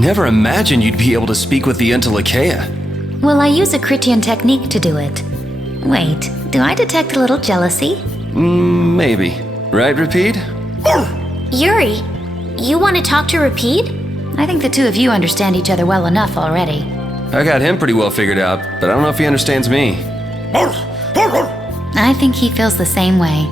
never imagined you'd be able to speak with the Entelecheia. Well, I use a Critian technique to do it. Wait, do I detect a little jealousy? Maybe. Right, Rapide? Yuri, you want to talk to Rapide? I think the two of you understand each other well enough already. I got him pretty well figured out, but I don't know if he understands me. I think he feels the same way.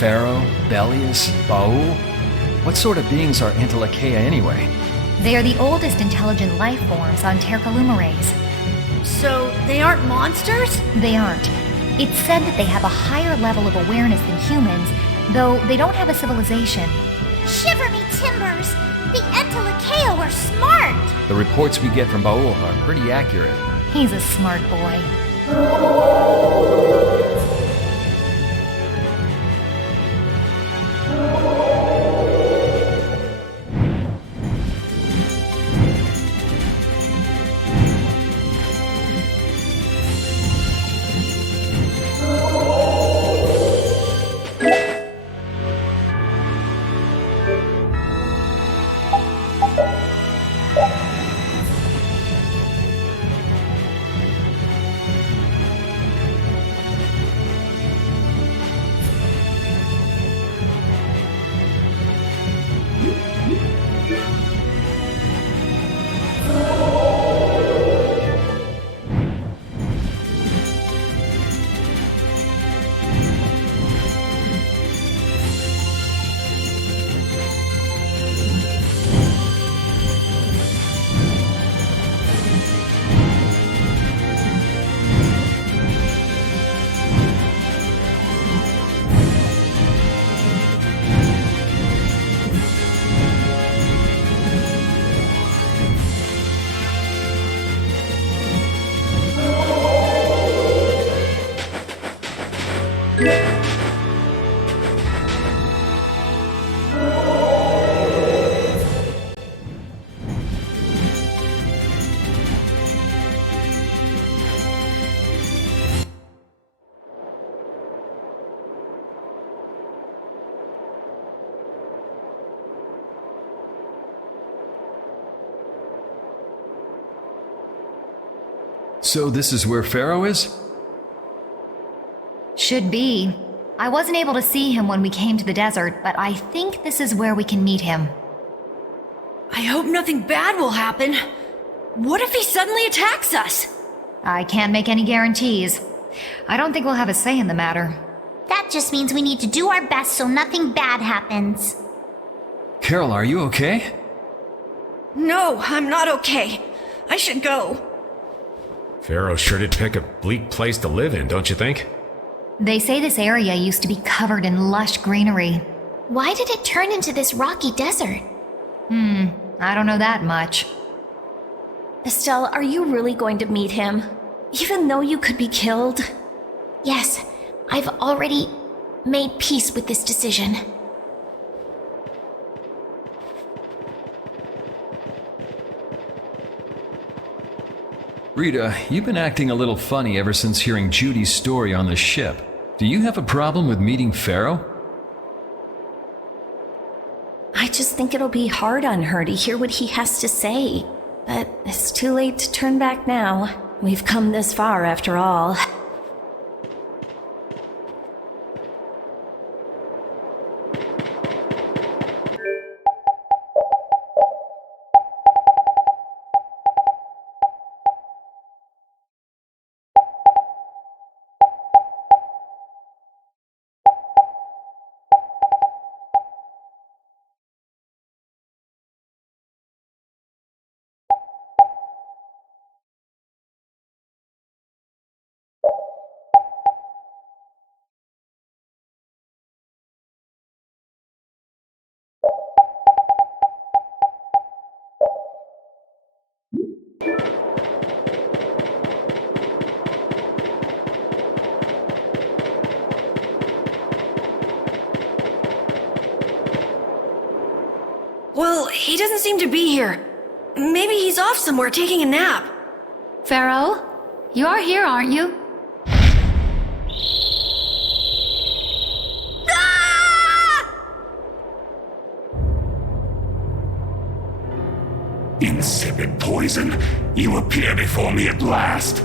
Pharaoh, Belius, Baul? What sort of beings are Entelecheia anyway? They are the oldest intelligent life forms on Tercalumares. So, they aren't monsters? They aren't. It's said that they have a higher level of awareness than humans, though they don't have a civilization. Shiver me timbers! The Entelecheia were smart! The reports we get from Baul are pretty accurate. He's a smart boy. So this is where Pharaoh is? Should be. I wasn't able to see him when we came to the desert, but I think this is where we can meet him. I hope nothing bad will happen. What if he suddenly attacks us? I can't make any guarantees. I don't think we'll have a say in the matter. That just means we need to do our best so nothing bad happens. Carol, are you okay? No, I'm not okay. I should go. Pharaoh sure did pick a bleak place to live in, don't you think? They say this area used to be covered in lush greenery. Why did it turn into this rocky desert? I don't know that much. Estelle, are you really going to meet him? Even though you could be killed? Yes, I've already made peace with this decision. Rita, you've been acting a little funny ever since hearing Judy's story on the ship. Do you have a problem with meeting Pharaoh? I just think it'll be hard on her to hear what he has to say. But it's too late to turn back now. We've come this far after all. Well, he doesn't seem to be here. Maybe he's off somewhere taking a nap. Pharaoh, you are here, aren't you? Insipid poison, you appear before me at last.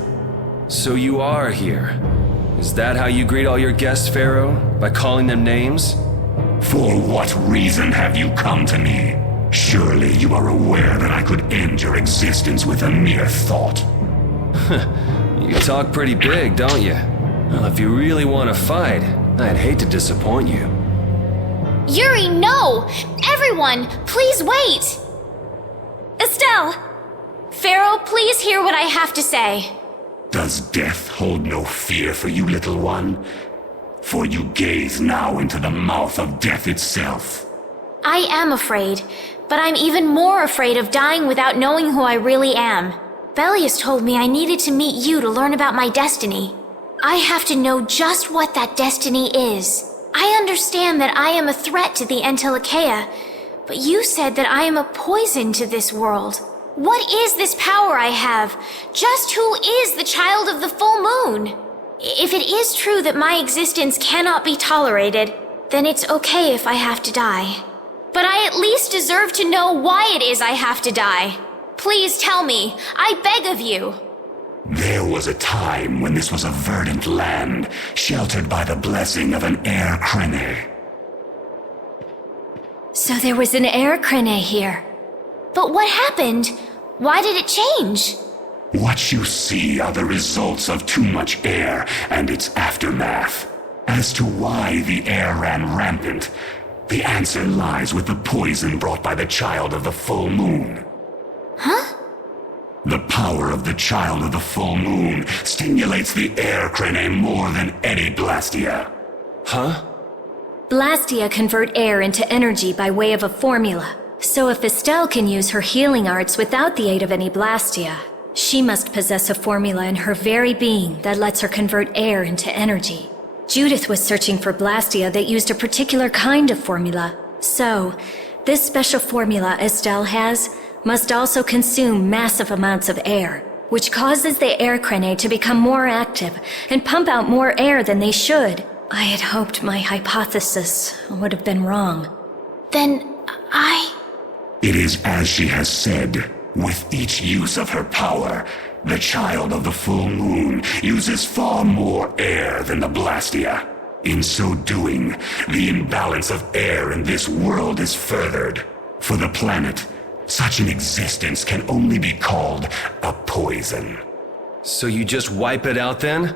So you are here. Is that how you greet all your guests, Pharaoh? By calling them names? For what reason have you come to me? Surely you are aware that I could end your existence with a mere thought. You talk pretty big, don't you? Well, if you really want to fight, I'd hate to disappoint you. Yuri, no! Everyone, please wait! Estelle! Pharaoh, please hear what I have to say. Does death hold no fear for you, little one? For you gaze now into the mouth of death itself. I am afraid, but I'm even more afraid of dying without knowing who I really am. Belius told me I needed to meet you to learn about my destiny. I have to know just what that destiny is. I understand that I am a threat to the Entelikeia, but you said that I am a poison to this world. What is this power I have? Just who is the child of the full moon? If it is true that my existence cannot be tolerated, then it's okay if I have to die. But I at least deserve to know why it is I have to die. Please tell me, I beg of you. There was a time when this was a verdant land, sheltered by the blessing of an air crene. So there was an air crene here. But what happened? Why did it change? What you see are the results of too much air and its aftermath. As to why the air ran rampant, the answer lies with the poison brought by the child of the full moon. Huh? The power of the child of the full moon stimulates the air crene more than any blastia. Huh? Blastia convert air into energy by way of a formula. So if Estelle can use her healing arts without the aid of any blastia, she must possess a formula in her very being that lets her convert air into energy. Judith was searching for blastia that used a particular kind of formula. So, this special formula Estelle has must also consume massive amounts of air, which causes the air crene to become more active and pump out more air than they should. I had hoped my hypothesis would have been wrong. Then It is as she has said. With each use of her power, the child of the full moon uses far more air than the blastia. In so doing, the imbalance of air in this world is furthered. For the planet, such an existence can only be called a poison. So you just wipe it out then?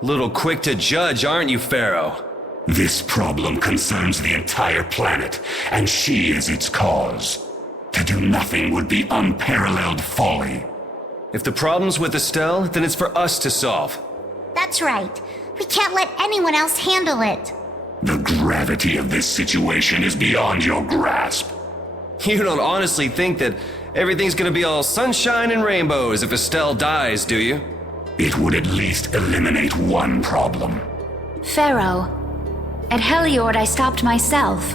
Little quick to judge, aren't you, Pharaoh? This problem concerns the entire planet, and she is its cause. To do nothing would be unparalleled folly. If the problem's with Estelle, then it's for us to solve. That's right. We can't let anyone else handle it. The gravity of this situation is beyond your grasp. You don't honestly think that everything's gonna be all sunshine and rainbows if Estelle dies, do you? It would at least eliminate one problem. Pharaoh, at Heliord I stopped myself.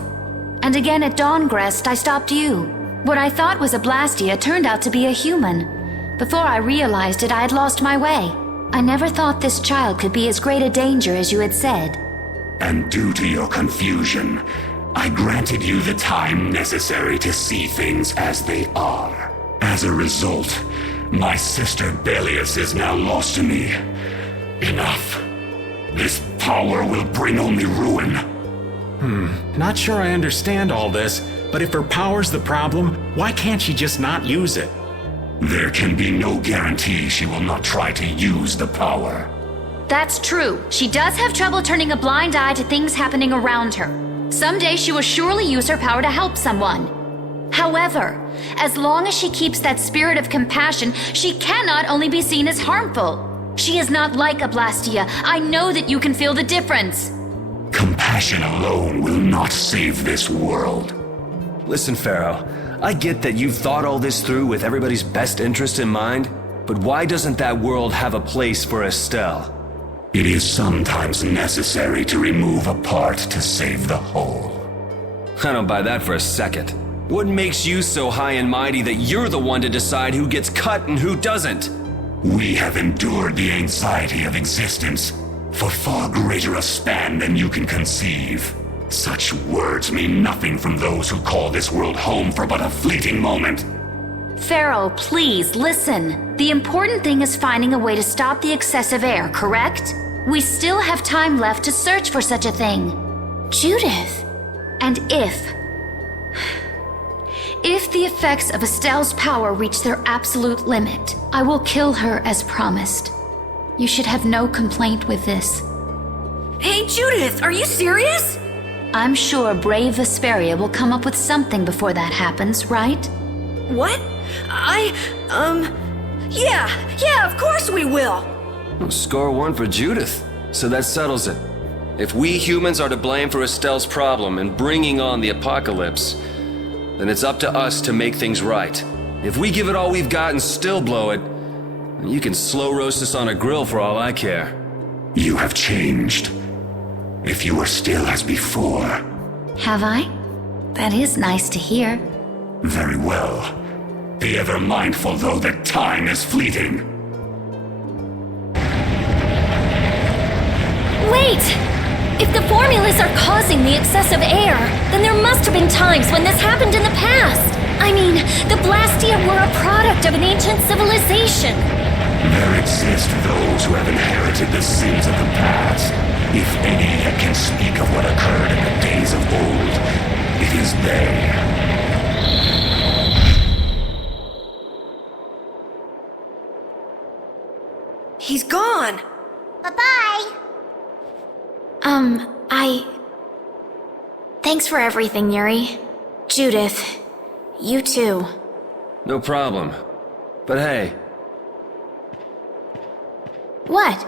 And again at Dawngrest I stopped you. What I thought was a Blastia turned out to be a human. Before I realized it, I had lost my way. I never thought this child could be as great a danger as you had said. And due to your confusion, I granted you the time necessary to see things as they are. As a result, my sister Belius is now lost to me. Enough. This power will bring only ruin. Not sure I understand all this, but if her power's the problem, why can't she just not use it? There can be no guarantee she will not try to use the power. That's true. She does have trouble turning a blind eye to things happening around her. Someday she will surely use her power to help someone. However, as long as she keeps that spirit of compassion, she cannot only be seen as harmful. She is not like a Blastia. I know that you can feel the difference. Compassion alone will not save this world. Listen, Pharaoh, I get that you've thought all this through with everybody's best interest in mind, but why doesn't that world have a place for Estelle? It is sometimes necessary to remove a part to save the whole. I don't buy that for a second. What makes you so high and mighty that you're the one to decide who gets cut and who doesn't? We have endured the anxiety of existence for far greater a span than you can conceive. Such words mean nothing from those who call this world home for but a fleeting moment. Pharaoh, please listen. The important thing is finding a way to stop the excessive air, correct? We still have time left to search for such a thing. Judith. And if the effects of Estelle's power reach their absolute limit, I will kill her as promised. You should have no complaint with this. Hey, Judith, are you serious? I'm sure brave Vesperia will come up with something before that happens, right? What? Yeah, of course we will! Well, score one for Judith. So that settles it. If we humans are to blame for Estelle's problem and bringing on the apocalypse, then it's up to us to make things right. If we give it all we've got and still blow it, you can slow roast us on a grill for all I care. You have changed. If you were still as before, Have I? That is nice to hear. very well. Be ever mindful, though, that time is fleeting. Wait! If the formulas are causing the excessive air, then there must have been times when this happened in the past. I mean, the Blastia were a product of an ancient civilization. There exist those who have inherited the sins of the past. If any yet can speak of what occurred in the days of old, it is they. He's gone! Bye-bye! Thanks for everything, Yuri. Judith, you too. No problem. But hey, What?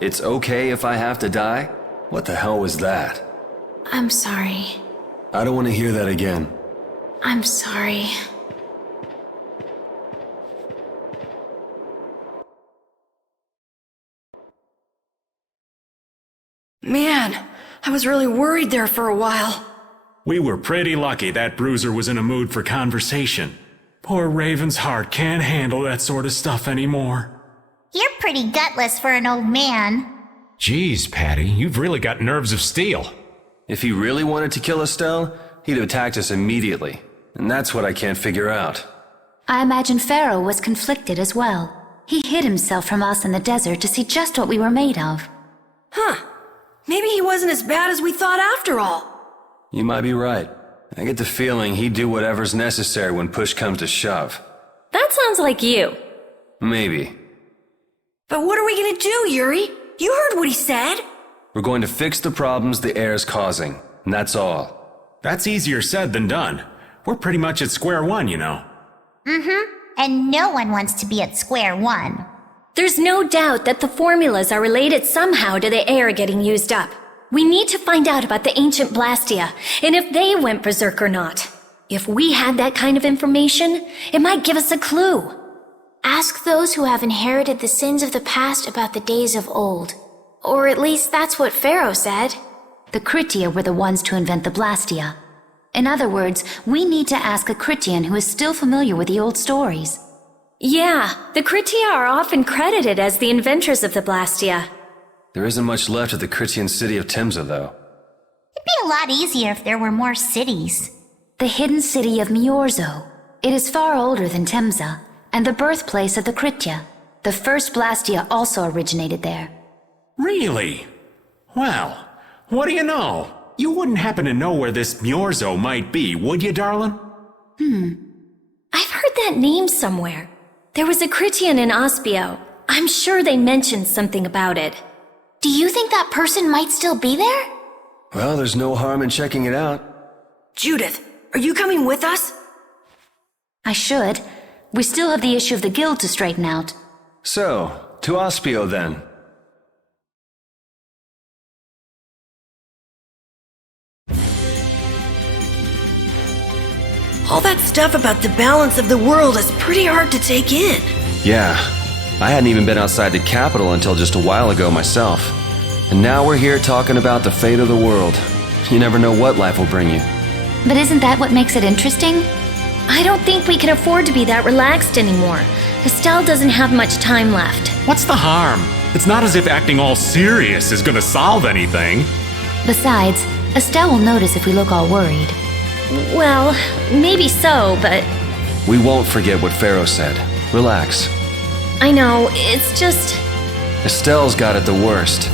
it's okay if I have to die? What the hell was that? I'm sorry. I don't want to hear that again. I'm sorry. Man, I was really worried there for a while. We were pretty lucky that bruiser was in a mood for conversation. Poor Raven's heart can't handle that sort of stuff anymore. You're pretty gutless for an old man. Geez, Patty, you've really got nerves of steel. If he really wanted to kill Estelle, he'd have attacked us immediately. And that's what I can't figure out. I imagine Pharaoh was conflicted as well. He hid himself from us in the desert to see just what we were made of. Huh. Maybe he wasn't as bad as we thought after all. You might be right. I get the feeling he'd do whatever's necessary when push comes to shove. That sounds like you. Maybe. But what are we gonna do, Yuri? You heard what he said. We're going to fix the problems the air's causing, and that's all. That's easier said than done. We're pretty much at square one, you know. And no one wants to be at square one. There's no doubt that the formulas are related somehow to the air getting used up. We need to find out about the ancient Blastia, and if they went berserk or not. If we had that kind of information, it might give us a clue. Ask those who have inherited the sins of the past about the days of old. Or at least that's what Pharaoh said. The Critia were the ones to invent the Blastia. In other words, we need to ask a Critian who is still familiar with the old stories. Yeah, the Critia are often credited as the inventors of the Blastia. There isn't much left of the Critian city of Timza, though. It'd be a lot easier if there were more cities. The hidden city of Miorzo. It is far older than Temza, and the birthplace of the Critia. The first Blastia also originated there. Really? Well, what do you know? You wouldn't happen to know where this Miorzo might be, would you, darling? I've heard that name somewhere. There was a Critian in Ospio. I'm sure they mentioned something about it. Do you think that person might still be there? Well, there's no harm in checking it out. Judith, are you coming with us? I should. We still have the issue of the guild to straighten out. So, to Ospio then. All that stuff about the balance of the world is pretty hard to take in. Yeah, I hadn't even been outside the capital until just a while ago myself. And now we're here talking about the fate of the world. You never know what life will bring you. But isn't that what makes it interesting? I don't think we can afford to be that relaxed anymore. Estelle doesn't have much time left. What's the harm? It's not as if acting all serious is gonna solve anything. Besides, Estelle will notice if we look all worried. Well, maybe so, but We won't forget what Pharaoh said. Relax. I know, it's just... Estelle's got it the worst.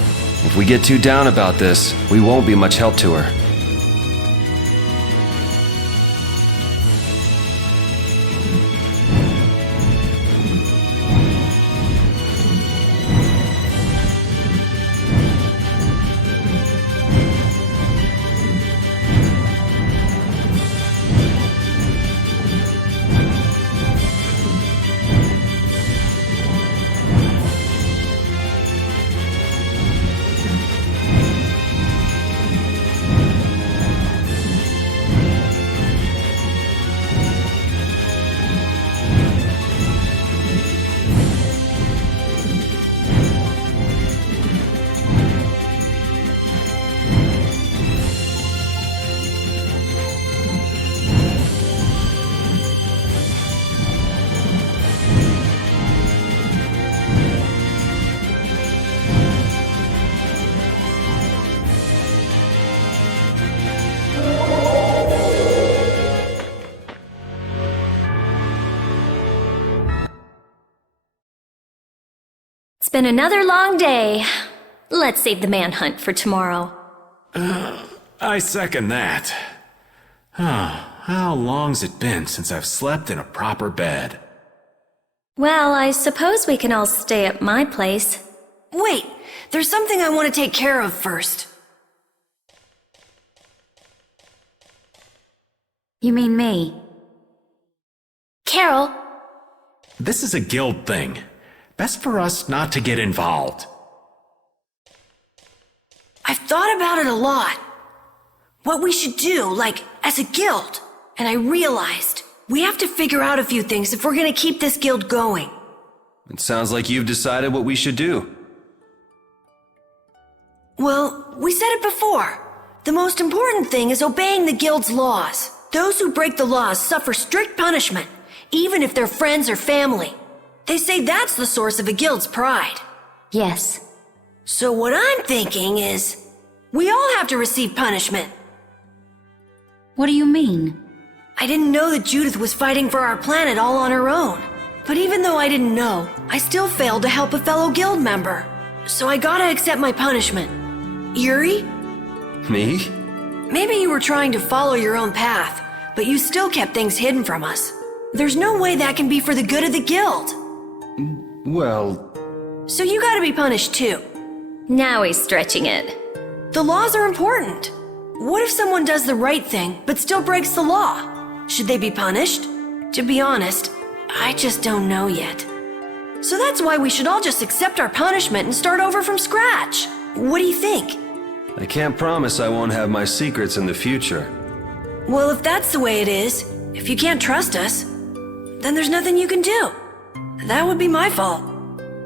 If we get too down about this, we won't be much help to her. been another long day. Let's save the manhunt for tomorrow. I second that. How long's it been since I've slept in a proper bed? Well, I suppose we can all stay at my place. Wait, there's something I want to take care of first. You mean me? Carol, This is a guild thing. Best for us not to get involved. I've thought about it a lot. What we should do, like, as a guild. And I realized we have to figure out a few things if we're gonna keep this guild going. It sounds like you've decided what we should do. Well, we said it before. The most important thing is obeying the guild's laws. Those who break the laws suffer strict punishment, even if they're friends or family. They say that's the source of a guild's pride. Yes. So what I'm thinking is, we all have to receive punishment. What do you mean? I didn't know that Judith was fighting for our planet all on her own. But even though I didn't know, I still failed to help a fellow guild member. So I gotta accept my punishment. Yuri? Me? Maybe you were trying to follow your own path, but you still kept things hidden from us. There's no way that can be for the good of the guild. Well, So you gotta be punished too. Now he's stretching it. The laws are important. What if someone does the right thing, but still breaks the law? Should they be punished? To be honest, I just don't know yet. So that's why we should all just accept our punishment and start over from scratch. What do you think? I can't promise I won't have my secrets in the future. Well, if that's the way it is, if you can't trust us, then there's nothing you can do. That would be my fault.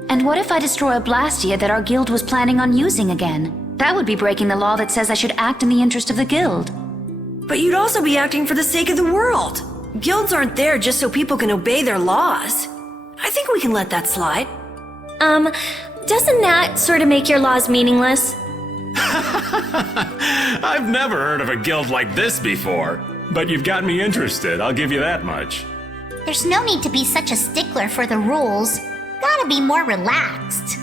And what if I destroy a Blastia that our guild was planning on using again? That would be breaking the law that says I should act in the interest of the guild. But you'd also be acting for the sake of the world. Guilds aren't there just so people can obey their laws. I think we can let that slide. Doesn't that sort of make your laws meaningless? I've never heard of a guild like this before. But you've got me interested, I'll give you that much. There's no need to be such a stickler for the rules. Gotta be more relaxed.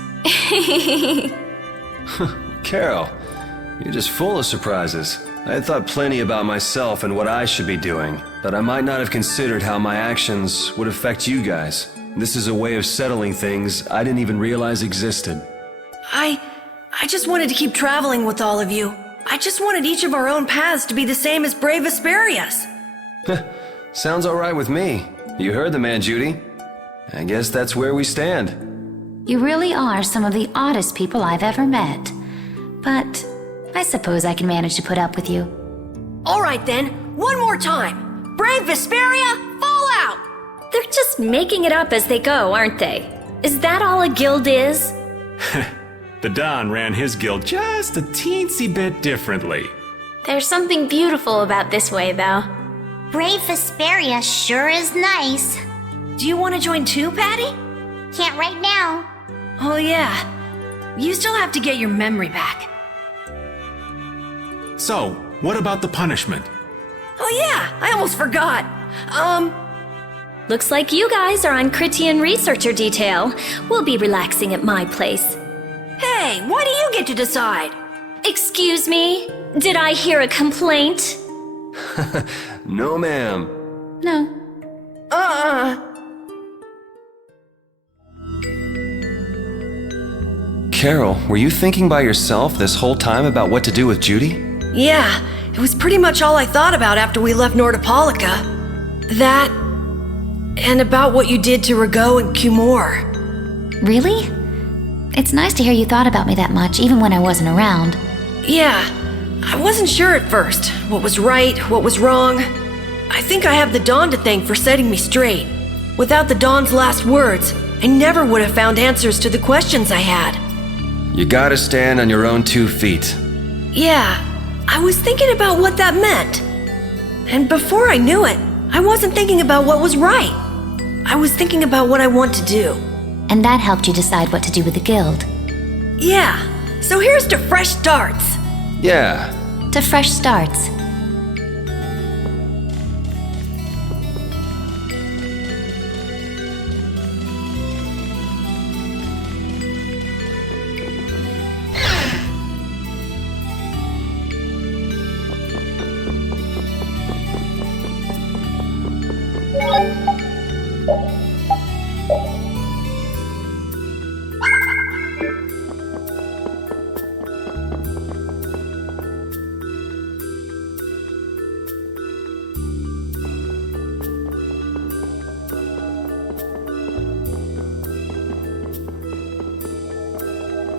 Carol, you're just full of surprises. I had thought plenty about myself and what I should be doing, but I might not have considered how my actions would affect you guys. This is a way of settling things I didn't even realize existed. I just wanted to keep traveling with all of you. I just wanted each of our own paths to be the same as brave Vesperia's. Sounds alright with me. You heard the man, Judy. I guess that's where we stand. You really are some of the oddest people I've ever met. But I suppose I can manage to put up with you. All right then, one more time. Brave Vesperia, fall out! They're just making it up as they go, aren't they? Is that all a guild is? The Don ran his guild just a teensy bit differently. there's something beautiful about this way, though. Brave Vesperia sure is nice. Do you want to join too, Patty? Can't right now. Oh yeah. You still have to get your memory back. So, what about the punishment? Oh yeah, I almost forgot. Looks like you guys are on Critian researcher detail. We'll be relaxing at my place. Hey, why do you get to decide? Excuse me? Did I hear a complaint? No, ma'am. No. Carol, were you thinking by yourself this whole time about what to do with Judy? Yeah, it was pretty much all I thought about after we left Nordopolica. That, and about what you did to Rago and Cumore. Really? It's nice to hear you thought about me that much, even when I wasn't around. Yeah, I wasn't sure at first what was right, what was wrong. I think I have the Dawn to thank for setting me straight. Without the Dawn's last words, I never would have found answers to the questions I had. You gotta stand on your own 2 feet. Yeah, I was thinking about what that meant. And before I knew it, I wasn't thinking about what was right. I was thinking about what I want to do. And that helped you decide what to do with the guild. Yeah, so here's to fresh starts. Yeah. To fresh starts.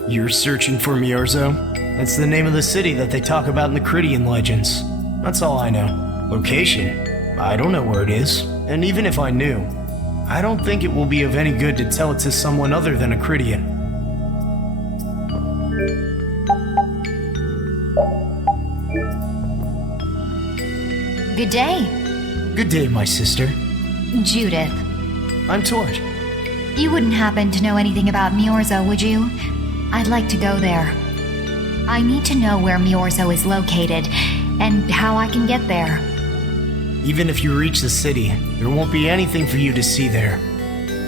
You're searching for Miorzo? That's the name of the city that they talk about in the Cridian legends. That's all I know. Location? I don't know where it is. And even if I knew, I don't think it will be of any good to tell it to someone other than a Cridian. Good day. Good day, my sister. Judith. I'm Tort. You wouldn't happen to know anything about Miorzo, would you? I'd like to go there. I need to know where Miorzo is located, and how I can get there. Even if you reach the city, there won't be anything for you to see there.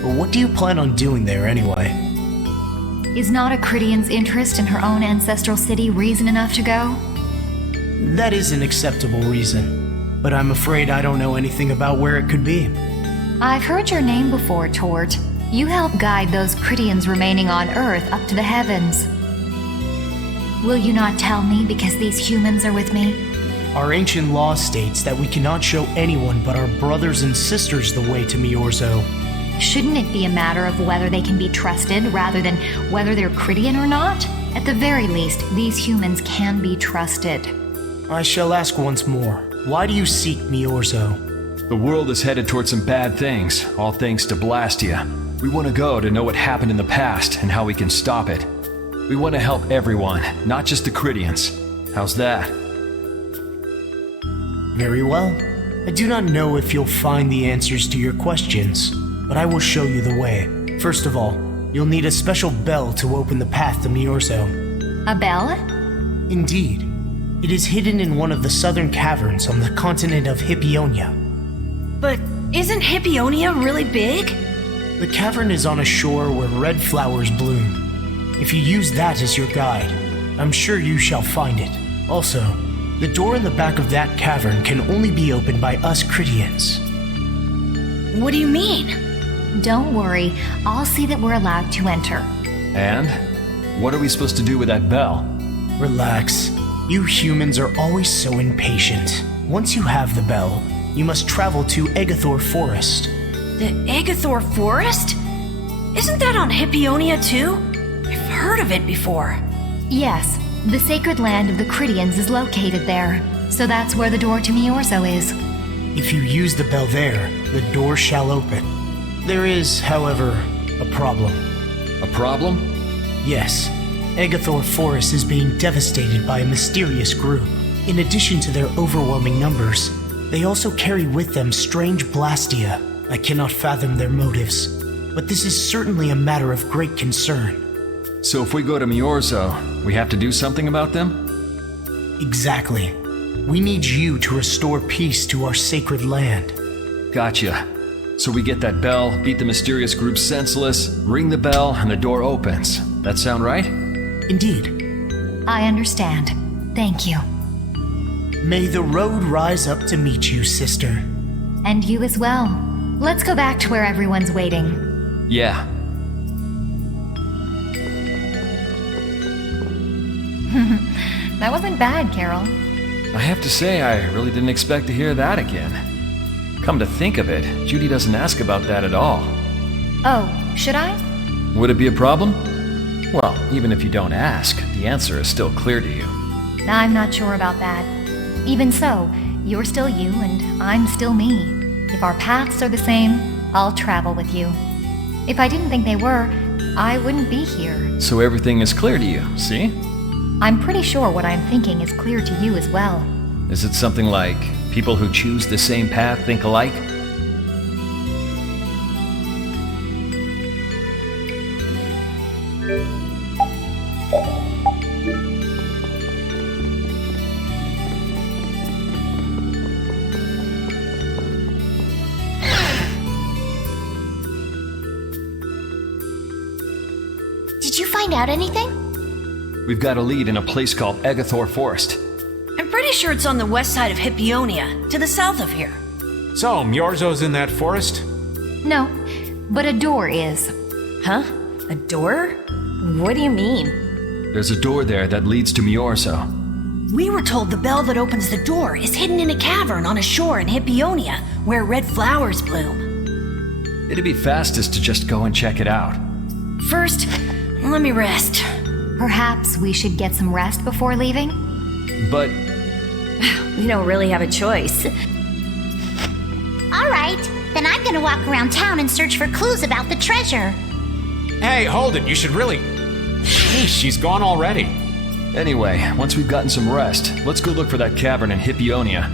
But what do you plan on doing there anyway? Is not a Cridian's interest in her own ancestral city reason enough to go? That is an acceptable reason, but I'm afraid I don't know anything about where it could be. I've heard your name before, Tort. You help guide those Cridians remaining on Earth up to the heavens. Will you not tell me because these humans are with me? Our ancient law states that we cannot show anyone but our brothers and sisters the way to Miorzo. Shouldn't it be a matter of whether they can be trusted rather than whether they're Cridian or not? At the very least, these humans can be trusted. I shall ask once more. Why do you seek Miorzo? The world is headed towards some bad things, all thanks to Blastia. We want to go to know what happened in the past and how we can stop it. We want to help everyone, not just the Cridians. How's that? Very well. I do not know if you'll find the answers to your questions, but I will show you the way. First of all, you'll need a special bell to open the path to Miorzo. A bell? Indeed. It is hidden in one of the southern caverns on the continent of Hippionia. But isn't Hippionia really big? The cavern is on a shore where red flowers bloom. If you use that as your guide, I'm sure you shall find it. Also, the door in the back of that cavern can only be opened by us Cridians. What do you mean? Don't worry, I'll see that we're allowed to enter. And? What are we supposed to do with that bell? Relax. You humans are always so impatient. Once you have the bell, you must travel to Egathor Forest. The Egathor Forest? Isn't that on Hippionia too? I've heard of it before. Yes, the sacred land of the Cridians is located there, so that's where the door to Miorzo is. If you use the bell there, the door shall open. There is, however, a problem. A problem? Yes. Egathor Forest is being devastated by a mysterious group. In addition to their overwhelming numbers, they also carry with them strange Blastia. I cannot fathom their motives, but this is certainly a matter of great concern. So if we go to Miorzo, we have to do something about them? Exactly. We need you to restore peace to our sacred land. Gotcha. So we get that bell, beat the mysterious group senseless, ring the bell, and the door opens. That sound right? Indeed. I understand. Thank you. May the road rise up to meet you, sister. And you as well. Let's go back to where everyone's waiting. Yeah. That wasn't bad, Carol. I have to say, I really didn't expect to hear that again. Come to think of it, Judy doesn't ask about that at all. Oh, should I? Would it be a problem? Well, even if you don't ask, the answer is still clear to you. I'm not sure about that. Even so, you're still you and I'm still me. If our paths are the same, I'll travel with you. If I didn't think they were, I wouldn't be here. So everything is clear to you, see? I'm pretty sure what I'm thinking is clear to you as well. Is it something like people who choose the same path think alike? Did you find out anything? We've got a lead in a place called Egathor Forest. I'm pretty sure it's on the west side of Hippionia, to the south of here. So, Miorzo's in that forest? No, but a door is. Huh? A door? What do you mean? There's a door there that leads to Miorzo. We were told the bell that opens the door is hidden in a cavern on a shore in Hippionia, where red flowers bloom. It'd be fastest to just go and check it out. First, let me rest. Perhaps we should get some rest before leaving? But We don't really have a choice. All right, then I'm gonna walk around town and search for clues about the treasure. Hey, hold it. You should really... Hey, she's gone already. anyway, once we've gotten some rest, let's go look for that cavern in Hippionia.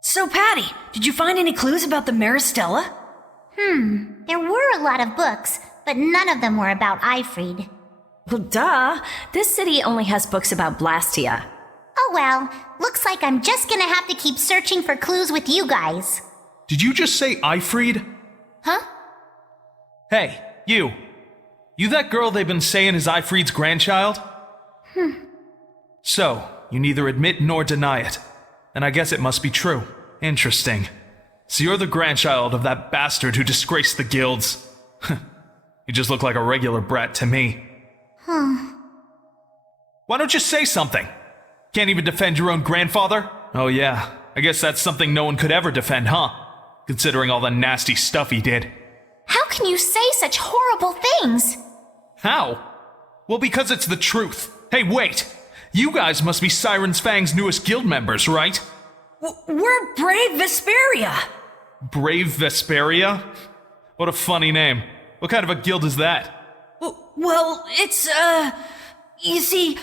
So, Patty, did you find any clues about the Maristella? There were a lot of books, but none of them were about Ifrid. Well, duh. This city only has books about Blastia. Oh well, looks like I'm just gonna have to keep searching for clues with you guys. Did you just say Ifrid? Huh? Hey, you. You that girl they've been saying is Ifrid's grandchild? So, you neither admit nor deny it. And I guess it must be true. Interesting. So you're the grandchild of that bastard who disgraced the guilds. You just look like a regular brat to me. Why don't you say something? Can't even defend your own grandfather? Oh yeah, I guess that's something no one could ever defend, huh? Considering all the nasty stuff he did. How can you say such horrible things? How? Well, because it's the truth. Hey, wait! You guys must be Siren's Fang's newest guild members, right? We're Brave Vesperia! Brave Vesperia? What a funny name. What kind of a guild is that? Well, it's, you see...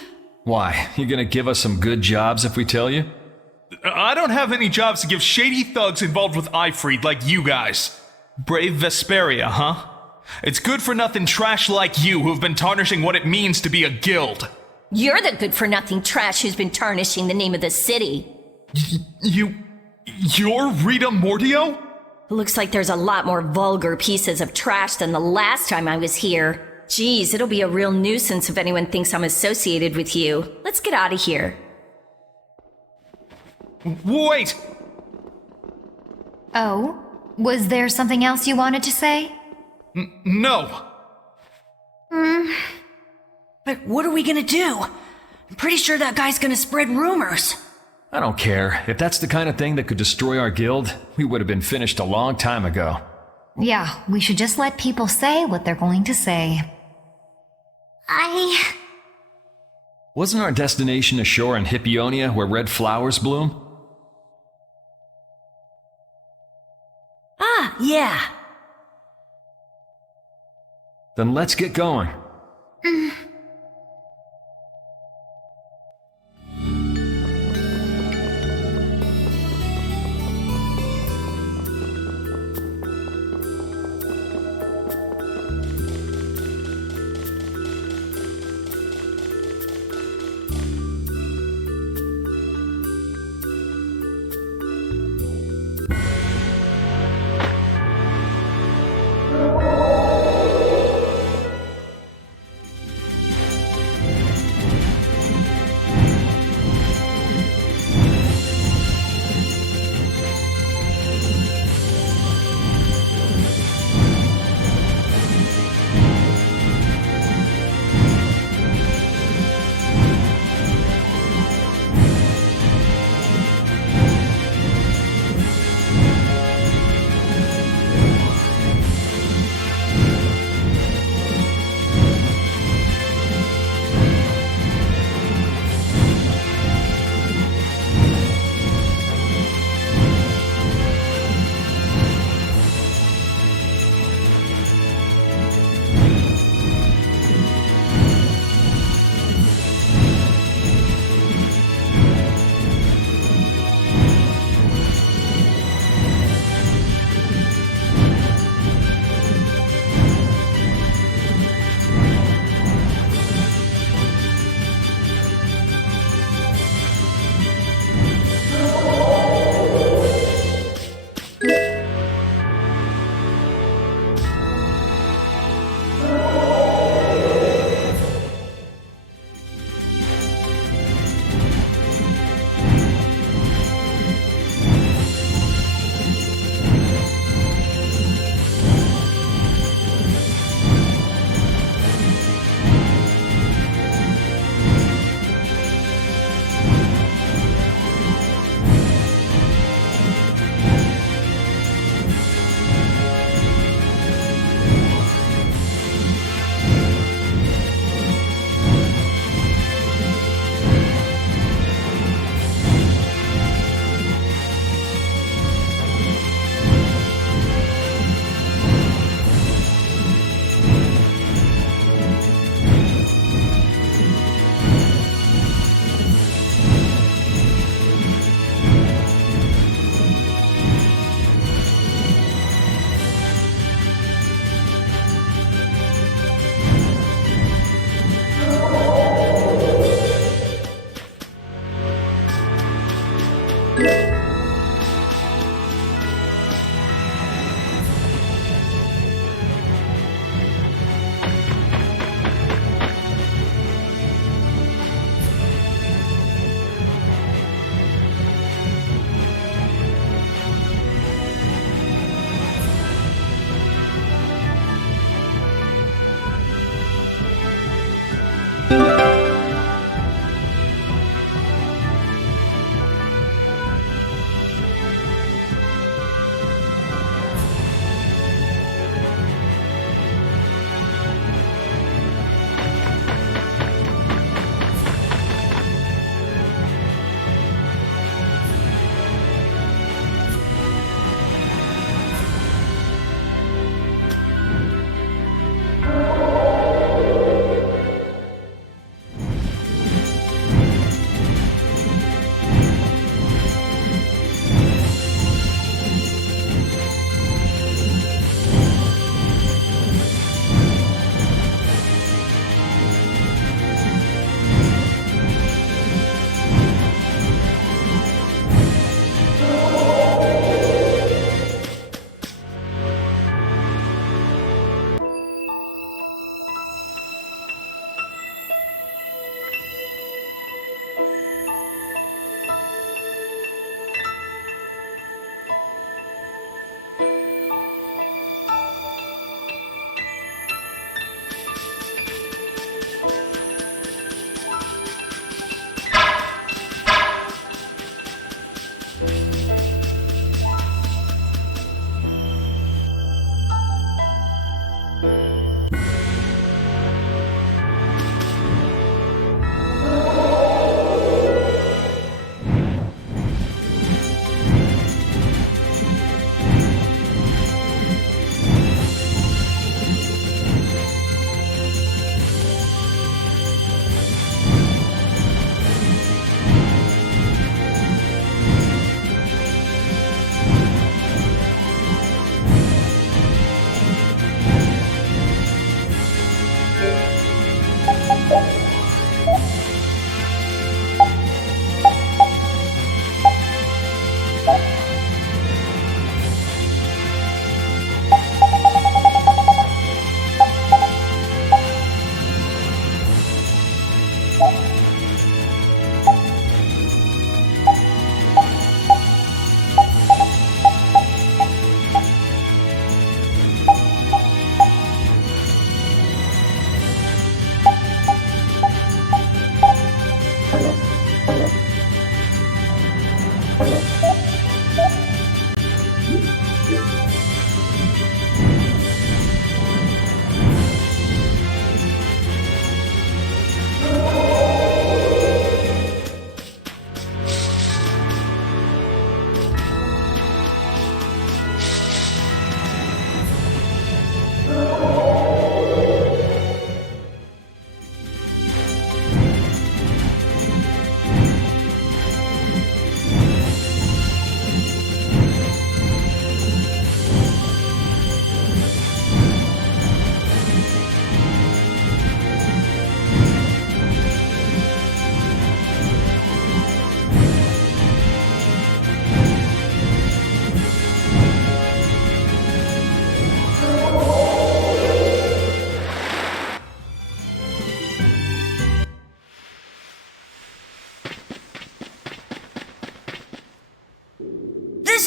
Why, you gonna give us some good jobs if we tell you? I don't have any jobs to give shady thugs involved with Ifrid like you guys. Brave Vesperia, huh? It's good-for-nothing trash like you who've been tarnishing what it means to be a guild. You're the good-for-nothing trash who's been tarnishing the name of the city. You're Rita Mordio? Looks like there's a lot more vulgar pieces of trash than the last time I was here. Geez, it'll be a real nuisance if anyone thinks I'm associated with you. Let's get out of here. Wait! Oh? Was there something else you wanted to say? No! But what are we gonna do? I'm pretty sure that guy's gonna spread rumors. I don't care. If that's the kind of thing that could destroy our guild, we would have been finished a long time ago. Yeah, we should just let people say what they're going to say. Wasn't our destination ashore in Hippionia where red flowers bloom? Ah, yeah. Then let's get going.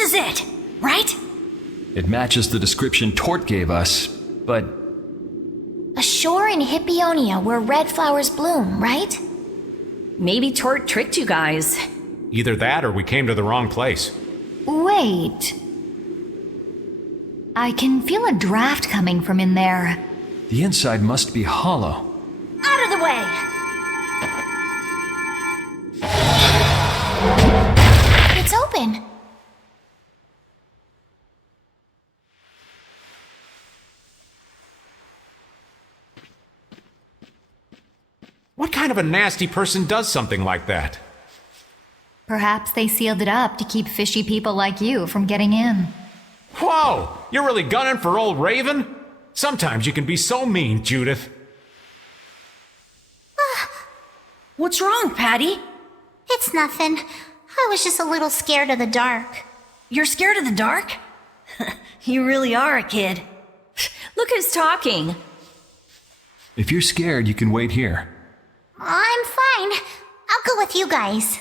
is it, right? It matches the description Tort gave us, but A shore in Hippionia where red flowers bloom, right? Maybe Tort tricked you guys. Either that or we came to the wrong place. Wait. I can feel a draft coming from in there. the inside must be hollow. Out of the way! It's open. What kind of a nasty person does something like that? Perhaps they sealed it up to keep fishy people like you from getting in. Whoa! You're really gunning for old Raven? Sometimes you can be so mean, Judith. What's wrong, Patty? It's nothing. I was just a little scared of the dark. You're scared of the dark? You really are a kid. Look who's talking. If you're scared, you can wait here. I'm fine. I'll go with you guys.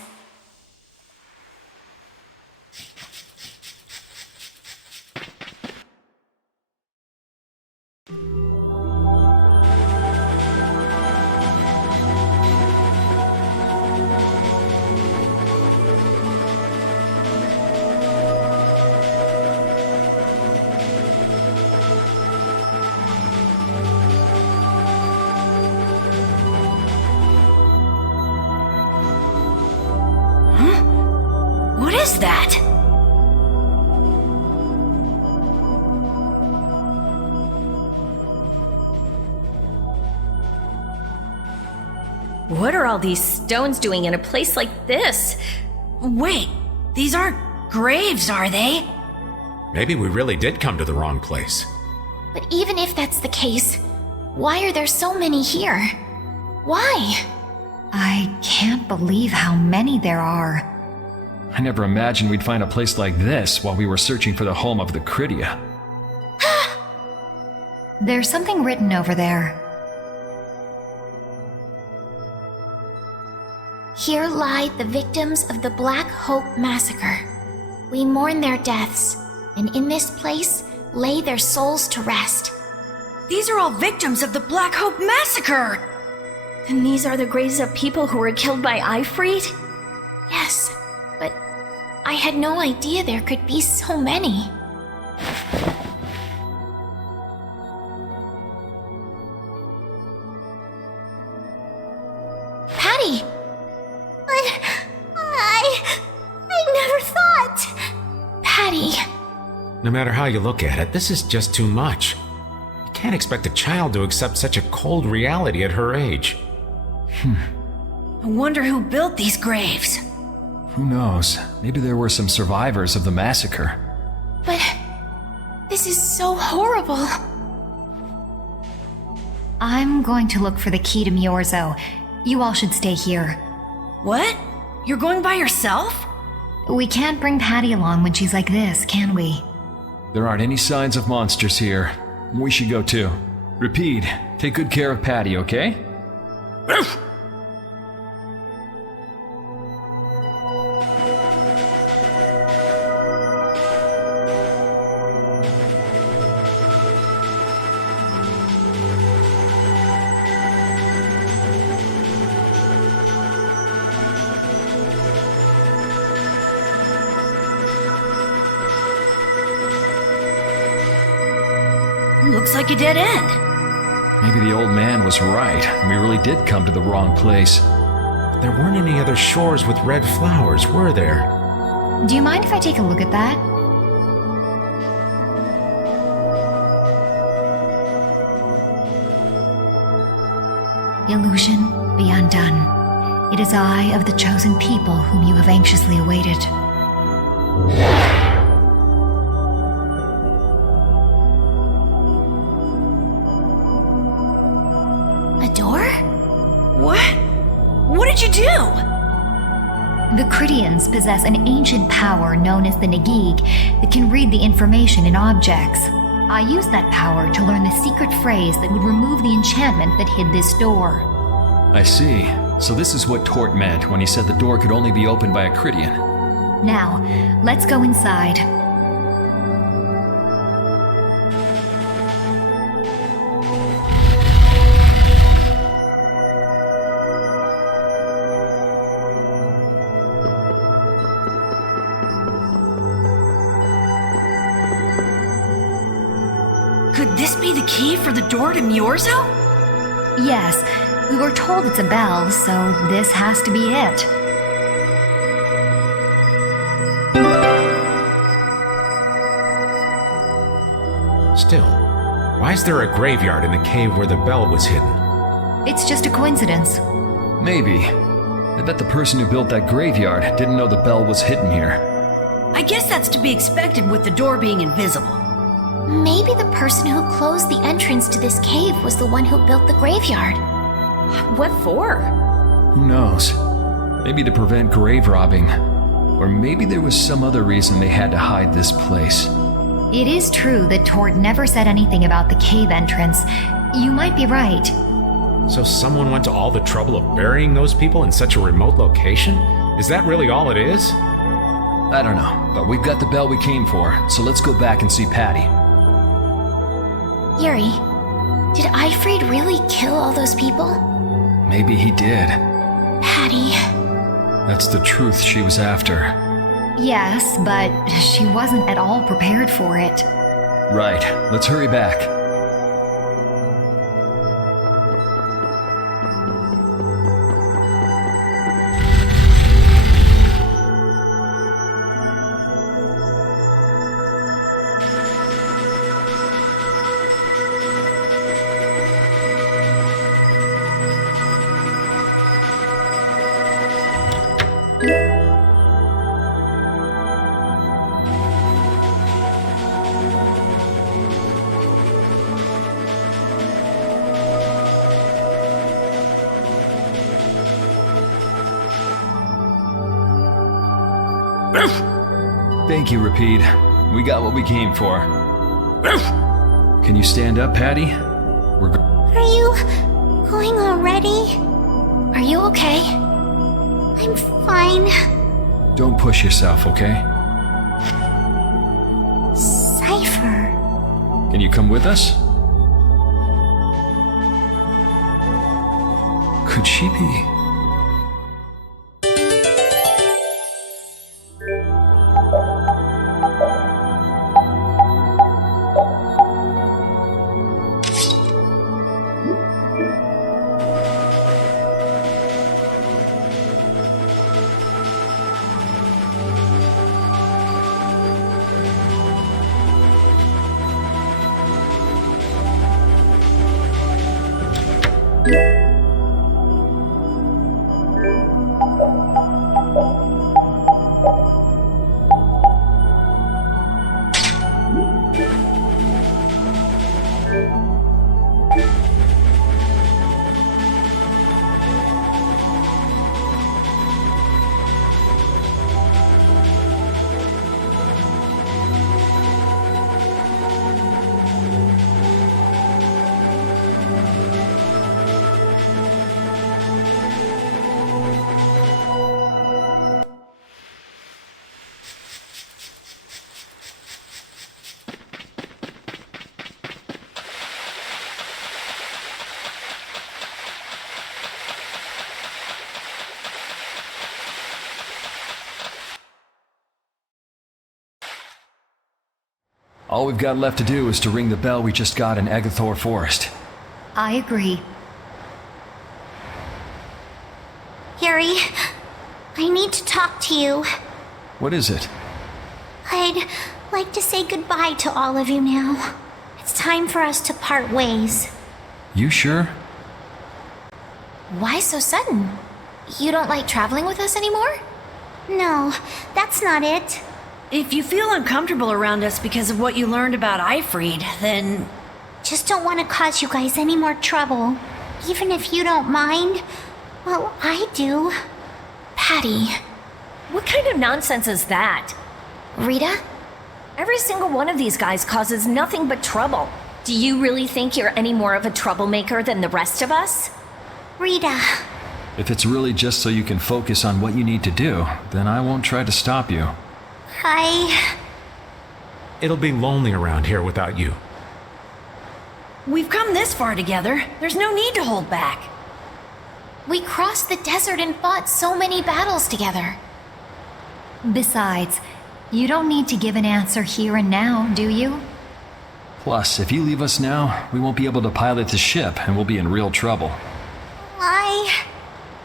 What is that? What are all these stones doing in a place like this? Wait, these aren't graves, are they? Maybe we really did come to the wrong place. But even if that's the case, why are there so many here? Why? I can't believe how many there are. I never imagined we'd find a place like this while we were searching for the home of the Critia. There's something written over there. Here lie the victims of the Black Hope Massacre. We mourn their deaths, and in this place lay their souls to rest. These are all victims of the Black Hope Massacre! And these are the graves of people who were killed by Ifrit? Yes, but I had no idea there could be so many. Patty! I never thought! Patty! No matter how you look at it, this is just too much. You can't expect a child to accept such a cold reality at her age. I wonder who built these graves. Who knows? Maybe there were some survivors of the massacre. But this is so horrible. I'm going to look for the key to Miorzo. You all should stay here. What? You're going by yourself? We can't bring Patty along when she's like this, can we? There aren't any signs of monsters here. We should go too. Repeat, take good care of Patty, okay? Looks like a dead end. Maybe the old man was right, and we really did come to the wrong place. But there weren't any other shores with red flowers, were there? Do you mind if I take a look at that? Illusion, be undone. It is I of the chosen people whom you have anxiously awaited. A door? What? What did you do? The Critians possess an ancient power known as the Negig that can read the information in objects. I used that power to learn the secret phrase that would remove the enchantment that hid this door. I see. So this is what Tort meant when he said the door could only be opened by a Critian. Now, let's go inside. key for the door to Myorzo? Yes, we were told it's a bell, so this has to be it. Still, why is there a graveyard in the cave where the bell was hidden? It's just a coincidence. Maybe. I bet the person who built that graveyard didn't know the bell was hidden here. I guess that's to be expected with the door being invisible. Maybe the person who closed the entrance to this cave was the one who built the graveyard. What for? Who knows? Maybe to prevent grave robbing. Or maybe there was some other reason they had to hide this place. It is true that Tort never said anything about the cave entrance. You might be right. So someone went to all the trouble of burying those people in such a remote location? Is that really all it is? I don't know, but we've got the bell we came for, so let's go back and see Patty. Yuri, did Eifried really kill all those people? Maybe he did. Patty. That's the truth she was after. Yes, but she wasn't at all prepared for it. Right, let's hurry back. Thank you, Rapide. We got what we came for. Can you stand up, Patty? Are you going already? Are you okay? I'm fine. Don't push yourself, okay? Cypher. Can you come with us? Could she be? All we've got left to do is to ring the bell we just got in Egathor Forest. I agree. Yuri, I need to talk to you. What is it? I'd like to say goodbye to all of you now. It's time for us to part ways. You sure? Why so sudden? You don't like traveling with us anymore? No, that's not it. If you feel uncomfortable around us because of what you learned about Eifried, then... Just don't want to cause you guys any more trouble. Even if you don't mind. Well, I do. Patty. What kind of nonsense is that? Rita? Every single one of these guys causes nothing but trouble. Do you really think you're any more of a troublemaker than the rest of us? Rita. If it's really just so you can focus on what you need to do, then I won't try to stop you. It'll be lonely around here without you. We've come this far together. There's no need to hold back. We crossed the desert and fought so many battles together. Besides, you don't need to give an answer here and now, do you? Plus, if you leave us now, we won't be able to pilot the ship and we'll be in real trouble.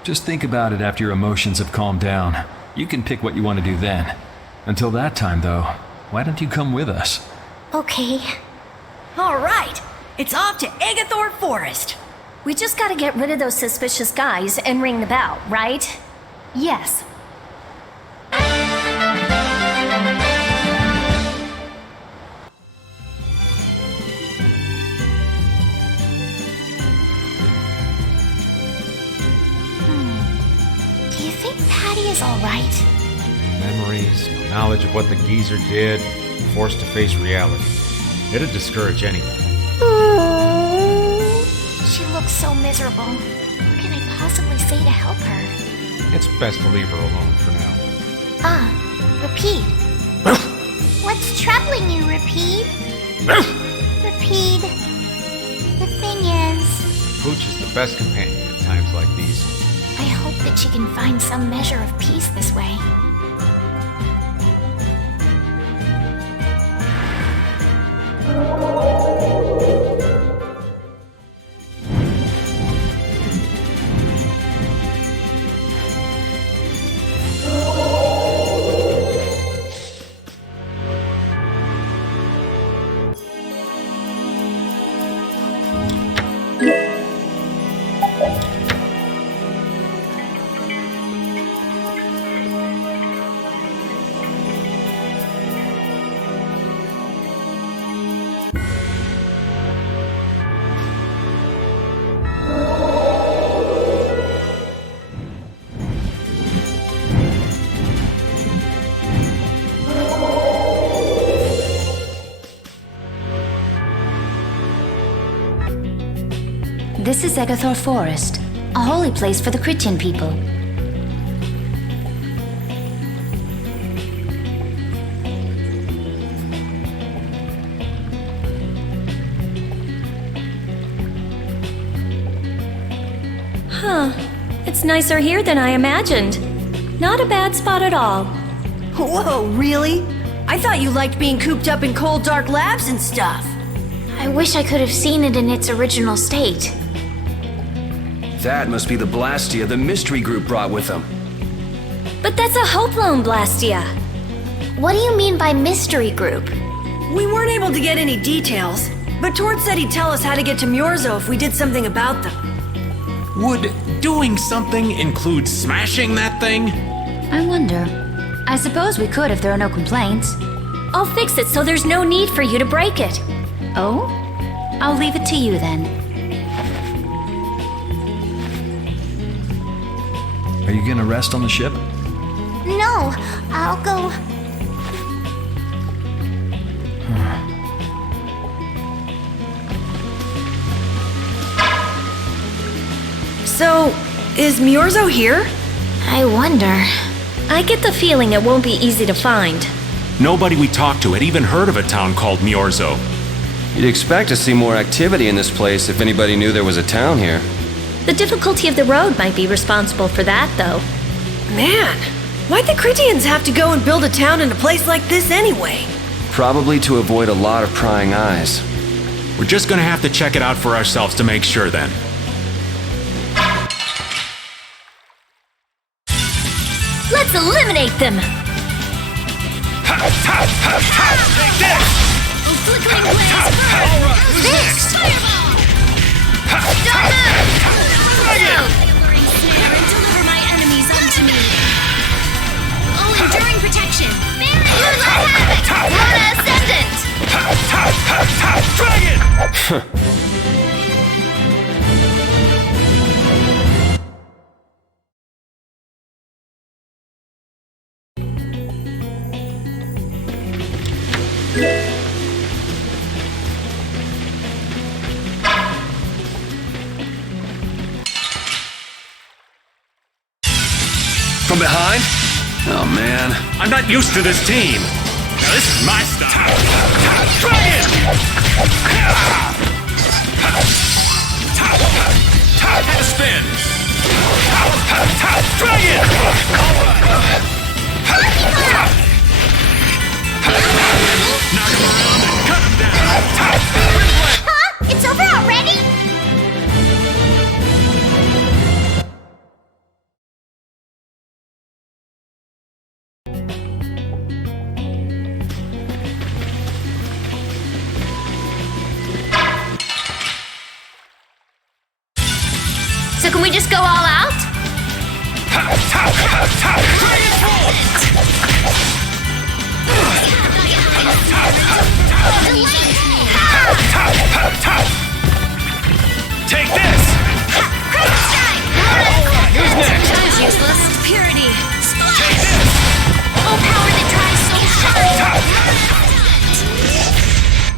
Just think about it after your emotions have calmed down. You can pick what you want to do then. Until that time, though, why don't you come with us? Okay. All right, it's off to Agathor Forest. We just gotta get rid of those suspicious guys and ring the bell, right? Yes. Do you think Patty is alright? Memories, no knowledge of what the geezer did, forced to face reality. It'd discourage anyone. She looks so miserable. What can I possibly say to help her? It's best to leave her alone for now. Rapide. What's troubling you, Rapide? Rapide. The thing is... Pooch is the best companion at times like these. I hope that she can find some measure of peace this way. This is Agathor Forest, a holy place for the Christian people. Huh. It's nicer here than I imagined. Not a bad spot at all. Whoa, really? I thought you liked being cooped up in cold, dark labs and stuff. I wish I could have seen it in its original state. That must be the Blastia the mystery group brought with them. But that's a Hope Loan Blastia. What do you mean by mystery group? We weren't able to get any details, but Tord said he'd tell us how to get to Myorzo if we did something about them. Would doing something include smashing that thing? I wonder. I suppose we could if there are no complaints. I'll fix it so there's no need for you to break it. Oh? I'll leave it to you then. Are you gonna rest on the ship? No, I'll go... So, is Myorzo here? I wonder... I get the feeling it won't be easy to find. Nobody we talked to had even heard of a town called Myorzo. You'd expect to see more activity in this place if anybody knew there was a town here. The difficulty of the road might be responsible for that, though. Man, why'd the Critians have to go and build a town in a place like this anyway? Probably to avoid a lot of prying eyes. We're just gonna have to check it out for ourselves to make sure then. Let's eliminate them! Flickering blaze burn! This! Fireball! Don't move! Alluring snare and deliver my enemies unto me! Oh, enduring protection! Barrier havoc! Runa Ascendant! Dragon! From behind? Oh man. I'm not used to this team. Now this is my style. Dragon! Had a spin. Dragon! Knock him around and cut him down! Huh? It's over already? So can we just go all out? Take this! Who's next? Time's useless. Purity. Take this! Oh, power that tries so hard.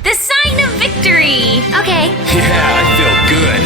The sign of victory! Okay. Yeah, I feel good.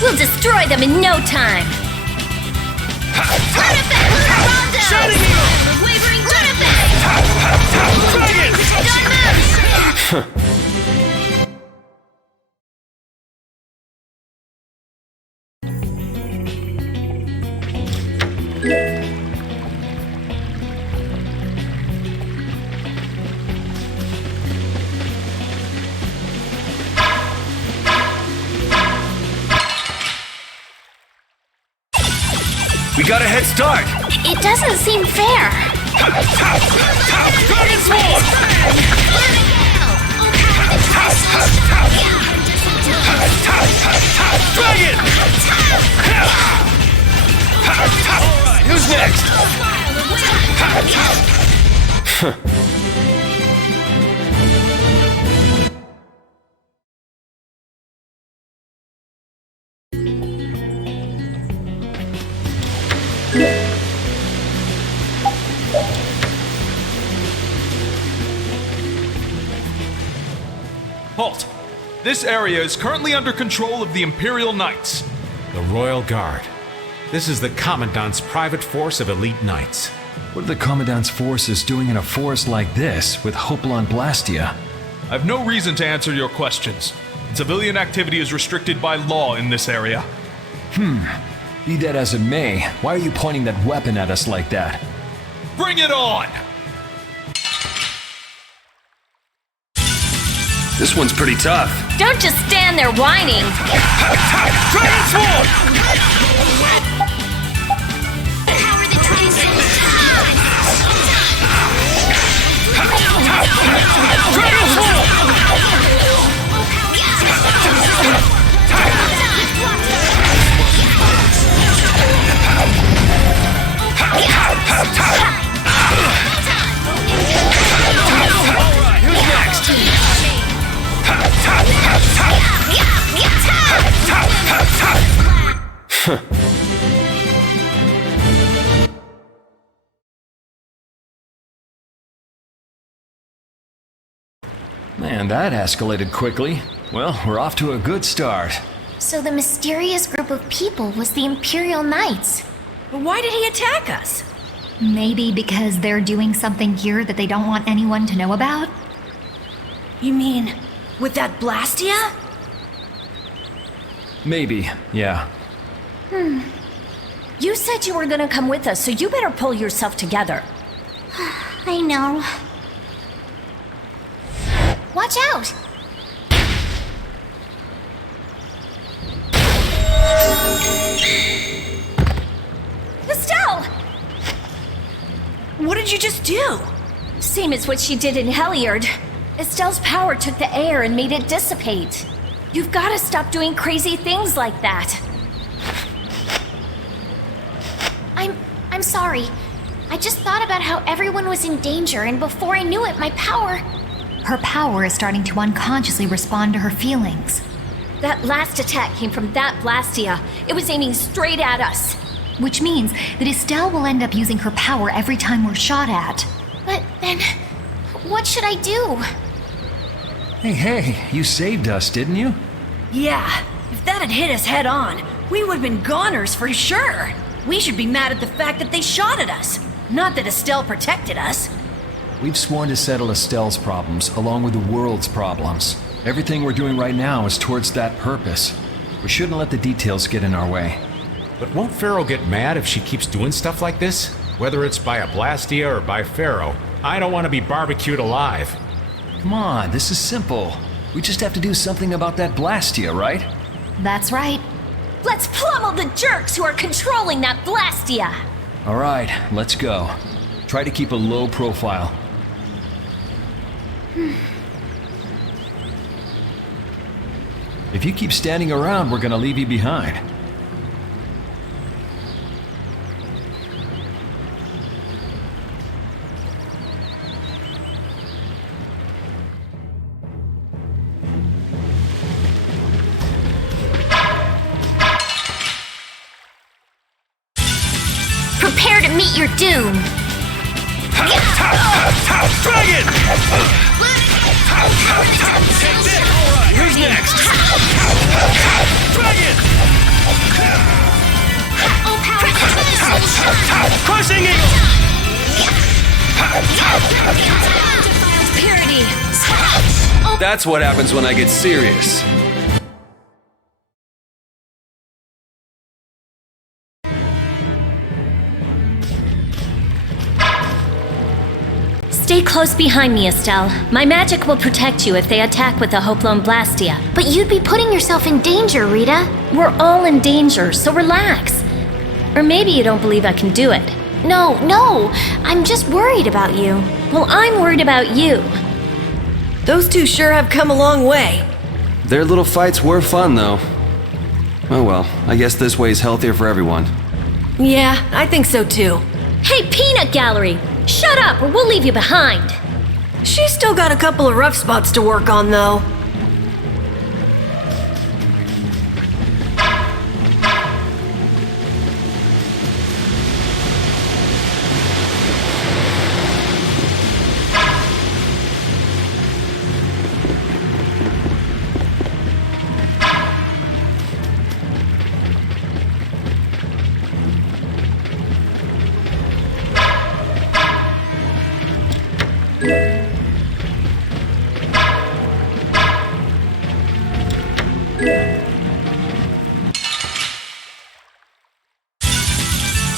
We'll destroy them in no time! Shining Eagle! Wavering Dragon! Dragon! We got a head start. It doesn't seem fair. Dragon Swarm! Dragon! Alright, who's next? Halt! This area is currently under control of the Imperial Knights. The Royal Guard. This is the Commandant's private force of elite knights. What are the Commandant's forces doing in a forest like this with Hopalon Blastia? I have no reason to answer your questions. Civilian activity is restricted by law in this area. Be that as it may, why are you pointing that weapon at us like that? Bring it on! This one's pretty tough. Don't just stand there whining! Dragon Swarm! Power that tries so hard. Dragon Swarm! Alright, who's next? Man, that escalated quickly. Well, we're off to a good start. So the mysterious group of people was the Imperial Knights. But why did he attack us? Maybe because they're doing something here that they don't want anyone to know about? You mean, with that Blastia? Maybe, yeah. You said you were gonna come with us, so you better pull yourself together. I know. Watch out! Estelle! What did you just do? Same as what she did in Heliard. Estelle's power took the air and made it dissipate. You've got to stop doing crazy things like that. I'm sorry. I just thought about how everyone was in danger, and before I knew it, my power... Her power is starting to unconsciously respond to her feelings. That last attack came from that Blastia. It was aiming straight at us. Which means that Estelle will end up using her power every time we're shot at. But then, what should I do? Hey, you saved us, didn't you? Yeah, if that had hit us head on, we would have been goners for sure. We should be mad at the fact that they shot at us, not that Estelle protected us. We've sworn to settle Estelle's problems along with the world's problems. Everything we're doing right now is towards that purpose. We shouldn't let the details get in our way. But won't Pharaoh get mad if she keeps doing stuff like this? Whether it's by a Blastia or by Pharaoh, I don't want to be barbecued alive. Come on, this is simple. We just have to do something about that Blastia, right? That's right. Let's pummel the jerks who are controlling that Blastia! All right, let's go. Try to keep a low profile. If you keep standing around, we're gonna leave you behind. Prepare to meet your doom! Dragon! Who's next? Dragon! Crushing Eagle! Purity! That's what happens when I get serious. Stay close behind me, Estelle. My magic will protect you if they attack with a Hoplon Blastia. But you'd be putting yourself in danger, Rita. We're all in danger, so relax. Or maybe you don't believe I can do it. No, I'm just worried about you. Well, I'm worried about you. Those two sure have come a long way. Their little fights were fun, though. Oh well, I guess this way is healthier for everyone. Yeah, I think so too. Hey, Peanut Gallery! Shut up, or we'll leave you behind! She's still got a couple of rough spots to work on, though.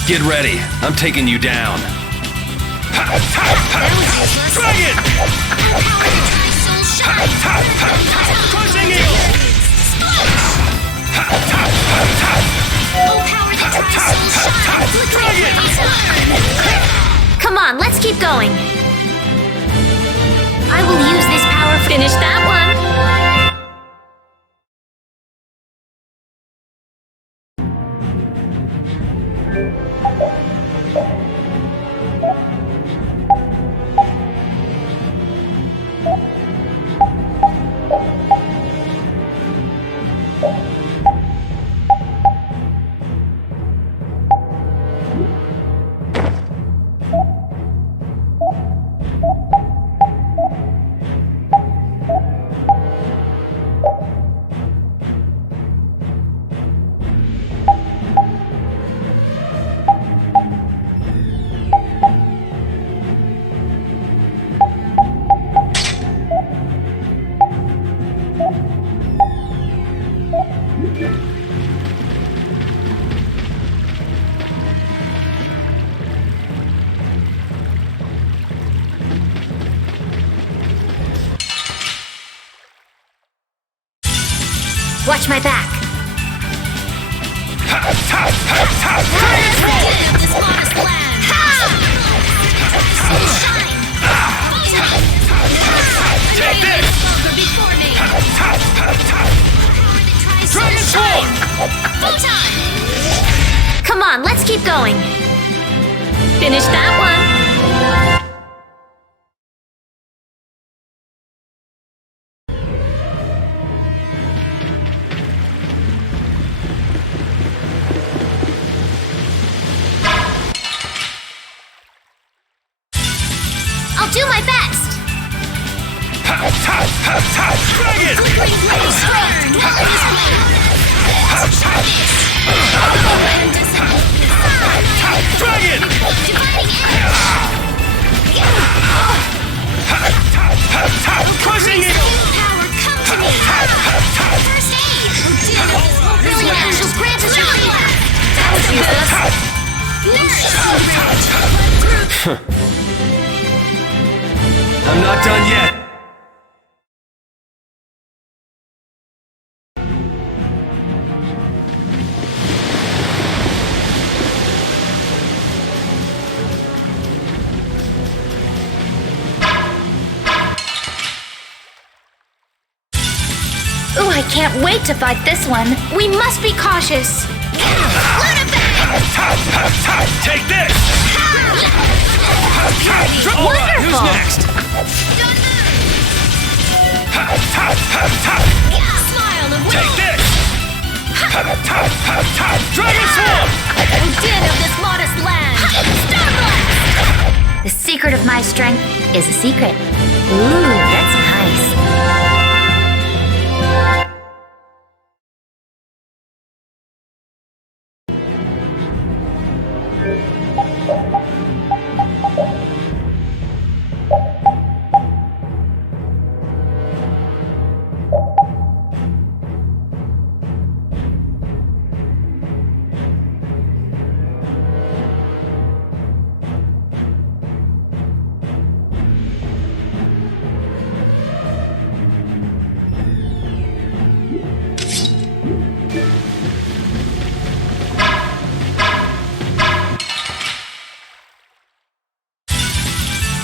Get ready, I'm taking you down. Dragon! Crushing Eagle! Dragon! Come on, let's keep going. I will use this power. Finish that one! Watch my back. Take this! Come on, let's keep going. Finish that one. I'll do my best. Dragon! Crushing it! Power, come to me. First aid. Brilliant angels grant us your healing. I'm not done yet. Ooh, I can't wait to fight this one. We must be cautious. Take this! Alright, who's next? Take this! Dragon Swarm! Din of this modest land. Star Blast! The secret of my strength is a secret. Ooh, that's nice.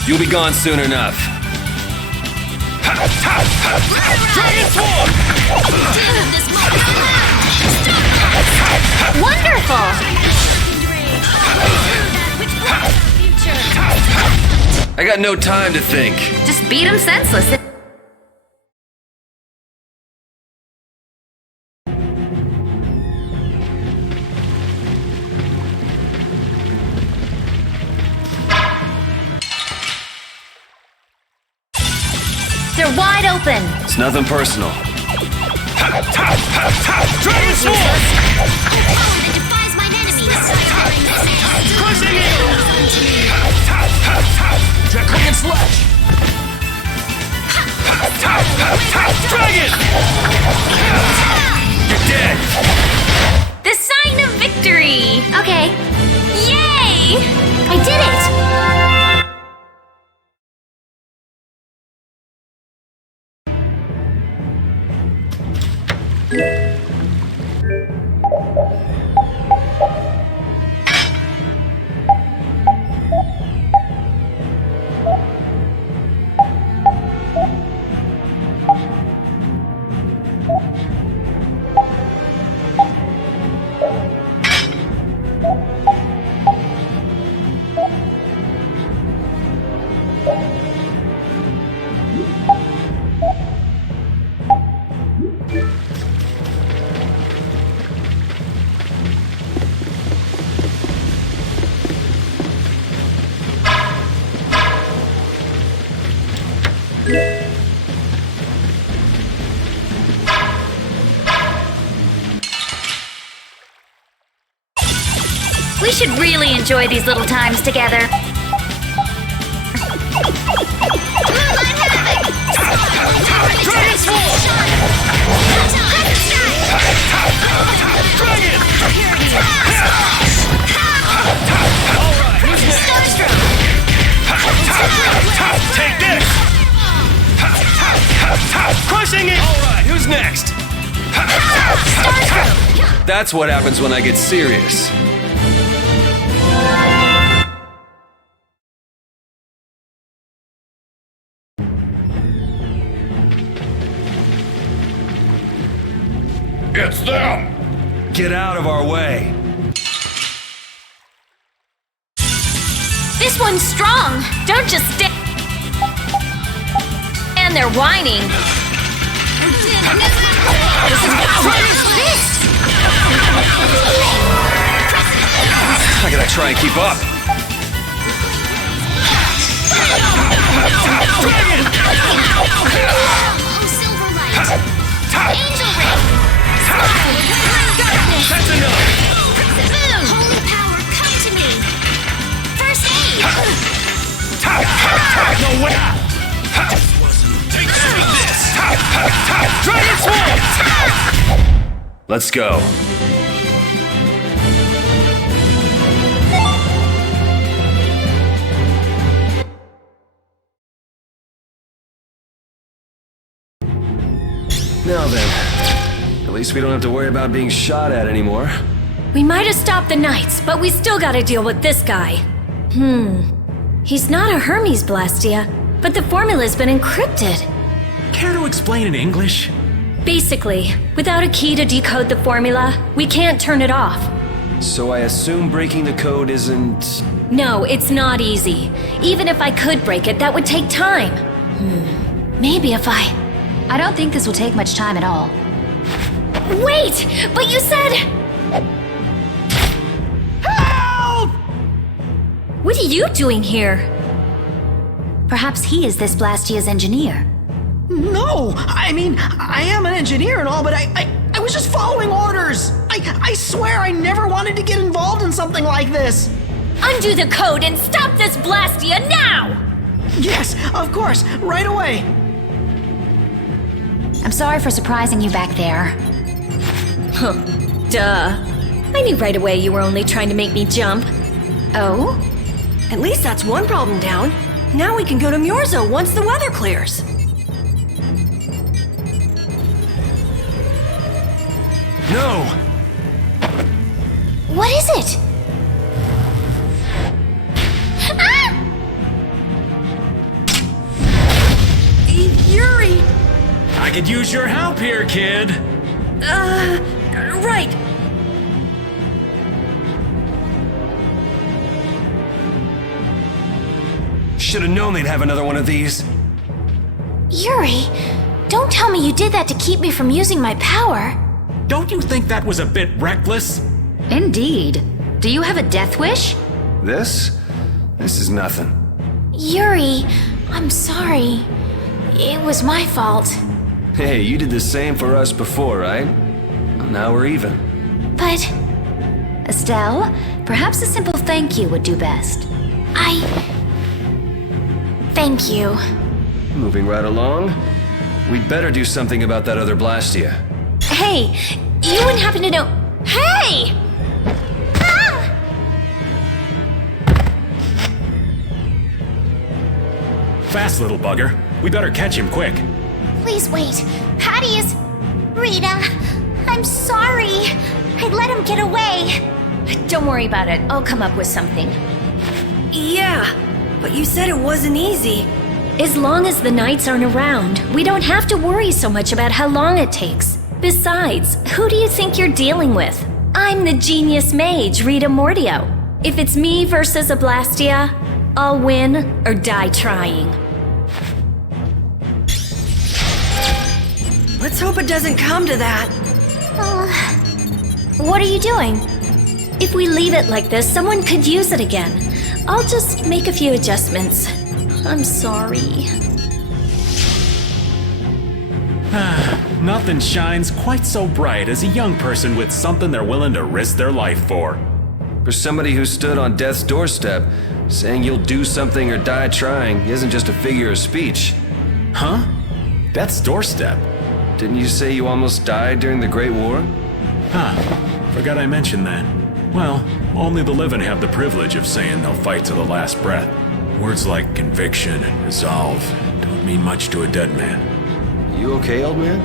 You'll be gone soon enough. Dragon Swarm! Wonderful. I got no time to think. Just beat him senseless. They're wide open. It's nothing personal. Dragon Swarm! It defies mine enemies. Crushing it! Draconian Slash! Dragon! You're dead! The sign of victory. Okay. Yay! I did it. We should really enjoy these little times together. Dragon Swarm! Dragon! Alright, who's next? Take this! Crushing it! Alright, who's next? That's what happens when I get serious. It's them! Get out of our way! This one's strong! Don't just stand there whining! I gotta try and keep up. Angel Ring! That's enough! Holy power, come to me! First aid! No way! Take some of this! Dragon Swarm! Let's go. Now then, at least we don't have to worry about being shot at anymore. We might have stopped the Knights, but we still gotta deal with this guy. He's not a Hermes Blastia, but the formula's been encrypted. Care to explain in English? Basically, without a key to decode the formula, we can't turn it off. So I assume breaking the code isn't... No, it's not easy. Even if I could break it, that would take time. Maybe if I don't think this will take much time at all. Wait! But you said... Help! What are you doing here? Perhaps he is this Blastia's engineer. No! I mean, I am an engineer and all, but I was just following orders! I swear I never wanted to get involved in something like this! Undo the code and stop this Blastia now! Yes, of course, right away! I'm sorry for surprising you back there. Duh. I knew right away you were only trying to make me jump. Oh? At least that's one problem down. Now we can go to Myorzo once the weather clears. No! What is it? Ah! Yuri! I could use your help here, kid. Right. Should have known they'd have another one of these. Yuri, don't tell me you did that to keep me from using my power. Don't you think that was a bit reckless? Indeed. Do you have a death wish? This? This is nothing. Yuri, I'm sorry. It was my fault. Hey, you did the same for us before, right? Well, now we're even. But Estelle, perhaps a simple thank you would do best. Thank you. Moving right along. We'd better do something about that other Blastia. Hey, you wouldn't happen to know... Hey! Ah! Fast, little bugger. We better catch him quick. Please wait. Patty is... Rita, I'm sorry. I let him get away. Don't worry about it. I'll come up with something. Yeah, but you said it wasn't easy. As long as the Knights aren't around, we don't have to worry so much about how long it takes. Besides, who do you think you're dealing with? I'm the genius mage, Rita Mordio. If it's me versus a Blastia, I'll win or die trying. Let's hope it doesn't come to that. What are you doing? If we leave it like this, someone could use it again. I'll just make a few adjustments. I'm sorry. Nothing shines quite so bright as a young person with something they're willing to risk their life for. For somebody who stood on death's doorstep, saying you'll do something or die trying isn't just a figure of speech. Huh? Death's doorstep? Didn't you say you almost died during the Great War? Forgot I mentioned that. Well, only the living have the privilege of saying they'll fight to the last breath. Words like conviction and resolve don't mean much to a dead man. You okay, old man?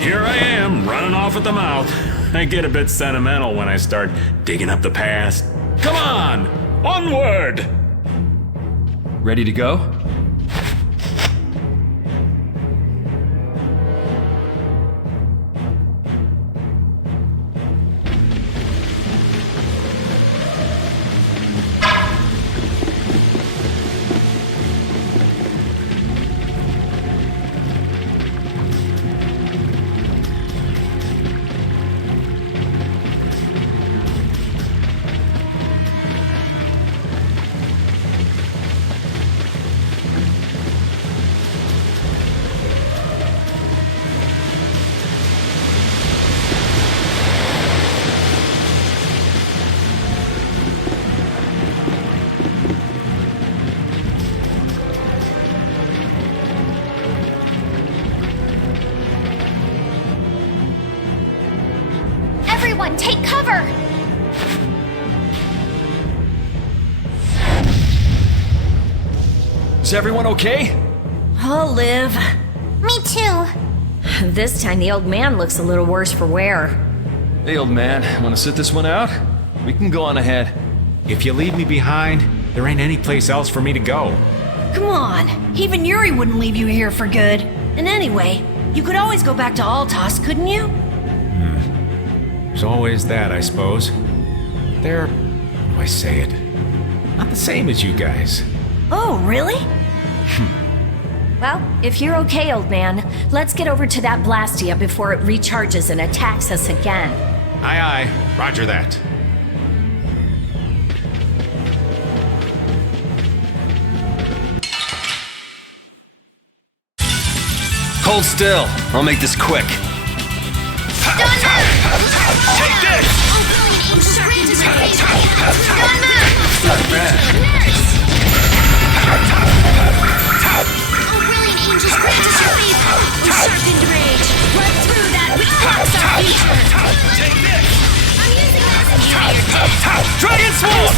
Here I am, running off at the mouth. I get a bit sentimental when I start digging up the past. Come on! Onward! Ready to go? Is everyone okay? I'll live. Me too. This time the old man looks a little worse for wear. Hey, old man, wanna sit this one out? We can go on ahead. If you leave me behind, there ain't any place else for me to go. Come on, even Yuri wouldn't leave you here for good. And anyway, you could always go back to Altos, couldn't you? There's always that, I suppose. They're, how do I say it? Not the same as you guys. Oh, really? Well, if you're okay, old man, let's get over to that Blastia before it recharges and attacks us again. Aye, aye. Roger that. Hold still. I'll make this quick. Take this! Dragon Swarm!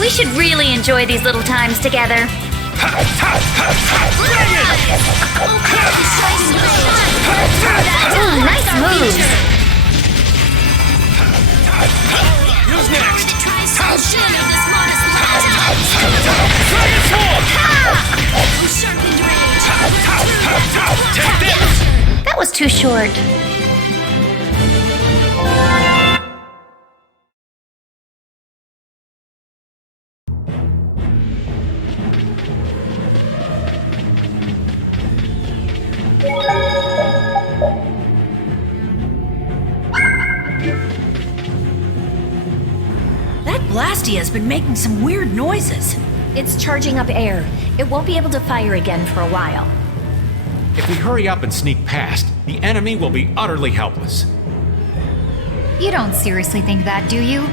We should really enjoy these little times together. Ooh, nice moves. Who's next? Take this! That was too short. That Blastia's been making some weird noises. It's charging up air. It won't be able to fire again for a while. If we hurry up and sneak past, the enemy will be utterly helpless. You don't seriously think that, do you?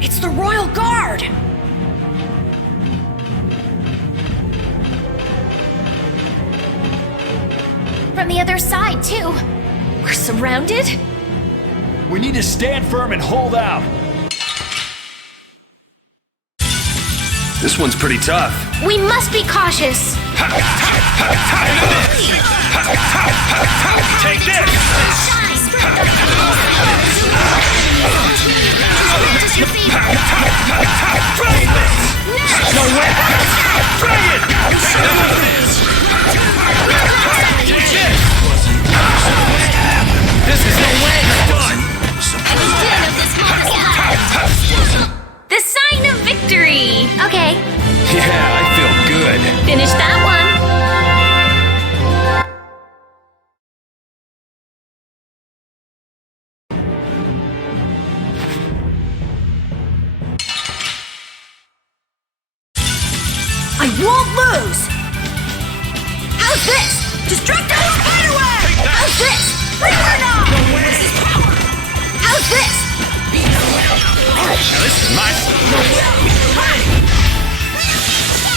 It's the Royal Guard! From the other side, too. We're surrounded? We need to stand firm and hold out. This one's pretty tough. We must be cautious. Take this! This is no way done. The sign of victory. Okay, Yeah, I feel good. finish that one. I won't lose! How's this? Destructo Spiderweb! How's this? Revernock! How's this? This is my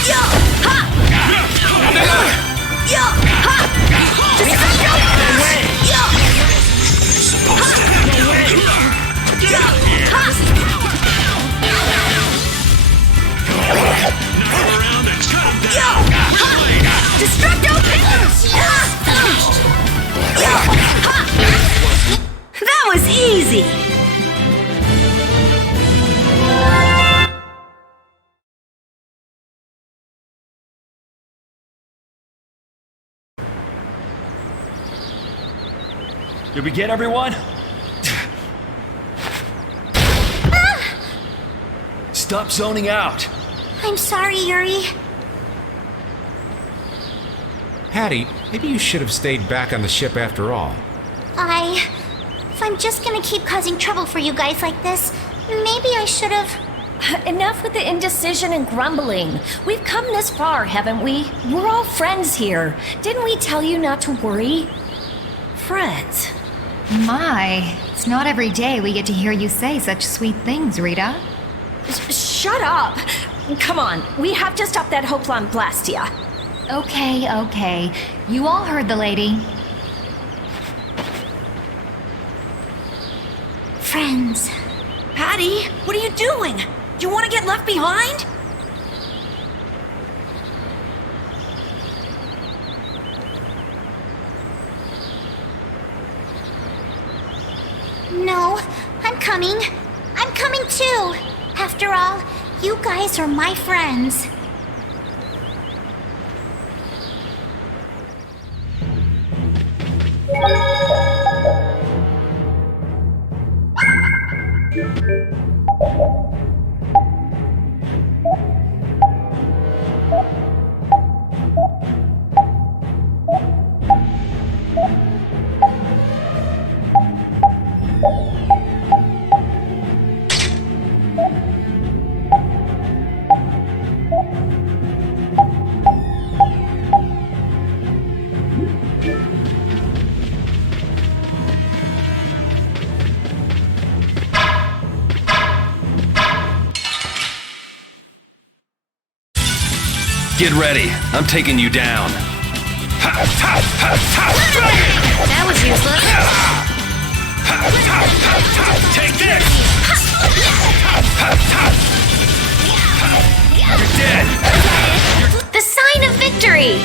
Yo! Ha! Yo! Ha! Destructo! Yo! Yo! Ha! Yo! Ha! Destructo! Yo! Ha! That was easy! Did we get everyone? Stop zoning out. I'm sorry, Yuri. Patty, maybe you should have stayed back on the ship after all. If I'm just gonna keep causing trouble for you guys like this, maybe I should have... Enough with the indecision and grumbling. We've come this far, haven't we? We're all friends here. Didn't we tell you not to worry? Friends. My, it's not every day we get to hear you say such sweet things, Rita. Shut up! Come on, we have to stop that Hoplan Blastia. Okay. You all heard the lady. Friends. Patty, what are you doing? Do you want to get left behind? No, I'm coming. I'm coming too. After all, you guys are my friends. Get ready. I'm taking you down. That was useless. Take this! You're dead! The sign of victory!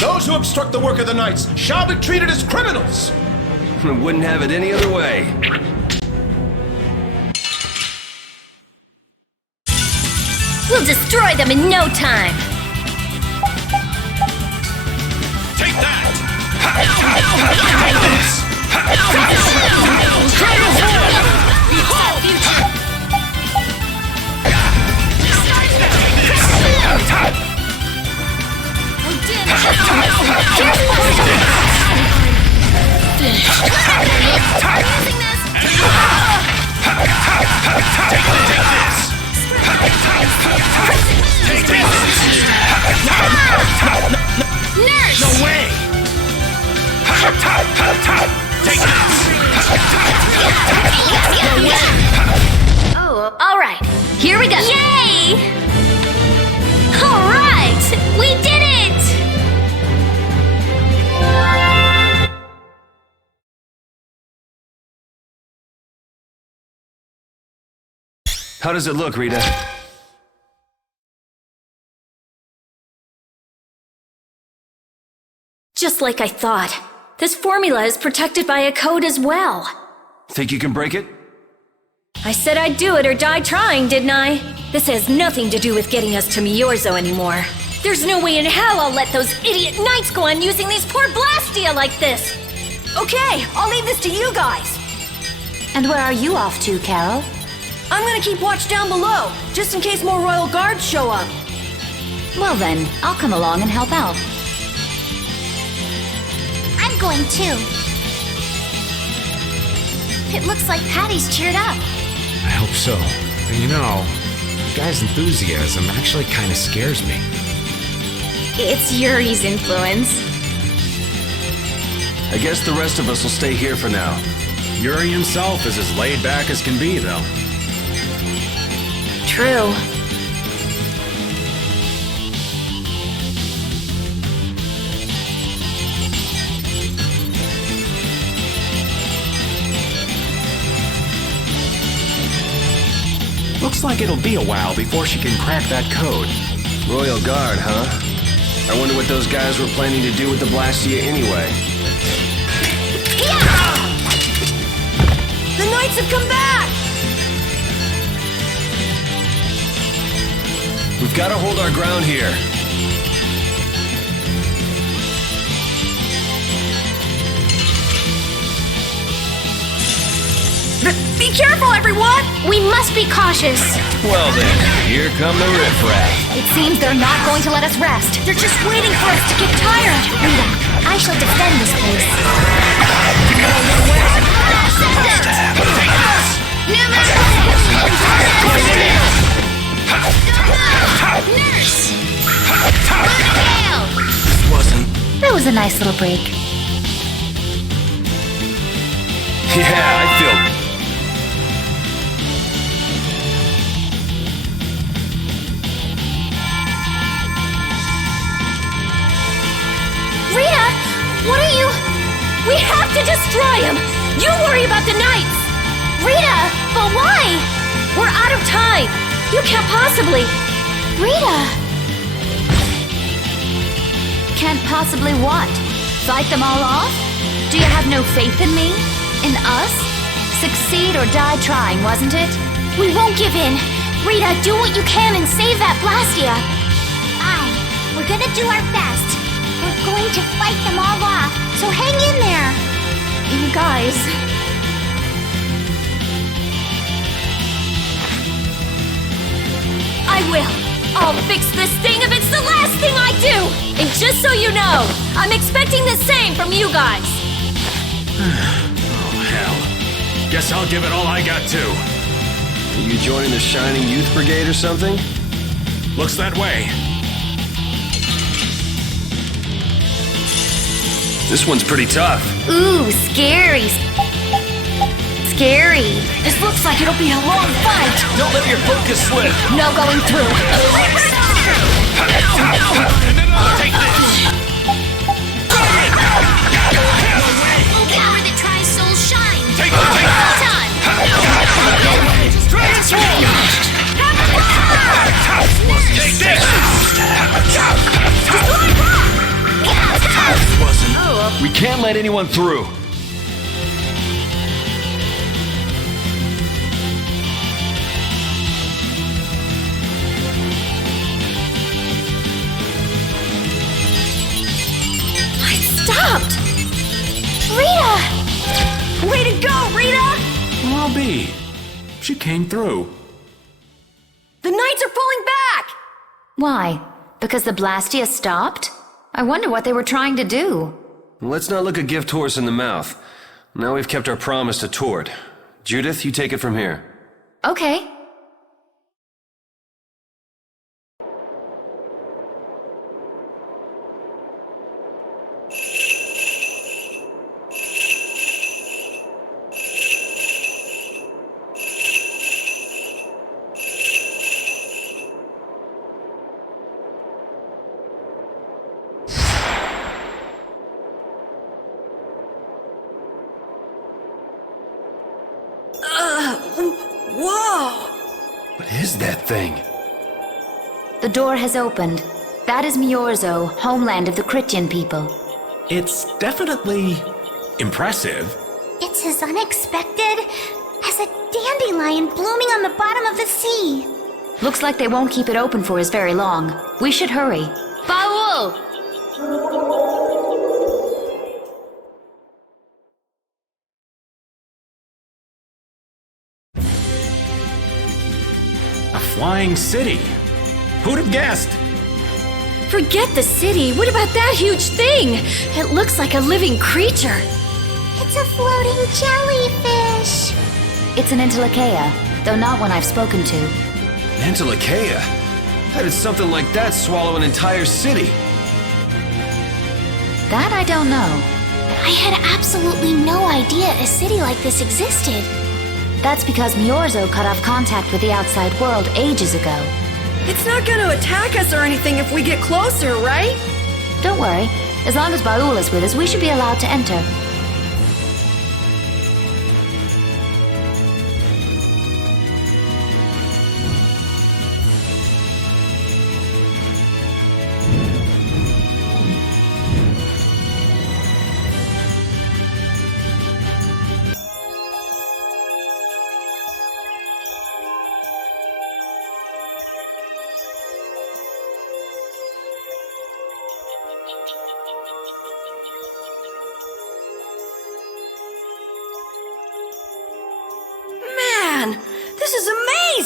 Those who obstruct the work of the Knights shall be treated as criminals! Wouldn't have it any other way. We'll destroy them in no time! Take that! Nurse! No way! Take Oh, alright. Here we go. Yay! Alright! We did it! How does it look, Rita? Just like I thought. This formula is protected by a code as well. Think you can break it? I said I'd do it or die trying, didn't I? This has nothing to do with getting us to Miorzo anymore. There's no way in hell I'll let those idiot knights go on using these poor Blastia like this! Okay, I'll leave this to you guys. And where are you off to, Carol? I'm gonna keep watch down below, just in case more royal guards show up. Well then, I'll come along and help out. I'm going too. It looks like Patty's cheered up. I hope so. And you know, the guy's enthusiasm actually kind of scares me. It's Yuri's influence. I guess the rest of us will stay here for now. Yuri himself is as laid back as can be, though. True. Looks like it'll be a while before she can crack that code. Royal Guard, huh? I wonder what those guys were planning to do with the Blastia anyway. The knights have come back! gotta hold our ground here. Be careful, everyone! We must be cautious. Well then, here come the riffraff. It seems they're not going to let us rest. They're just waiting for us to get tired. Rita, I shall defend this place. Nurse! That was a nice little break. Yeah, I feel... Rita, what are you... We have to destroy him! You worry about the knights! Rita, but why? We're out of time! You can't possibly... Rita! Can't possibly what? Fight them all off? Do you have no faith in me? In us? Succeed or die trying, wasn't it? We won't give in! Rita, do what you can and save that Blastia! Aye, we're gonna do our best. We're going to fight them all off, so hang in there! You guys... I will. I'll fix this thing if it's the last thing I do! And just so you know, I'm expecting the same from you guys. Oh, hell. Guess I'll give it all I got, too. Are you joining the Shining Youth Brigade or something? Looks that way. This one's pretty tough. Ooh, scary. Scary. This looks like it'll be a long fight. Don't let your focus slip. No going through. Take this! Power that tries souls shine! Take it! Time! Take this! We can't let anyone through. Stopped! Rita! Way to go, Rita! Well, I'll be. She came through. The knights are pulling back! Why? Because the Blastia stopped? I wonder what they were trying to do. Let's not look a gift horse in the mouth. Now we've kept our promise to Tord. Judith, you take it from here. Okay. Whoa! What is that thing? The door has opened. That is Miorzo, homeland of the Critian people. It's definitely impressive. It's as unexpected as a dandelion blooming on the bottom of the sea. Looks like they won't keep it open for us very long. We should hurry. Baul! A flying city. Who'd have guessed? Forget the city. What about that huge thing? It looks like a living creature. It's a floating jellyfish. It's an Entelekea, though not one I've spoken to. Entelekea? How did something like that swallow an entire city? That I don't know. I had absolutely no idea a city like this existed. That's because Miorzo cut off contact with the outside world ages ago. It's not gonna attack us or anything if we get closer, right? Don't worry. As long as Baul is with us, we should be allowed to enter.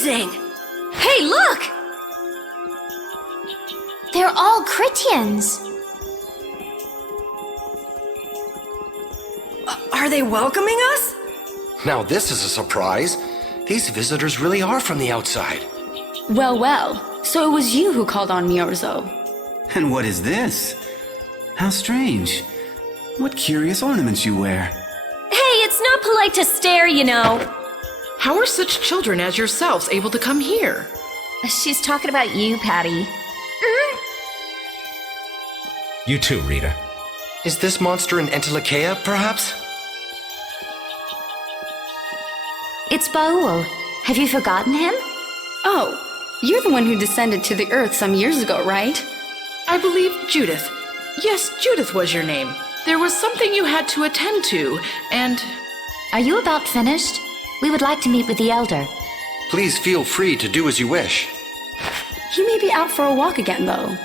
amazing! Hey, look! They're all Critians. Are they welcoming us? Now this is a surprise. These visitors really are from the outside. Well, well. So it was you who called on me, Orzo. And what is this? How strange. What curious ornaments you wear. Hey, it's not polite to stare, you know. How are such children as yourselves able to come here? She's talking about you, Patty. You too, Rita. Is this monster an Entelekea, perhaps? It's Baul. Have you forgotten him? Oh, you're the one who descended to the earth some years ago, right? I believe Judith. Yes, Judith was your name. There was something you had to attend to, and... Are you about finished? We would like to meet with the Elder. Please feel free to do as you wish. He may be out for a walk again, though.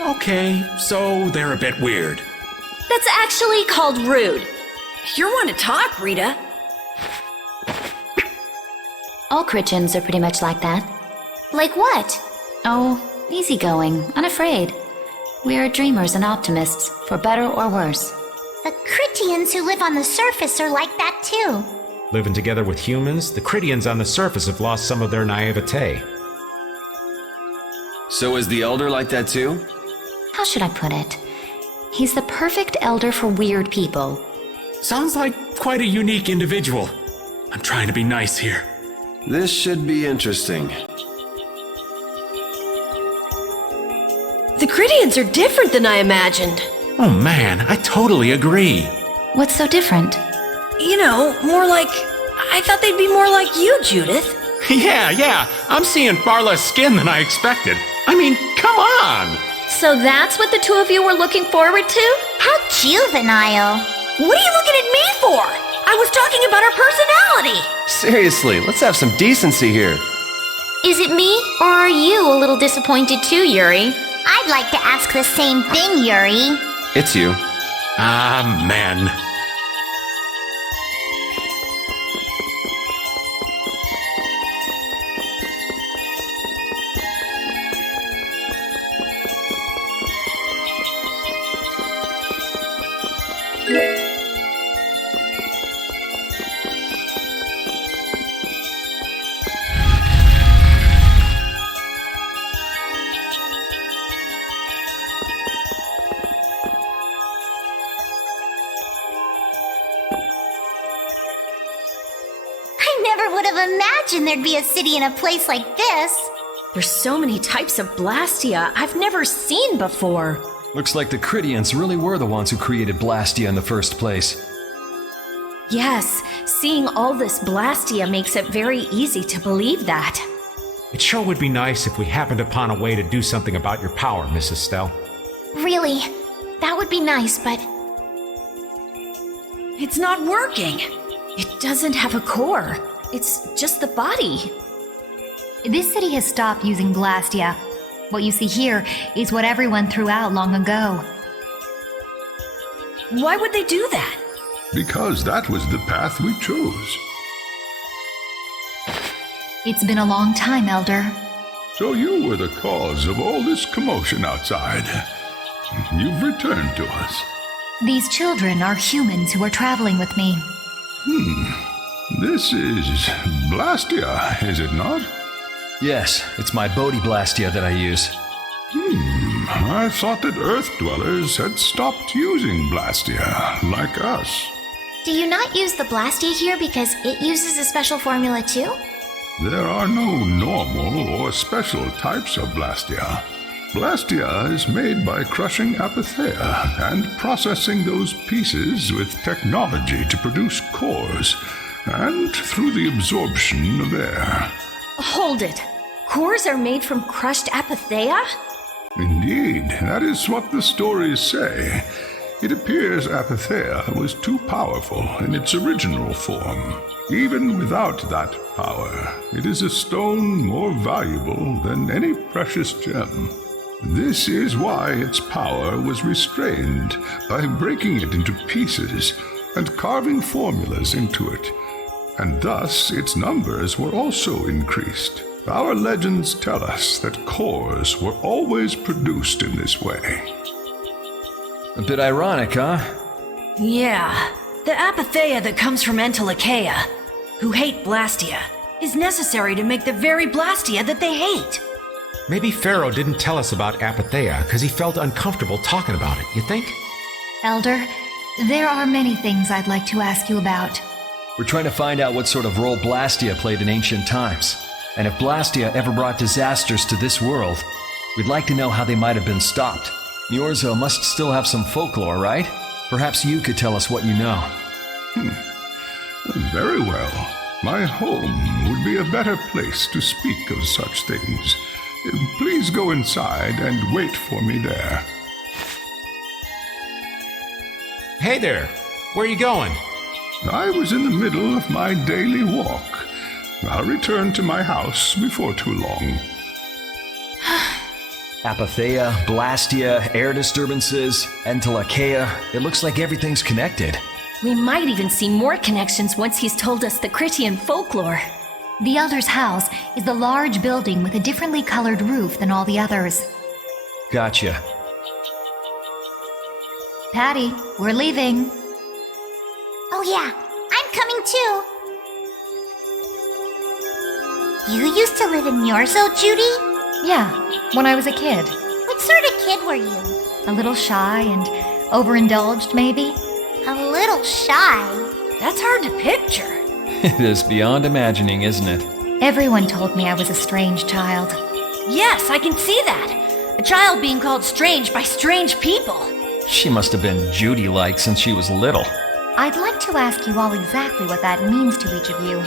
Okay, so they're a bit weird. That's actually called rude. You're one to talk, Rita. All Critchens are pretty much like that. Like what? Oh, easygoing, unafraid. We are dreamers and optimists, for better or worse. The Critians who live on the surface are like that too. Living together with humans, the Critians on the surface have lost some of their naivete. So is the Elder like that too? How should I put it? He's the perfect elder for weird people. Sounds like quite a unique individual. I'm trying to be nice here. This should be interesting. The Critians are different than I imagined. Oh man, I totally agree. What's so different? You know, more like... I thought they'd be more like you, Judith. Yeah, I'm seeing far less skin than I expected. I mean, come on! So that's what the two of you were looking forward to? How juvenile. What are you looking at me for? I was talking about her personality. Seriously, let's have some decency here. Is it me, or are you a little disappointed too, Yuri? I'd like to ask the same thing, Yuri. It's you. Ah, man. Imagine there'd be a city in a place like this. There's so many types of Blastia I've never seen before. Looks like the Critians really were the ones who created Blastia in the first place. Yes, seeing all this Blastia makes it very easy to believe that. It sure would be nice if we happened upon a way to do something about your power, Mrs. Stell. Really, that would be nice, but... It's not working. It doesn't have a core. It's just the body. This city has stopped using Blastia. What you see here is what everyone threw out long ago. Why would they do that? Because that was the path we chose. It's been a long time, Elder. So you were the cause of all this commotion outside. You've returned to us. These children are humans who are traveling with me. This is Blastia, is it not? Yes, it's my Bodhi Blastia that I use. I thought that Earth dwellers had stopped using Blastia, like us. Do you not use the Blastia here because it uses a special formula too? There are no normal or special types of Blastia. Blastia is made by crushing Apatheia and processing those pieces with technology to produce cores, and through the absorption of air. Hold it. Cores are made from crushed Apatheia? Indeed, that is what the stories say. It appears Apatheia was too powerful in its original form. Even without that power, it is a stone more valuable than any precious gem. This is why its power was restrained by breaking it into pieces and carving formulas into it, and thus its numbers were also increased. Our legends tell us that cores were always produced in this way. A bit ironic, huh? Yeah. The apatheia that comes from Entelechea, who hate Blastia, is necessary to make the very Blastia that they hate. Maybe Pharaoh didn't tell us about Apatheia because he felt uncomfortable talking about it, you think? Elder, there are many things I'd like to ask you about. We're trying to find out what sort of role Blastia played in ancient times. And if Blastia ever brought disasters to this world, we'd like to know how they might have been stopped. Niorzo must still have some folklore, right? Perhaps you could tell us what you know. Very well. My home would be a better place to speak of such things. Please go inside and wait for me there. Hey there! Where are you going? I was in the middle of my daily walk. I'll return to my house before too long. Apatheia, Blastia, air disturbances, Entelechea. It looks like everything's connected. We might even see more connections once he's told us the Critian folklore. The Elder's house is the large building with a differently colored roof than all the others. Gotcha. Patty, we're leaving. Oh yeah, I'm coming too. You used to live in Niorzo, Judy? Yeah, when I was a kid. What sort of kid were you? A little shy and overindulged, maybe? A little shy. That's hard to picture. It is beyond imagining, isn't it? Everyone told me I was a strange child. Yes, I can see that. A child being called strange by strange people. She must have been Judy-like since she was little. I'd like to ask you all exactly what that means to each of you.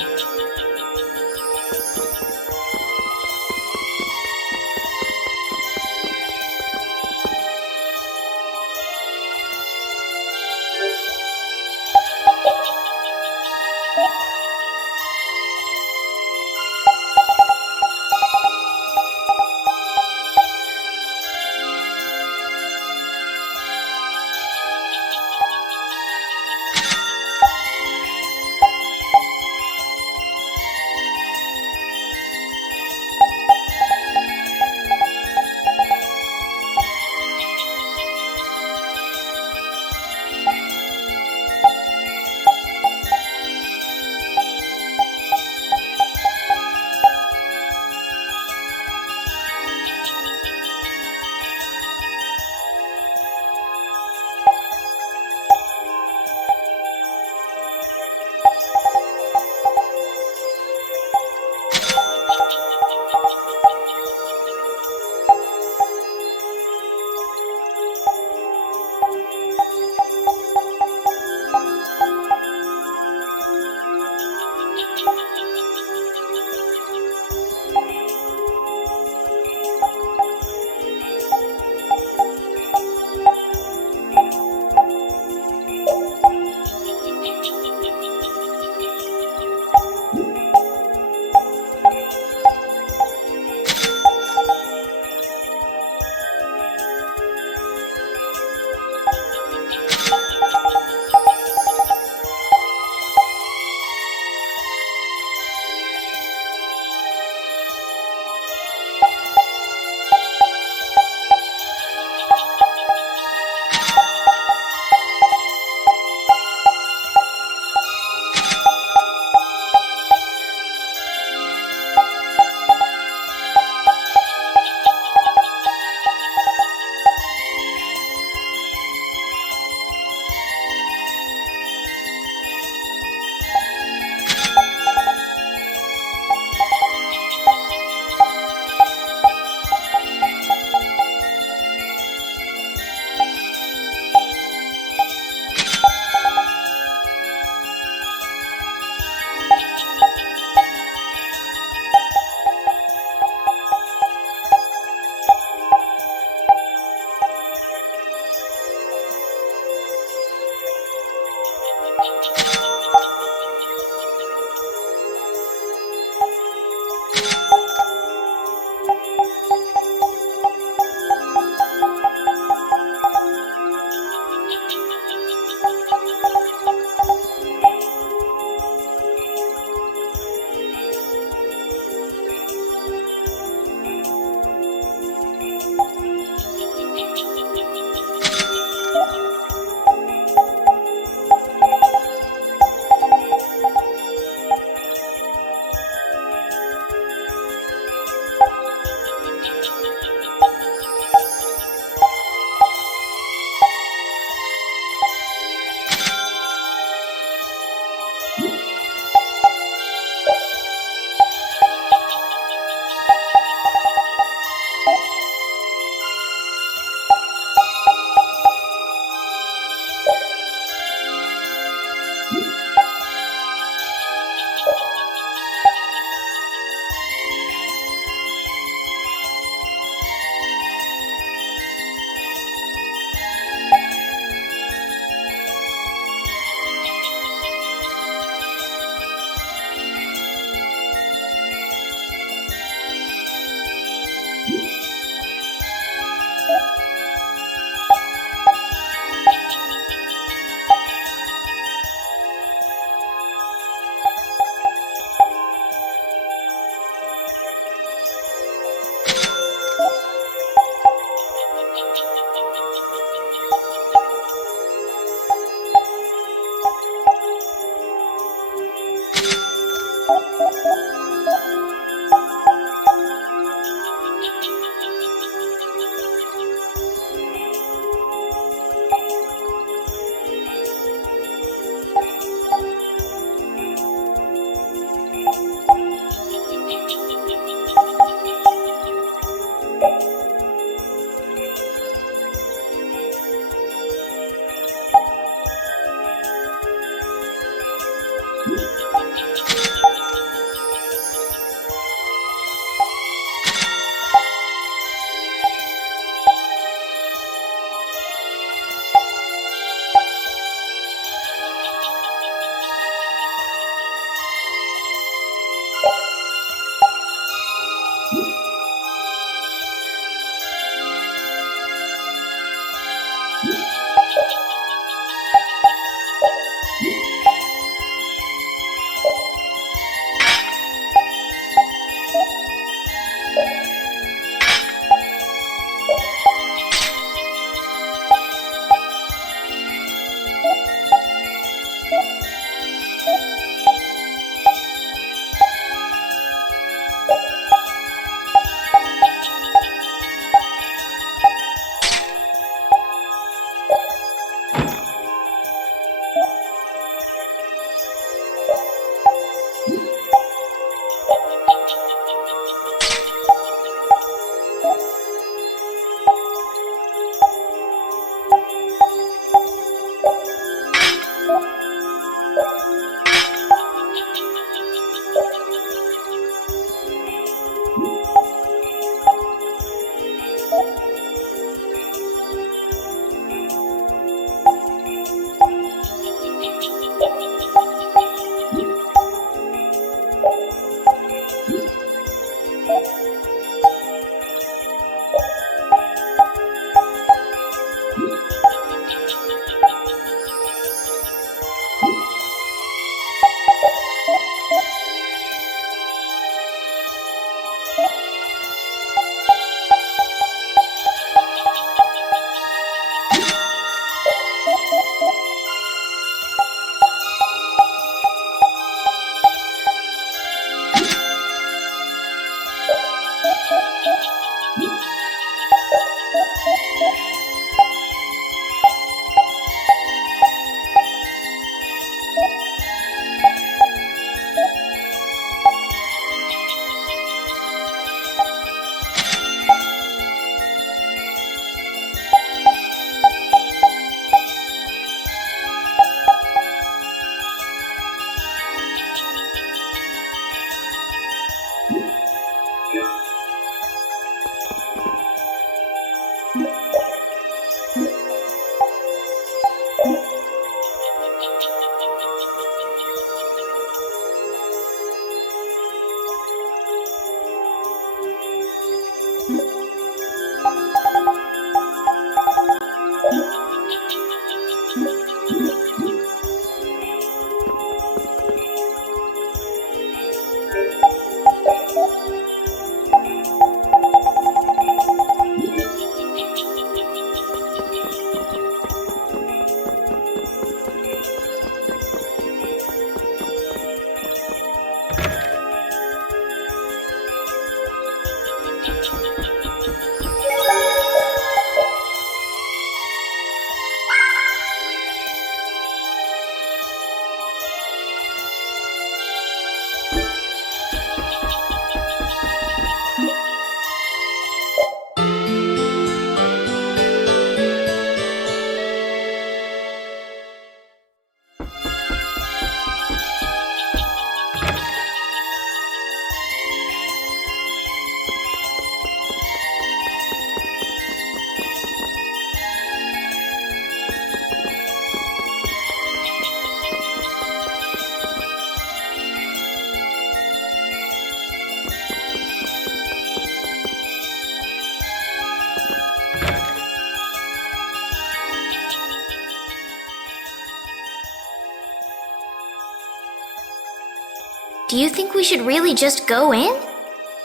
Do you think we should really just go in?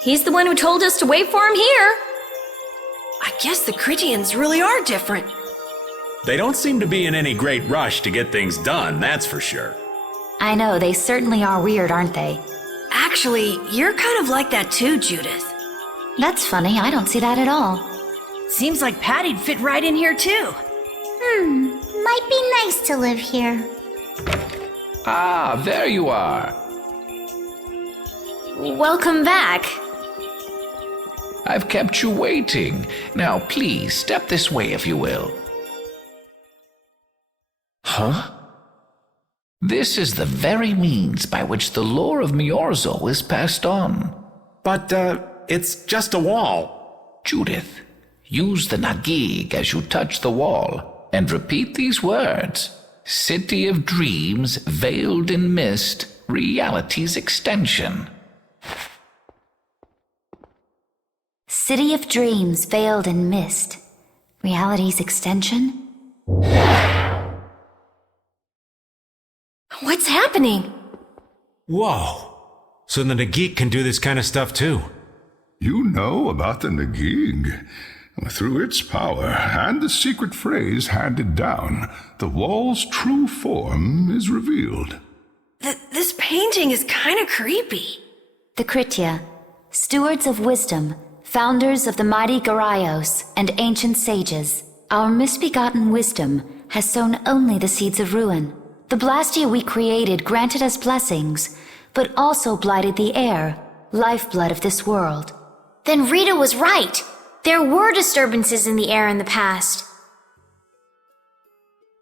He's the one who told us to wait for him here. I guess the Critians really are different. They don't seem to be in any great rush to get things done, that's for sure. I know, they certainly are weird, aren't they? Actually, you're kind of like that too, Judith. That's funny, I don't see that at all. Seems like Patty'd fit right in here too. Might be nice to live here. Ah, there you are. Welcome back. I've kept you waiting. Now please, step this way if you will. Huh? This is the very means by which the lore of Miorzo is passed on. But, it's just a wall. Judith, use the Nagig as you touch the wall, and repeat these words. City of dreams, veiled in mist, reality's extension. City of dreams veiled in mist. Reality's extension? What's happening? Whoa. So the Nagik can do this kind of stuff too. You know about the Nagig. Through its power and the secret phrase handed down, the wall's true form is revealed. This painting is kind of creepy. The Kritia, stewards of wisdom, founders of the mighty Garaios and ancient sages, our misbegotten wisdom has sown only the seeds of ruin. The Blastia we created granted us blessings, but also blighted the air, lifeblood of this world. Then Rita was right. There were disturbances in the air in the past.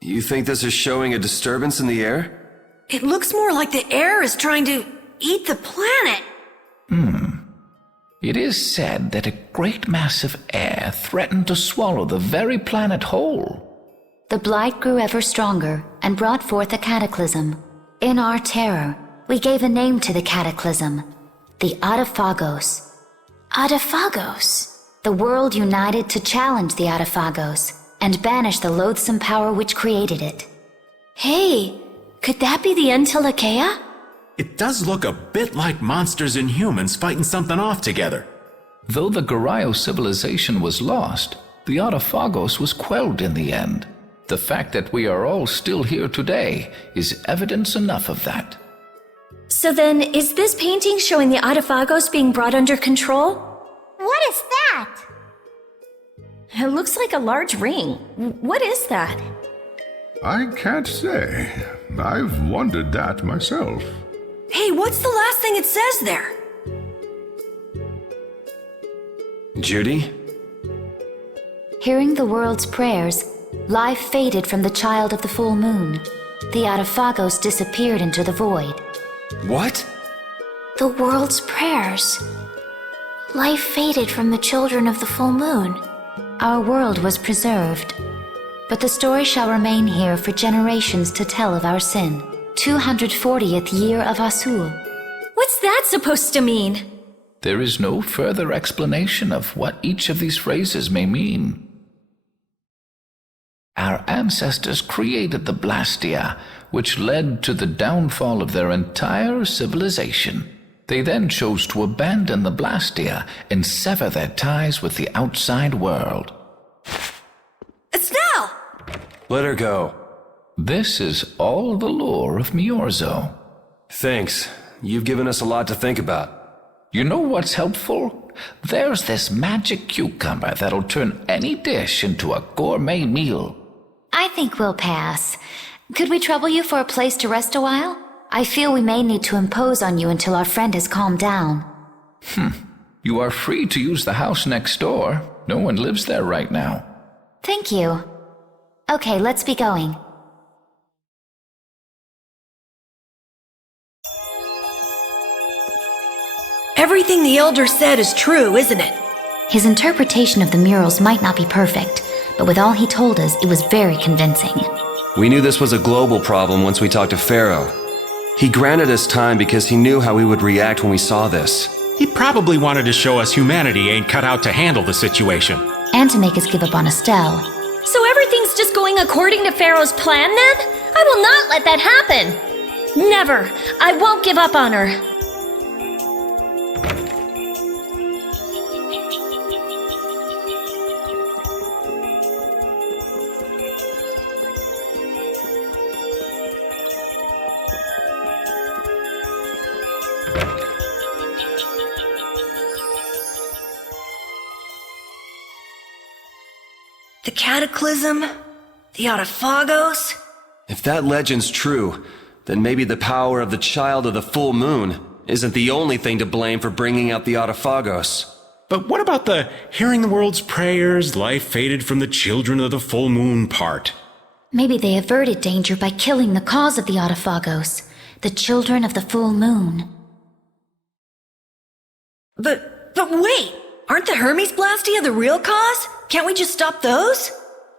You think this is showing a disturbance in the air? It looks more like the air is trying to eat the planet. It is said that a great mass of air threatened to swallow the very planet whole. The blight grew ever stronger and brought forth a cataclysm. In our terror, we gave a name to the cataclysm, the Adaphagos. Adaphagos? The world united to challenge the Adaphagos and banish the loathsome power which created it. Hey, could that be the Entelekea? It does look a bit like monsters and humans fighting something off together. Though the Garayo civilization was lost, the Adaphagos was quelled in the end. The fact that we are all still here today is evidence enough of that. So then, is this painting showing the Adaphagos being brought under control? What is that? It looks like a large ring. What is that? I can't say. I've wondered that myself. Hey, what's the last thing it says there? Judy? Hearing the world's prayers, life faded from the child of the full moon. The Adaphagos disappeared into the void. What? The world's prayers. Life faded from the children of the full moon. Our world was preserved, but the story shall remain here for generations to tell of our sin. 240th year of Asul. What's that supposed to mean? There is no further explanation of what each of these phrases may mean. Our ancestors created the Blastia, which led to the downfall of their entire civilization. They then chose to abandon the Blastia and sever their ties with the outside world. Estelle! Let her go. This is all the lore of Miorzo. Thanks. You've given us a lot to think about. You know what's helpful? There's this magic cucumber that'll turn any dish into a gourmet meal. I think we'll pass. Could we trouble you for a place to rest a while? I feel we may need to impose on you until our friend has calmed down. You are free to use the house next door. No one lives there right now. Thank you. Okay, let's be going. Everything the Elder said is true, isn't it? His interpretation of the murals might not be perfect, but with all he told us, it was very convincing. We knew this was a global problem once we talked to Pharaoh. He granted us time because he knew how we would react when we saw this. He probably wanted to show us humanity ain't cut out to handle the situation. And to make us give up on Estelle. So everything's just going according to Pharaoh's plan then? I will not let that happen! Never! I won't give up on her! The Cataclysm? The Autophagos? If that legend's true, then maybe the power of the child of the full moon isn't the only thing to blame for bringing out the Autophagos. But what about the hearing the world's prayers, life faded from the children of the full moon part? Maybe they averted danger by killing the cause of the Autophagos, the children of the full moon. But wait! Aren't the Hermes Blastia the real cause? Can't we just stop those?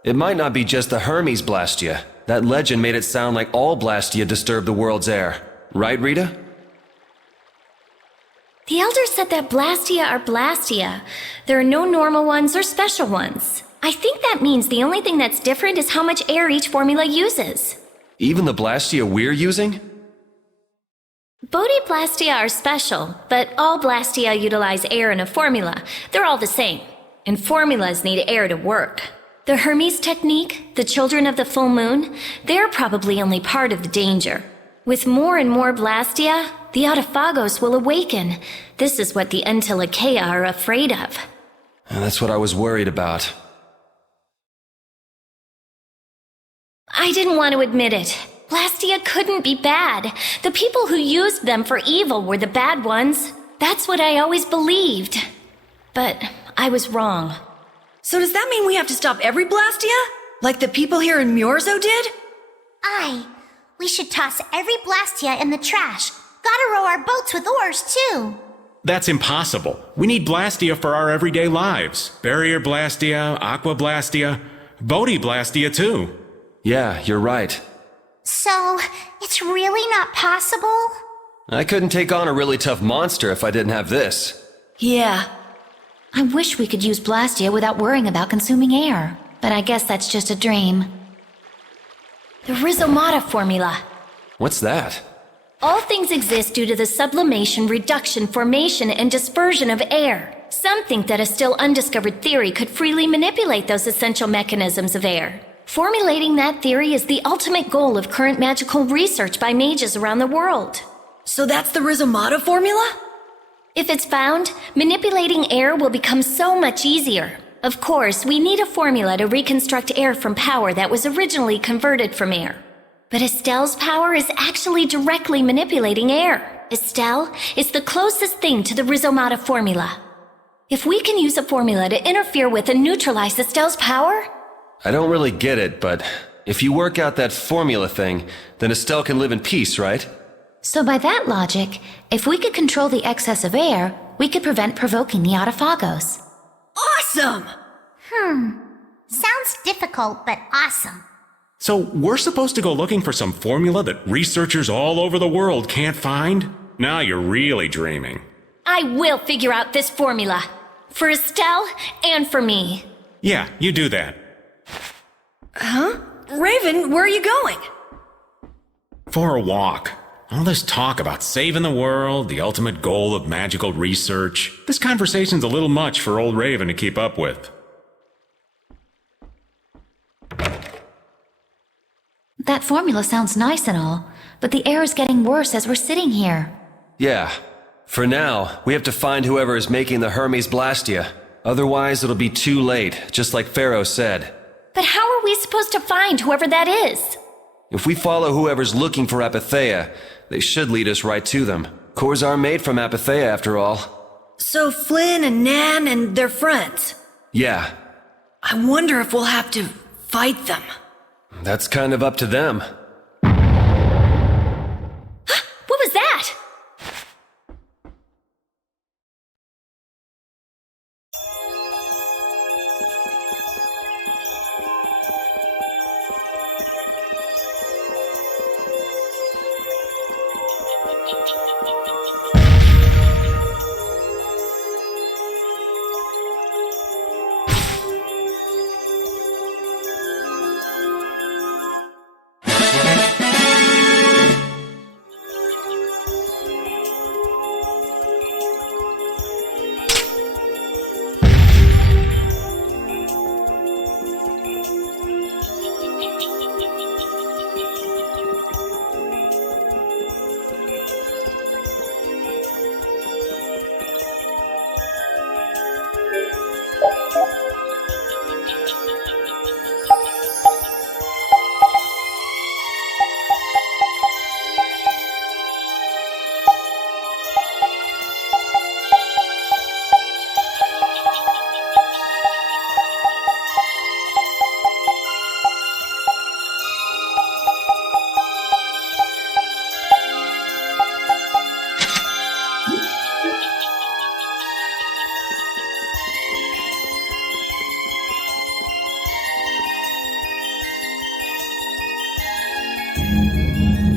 It might not be just the Hermes Blastia. That legend made it sound like all Blastia disturb the world's air. Right, Rita? The Elder said that Blastia are Blastia. There are no normal ones or special ones. I think that means the only thing that's different is how much air each formula uses. Even the Blastia we're using? Bodhiblastia are special, but all Blastia utilize air in a formula. They're all the same, and formulas need air to work. The Hermes technique, the children of the full moon, they're probably only part of the danger. With more and more Blastia, the Autophagos will awaken. This is what the Entelekea are afraid of. And that's what I was worried about. I didn't want to admit it. Blastia couldn't be bad. The people who used them for evil were the bad ones. That's what I always believed. But I was wrong. So does that mean we have to stop every Blastia? Like the people here in Myorzo did? Aye. We should toss every Blastia in the trash. Gotta row our boats with oars, too. That's impossible. We need Blastia for our everyday lives. Barrier Blastia, Aqua Blastia, Bodhiblastia too. Yeah, you're right. So, it's really not possible? I couldn't take on a really tough monster if I didn't have this. Yeah. I wish we could use Blastia without worrying about consuming air, but I guess that's just a dream. The Rhizomata formula. What's that? All things exist due to the sublimation, reduction, formation, and dispersion of air. Some think that a still undiscovered theory could freely manipulate those essential mechanisms of air. Formulating that theory is the ultimate goal of current magical research by mages around the world. So that's the Rhizomata formula? If it's found, manipulating air will become so much easier. Of course, we need a formula to reconstruct air from power that was originally converted from air. But Estelle's power is actually directly manipulating air. Estelle is the closest thing to the Rhizomata formula. If we can use a formula to interfere with and neutralize Estelle's power... I don't really get it, but if you work out that formula thing, then Estelle can live in peace, right? So by that logic, if we could control the excess of air, we could prevent provoking the Autophagos. Awesome! Sounds difficult, but awesome. So we're supposed to go looking for some formula that researchers all over the world can't find? Now you're really dreaming. I will figure out this formula. For Estelle and for me. Yeah, you do that. Huh? Raven, where are you going? For a walk. All this talk about saving the world, the ultimate goal of magical research. This conversation's a little much for old Raven to keep up with. That formula sounds nice and all, but the air is getting worse as we're sitting here. Yeah. For now, we have to find whoever is making the Hermes Blastia. Otherwise, it'll be too late, just like Pharaoh said. But how are we supposed to find whoever that is? If we follow whoever's looking for Apatheia, they should lead us right to them. Cores are made from Apatheia, after all. So Flynn and Nan and their friends? Yeah. I wonder if we'll have to fight them. That's kind of up to them. What was that?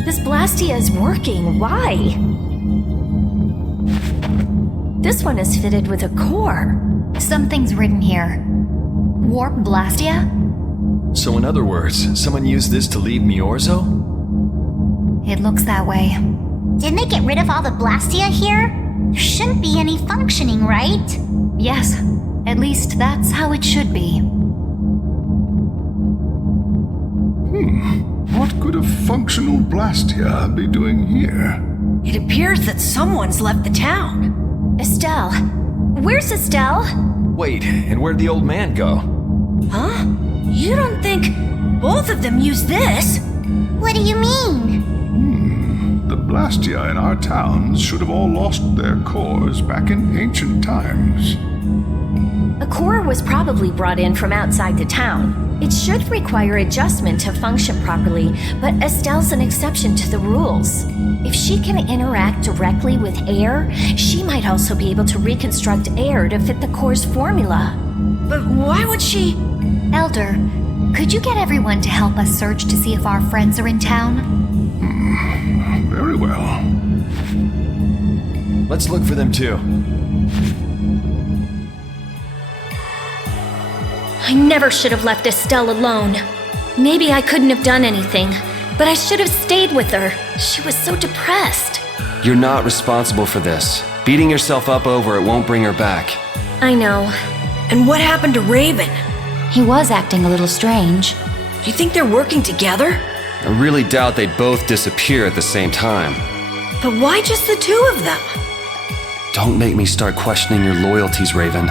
This Blastia is working. Why? This one is fitted with a core. Something's written here. Warp Blastia? So in other words, someone used this to leave Miorzo? It looks that way. Didn't they get rid of all the Blastia here? There shouldn't be any functioning, right? Yes, at least that's how it should be. What could a functional Blastia be doing here? It appears that someone's left the town. Estelle. Where's Estelle? Wait, and where'd the old man go? Huh? You don't think both of them used this? What do you mean? The Blastia in our towns should have all lost their cores back in ancient times. A core was probably brought in from outside the town. It should require adjustment to function properly, but Estelle's an exception to the rules. If she can interact directly with air, she might also be able to reconstruct air to fit the core's formula. But why would she? Elder, could you get everyone to help us search to see if our friends are in town? Very well. Let's look for them too. I never should have left Estelle alone. Maybe I couldn't have done anything, but I should have stayed with her. She was so depressed. You're not responsible for this. Beating yourself up over it won't bring her back. I know. And what happened to Raven? He was acting a little strange. Do you think they're working together? I really doubt they'd both disappear at the same time. But why just the two of them? Don't make me start questioning your loyalties, Raven.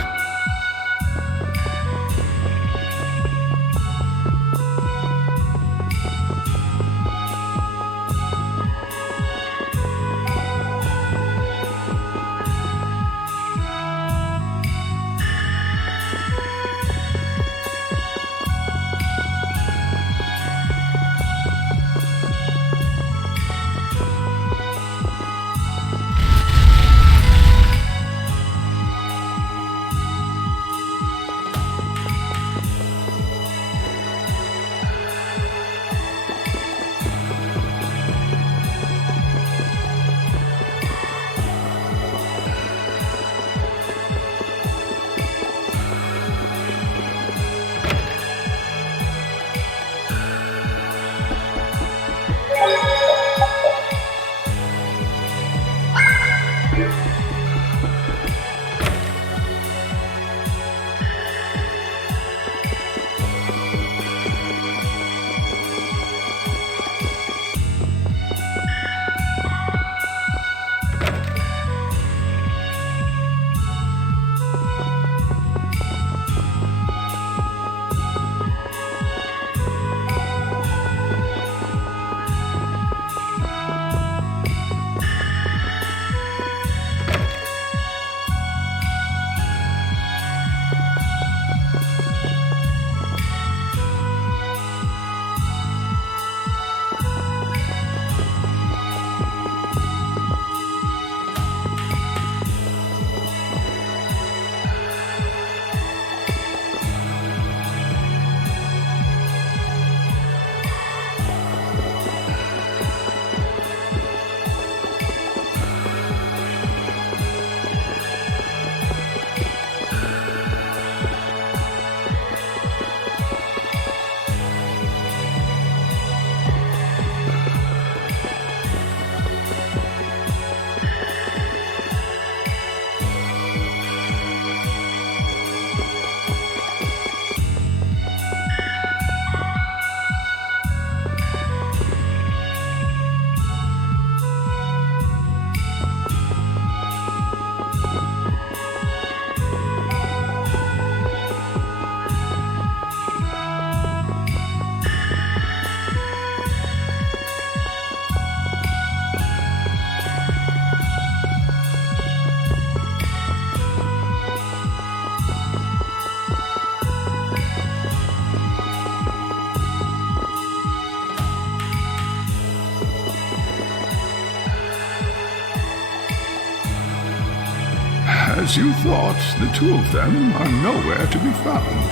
As you thought, the two of them are nowhere to be found.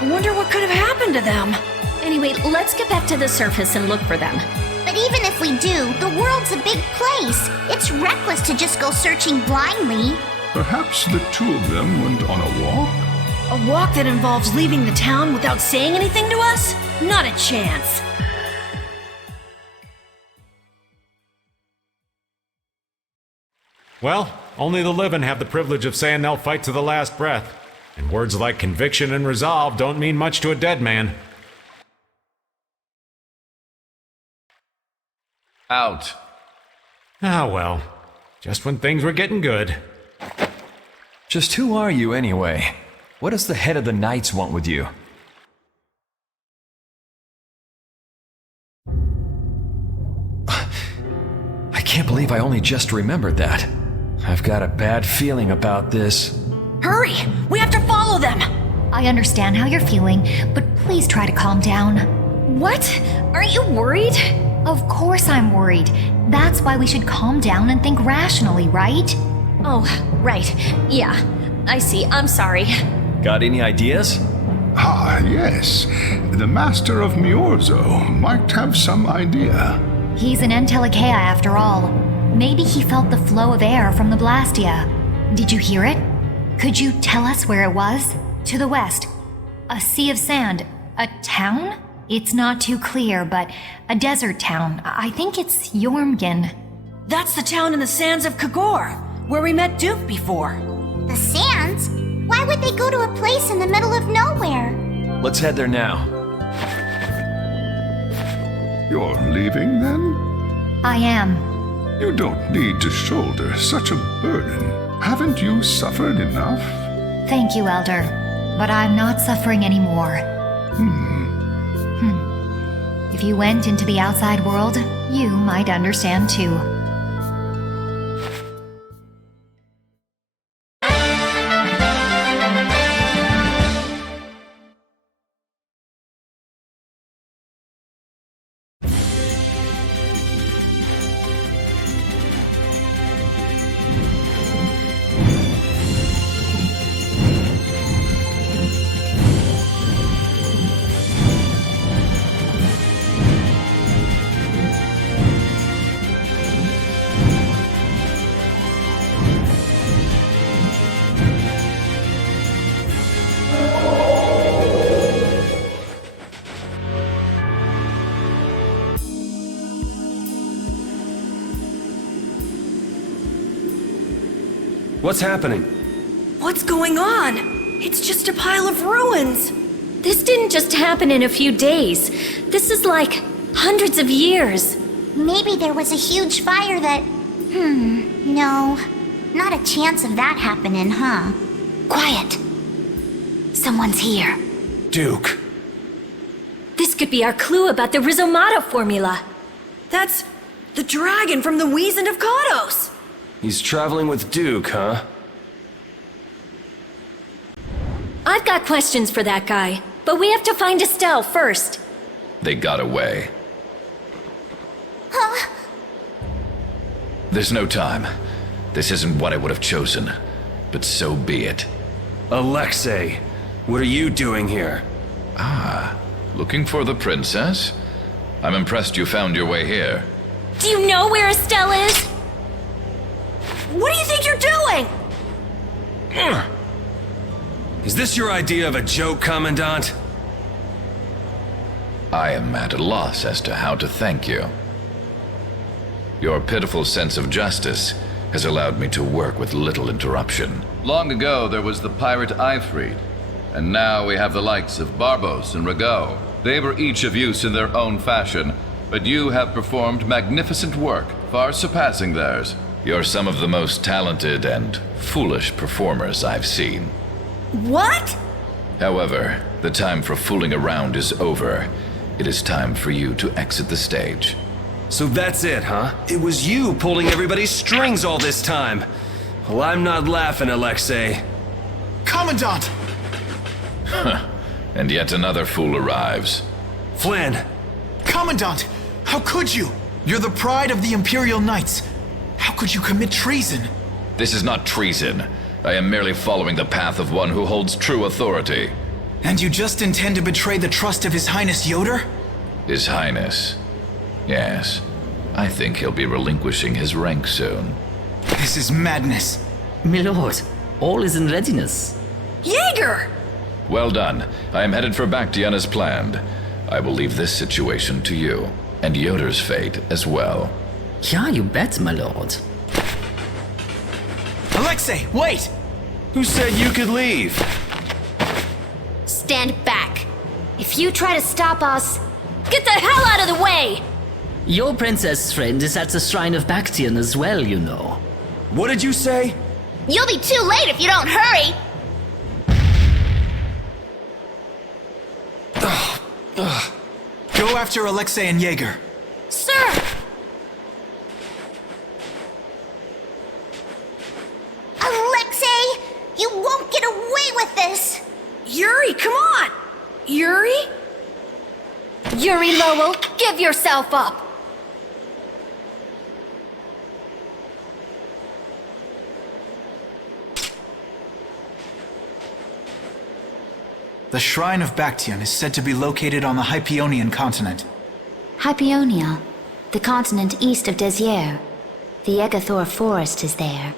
I wonder what could have happened to them. Anyway, let's get back to the surface and look for them. But But even if we do, the world's a big place. It's reckless to just go searching blindly. Perhaps the two of them went on a walk? A walk that involves leaving the town without saying anything to us? Not a chance. Well, only the living have the privilege of saying they'll fight to the last breath. And words like conviction and resolve don't mean much to a dead man. Out. Ah, well. Just when things were getting good. Just who are you anyway? What does the head of the Knights want with you? I can't believe I only just remembered that. I've got a bad feeling about this. Hurry! We have to follow them! I understand how you're feeling, but please try to calm down. What? Aren't you worried? Of course I'm worried. That's why we should calm down and think rationally, right? Oh, right. Yeah, I see. I'm sorry. Got any ideas? Ah, yes. The Master of Miorzo might have some idea. He's an Entelecea after all. Maybe he felt the flow of air from the Blastia. Did you hear it? Could you tell us where it was? To the west. A sea of sand. A town? It's not too clear, but a desert town. I think it's Jormungand. That's the town in the sands of Kagor, where we met Duke before. The sands? Why would they go to a place in the middle of nowhere? Let's head there now. You're leaving then? I am. You don't need to shoulder such a burden. Haven't you suffered enough? Thank you, Elder. But I'm not suffering anymore. If you went into the outside world, you might understand too. What's happening? What's going on? It's just a pile of ruins. This didn't just happen in a few days. This is like hundreds of years. Maybe there was a huge fire that... no. Not a chance of that happening, huh? Quiet. Someone's here. Duke. This could be our clue about the Rizomata formula. That's the dragon from the Wizened of Kados. He's traveling with Duke, huh? I've got questions for that guy, but we have to find Estelle first. They got away. Huh? There's no time. This isn't what I would have chosen, but so be it. Alexei, what are you doing here? Ah, looking for the princess? I'm impressed you found your way here. Do you know where Estelle is? What do you think you're doing? Is this your idea of a joke, Commandant? I am at a loss as to how to thank you. Your pitiful sense of justice has allowed me to work with little interruption. Long ago, there was the pirate Eifried, and now we have the likes of Barbos and Rago. They were each of use in their own fashion, but you have performed magnificent work, far surpassing theirs. You're some of the most talented and foolish performers I've seen. What? However, the time for fooling around is over. It is time for you to exit the stage. So that's it, huh? It was you pulling everybody's strings all this time. Well, I'm not laughing, Alexei. Commandant! And yet another fool arrives. Flynn! Commandant! How could you? You're the pride of the Imperial Knights. How could you commit treason? This is not treason. I am merely following the path of one who holds true authority. And you just intend to betray the trust of His Highness Yoder? His Highness. Yes, I think he'll be relinquishing his rank soon. This is madness. Milord, all is in readiness. Jaeger! Well done. I am headed for Bactian as planned. I will leave this situation to you, and Yoder's fate as well. Yeah, you bet, my lord. Alexei, wait! Who said you could leave? Stand back. If you try to stop us, get the hell out of the way! Your princess friend is at the Shrine of Bactian as well, you know. What did you say? You'll be too late if you don't hurry! Go after Alexei and Jaeger. Sir! Alexei, you won't get away with this! Yuri, come on! Yuri? Yuri Lowell, give yourself up! The Shrine of Bactian is said to be located on the Hypionian continent. Hypionia, the continent east of Desier. The Egathor forest is there.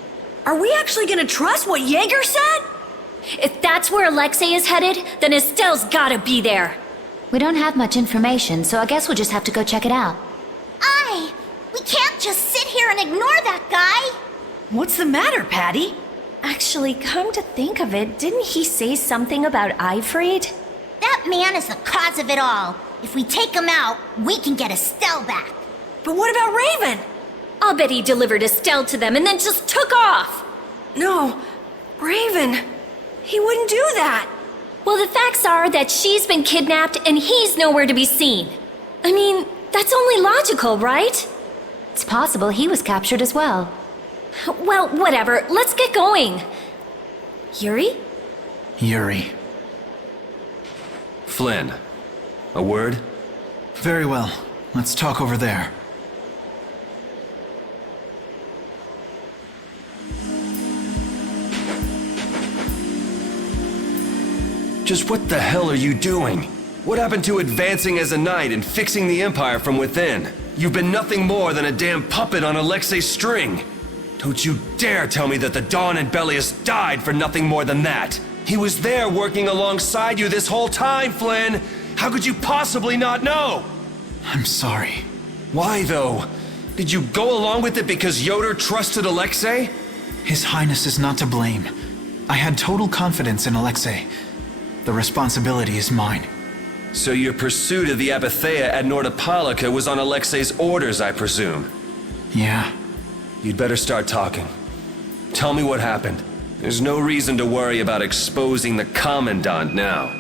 Are we actually gonna trust what Jaeger said? If that's where Alexei is headed, then Estelle's gotta be there. We don't have much information, so I guess we'll just have to go check it out. We can't just sit here and ignore that guy! What's the matter, Patty? Actually, come to think of it, didn't he say something about Eifried? That man is the cause of it all. If we take him out, we can get Estelle back. But what about Raven? I'll bet he delivered Estelle to them and then just took off! No, Raven. He wouldn't do that. Well, the facts are that she's been kidnapped and he's nowhere to be seen. I mean, that's only logical, right? It's possible he was captured as well. Well, whatever. Let's get going. Yuri? Yuri. Flynn. A word? Very well. Let's talk over there. Just what the hell are you doing? What happened to advancing as a knight and fixing the Empire from within? You've been nothing more than a damn puppet on Alexei's string. Don't you dare tell me that the Dawn and Bellius died for nothing more than that. He was there working alongside you this whole time, Flynn. How could you possibly not know? I'm sorry. Why, though? Did you go along with it because Yoder trusted Alexei? His Highness is not to blame. I had total confidence in Alexei. The responsibility is mine. So your pursuit of the Apatheia at Nordopolica was on Alexei's orders, I presume? Yeah. You'd better start talking. Tell me what happened. There's no reason to worry about exposing the Commandant now.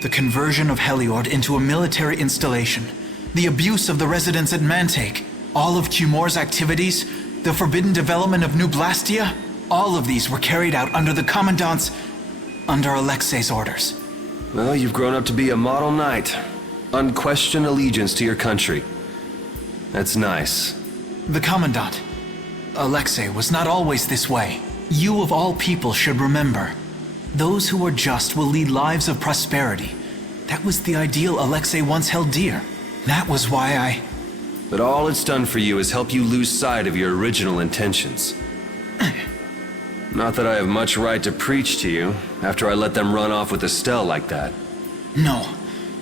The conversion of Heliord into a military installation, the abuse of the residents at Mantake, all of Cumor's activities, the forbidden development of New Blastia, all of these were carried out under the Commandant's... under Alexei's orders. Well, you've grown up to be a model knight. Unquestioned allegiance to your country. That's nice. The Commandant, Alexei, was not always this way. You of all people should remember. Those who are just will lead lives of prosperity. That was the ideal Alexei once held dear. That was why I... But all it's done for you is help you lose sight of your original intentions. Not that I have much right to preach to you, after I let them run off with Estelle like that. No,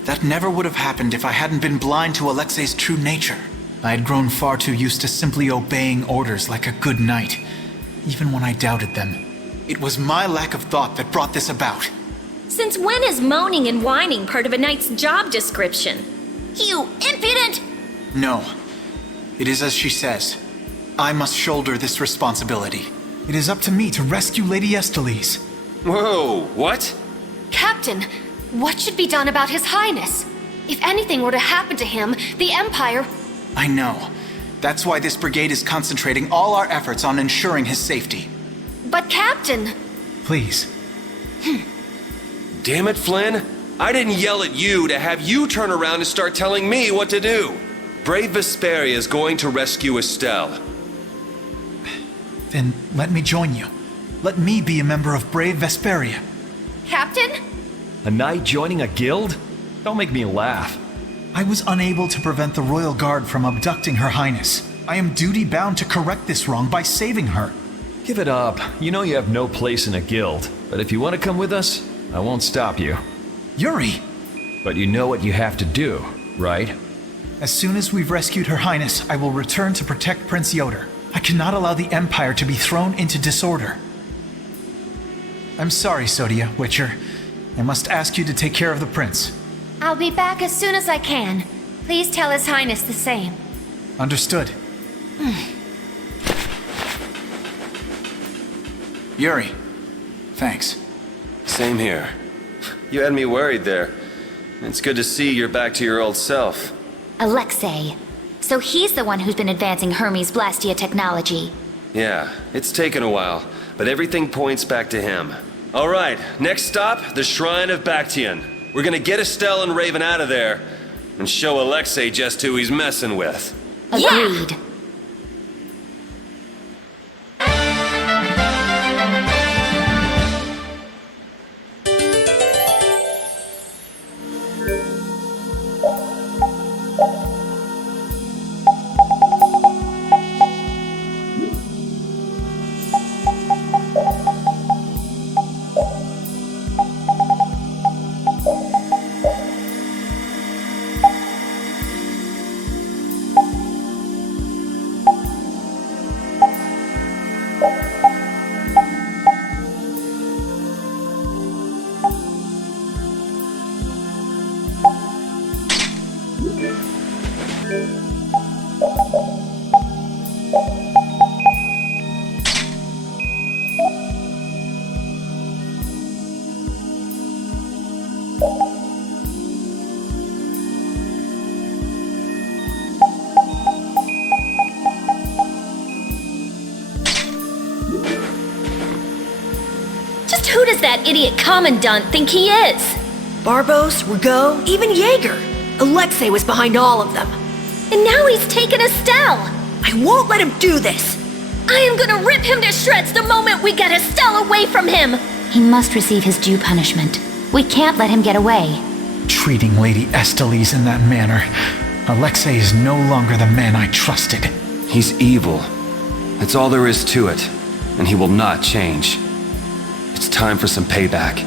that never would have happened if I hadn't been blind to Alexei's true nature. I had grown far too used to simply obeying orders like a good knight, even when I doubted them. It was my lack of thought that brought this about. Since when is moaning and whining part of a knight's job description? You impudent! No. It is as she says. I must shoulder this responsibility. It is up to me to rescue Lady Estellise. Whoa, what? Captain, what should be done about His Highness? If anything were to happen to him, the Empire... I know. That's why this brigade is concentrating all our efforts on ensuring his safety. But Captain... Please. Damn it, Flynn. I didn't yell at you to have you turn around and start telling me what to do. Brave Vesperia is going to rescue Estelle. Then let me join you. Let me be a member of Brave Vesperia. Captain? A knight joining a guild? Don't make me laugh. I was unable to prevent the Royal Guard from abducting Her Highness. I am duty-bound to correct this wrong by saving her. Give it up. You know you have no place in a guild. But if you want to come with us, I won't stop you. Yuri! But you know what you have to do, right? As soon as we've rescued Her Highness, I will return to protect Prince Yoder. I cannot allow the Empire to be thrown into disorder. I'm sorry, Sodia, Witcher. I must ask you to take care of the prince. I'll be back as soon as I can. Please tell His Highness the same. Understood. Yuri, thanks. Same here. You had me worried there. It's good to see you're back to your old self. Alexei. So he's the one who's been advancing Hermes Blastia technology. Yeah, it's taken a while, but everything points back to him. All right, next stop, the Shrine of Bactian. We're gonna get Estelle and Raven out of there and show Alexei just who he's messing with. Agreed. Yeah. Who does that idiot commandant think he is? Barbos, Rigaud, even Jaeger. Alexei was behind all of them. And now he's taken Estelle. I won't let him do this. I am gonna rip him to shreds the moment we get Estelle away from him. He must receive his due punishment. We can't let him get away. Treating Lady Estellise in that manner. Alexei is no longer the man I trusted. He's evil. That's all there is to it. And he will not change. It's time for some payback.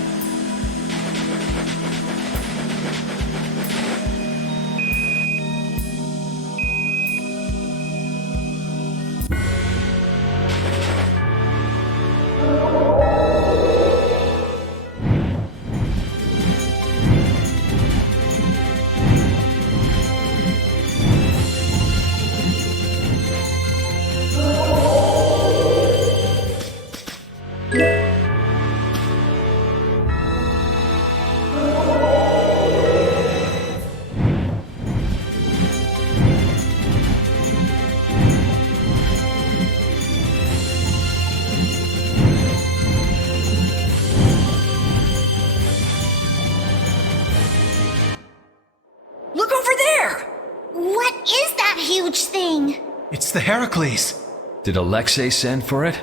It's the Heracles. Did Alexei send for it?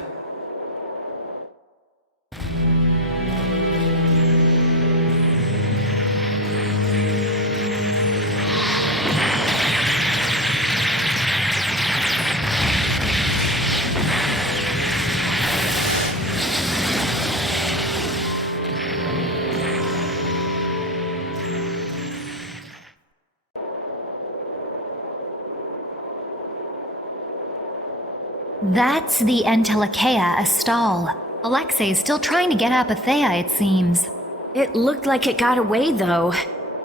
That's the Entelikeia Estelle. Alexei's still trying to get Apatheia, it seems. It looked like it got away, though.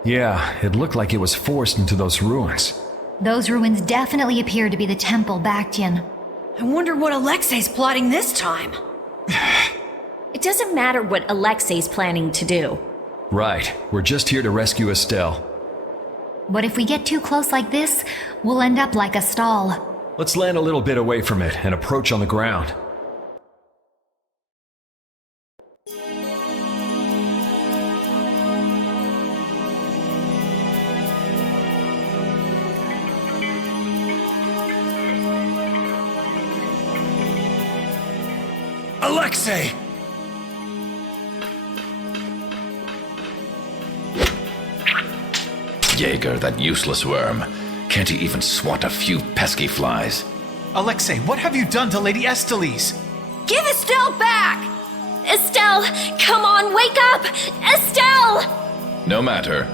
Yeah, it looked like it was forced into those ruins. Those ruins definitely appear to be the Temple Bactian. I wonder what Alexei's plotting this time. It doesn't matter what Alexei's planning to do. Right, we're just here to rescue Estelle. But if we get too close like this, we'll end up like Estelle. Let's land a little bit away from it and approach on the ground. Alexei! Jaeger, that useless worm. Can't he even swat a few pesky flies? Alexei, what have you done to Lady Estellise? Give Estelle back! Estelle, come on, wake up! Estelle! No matter.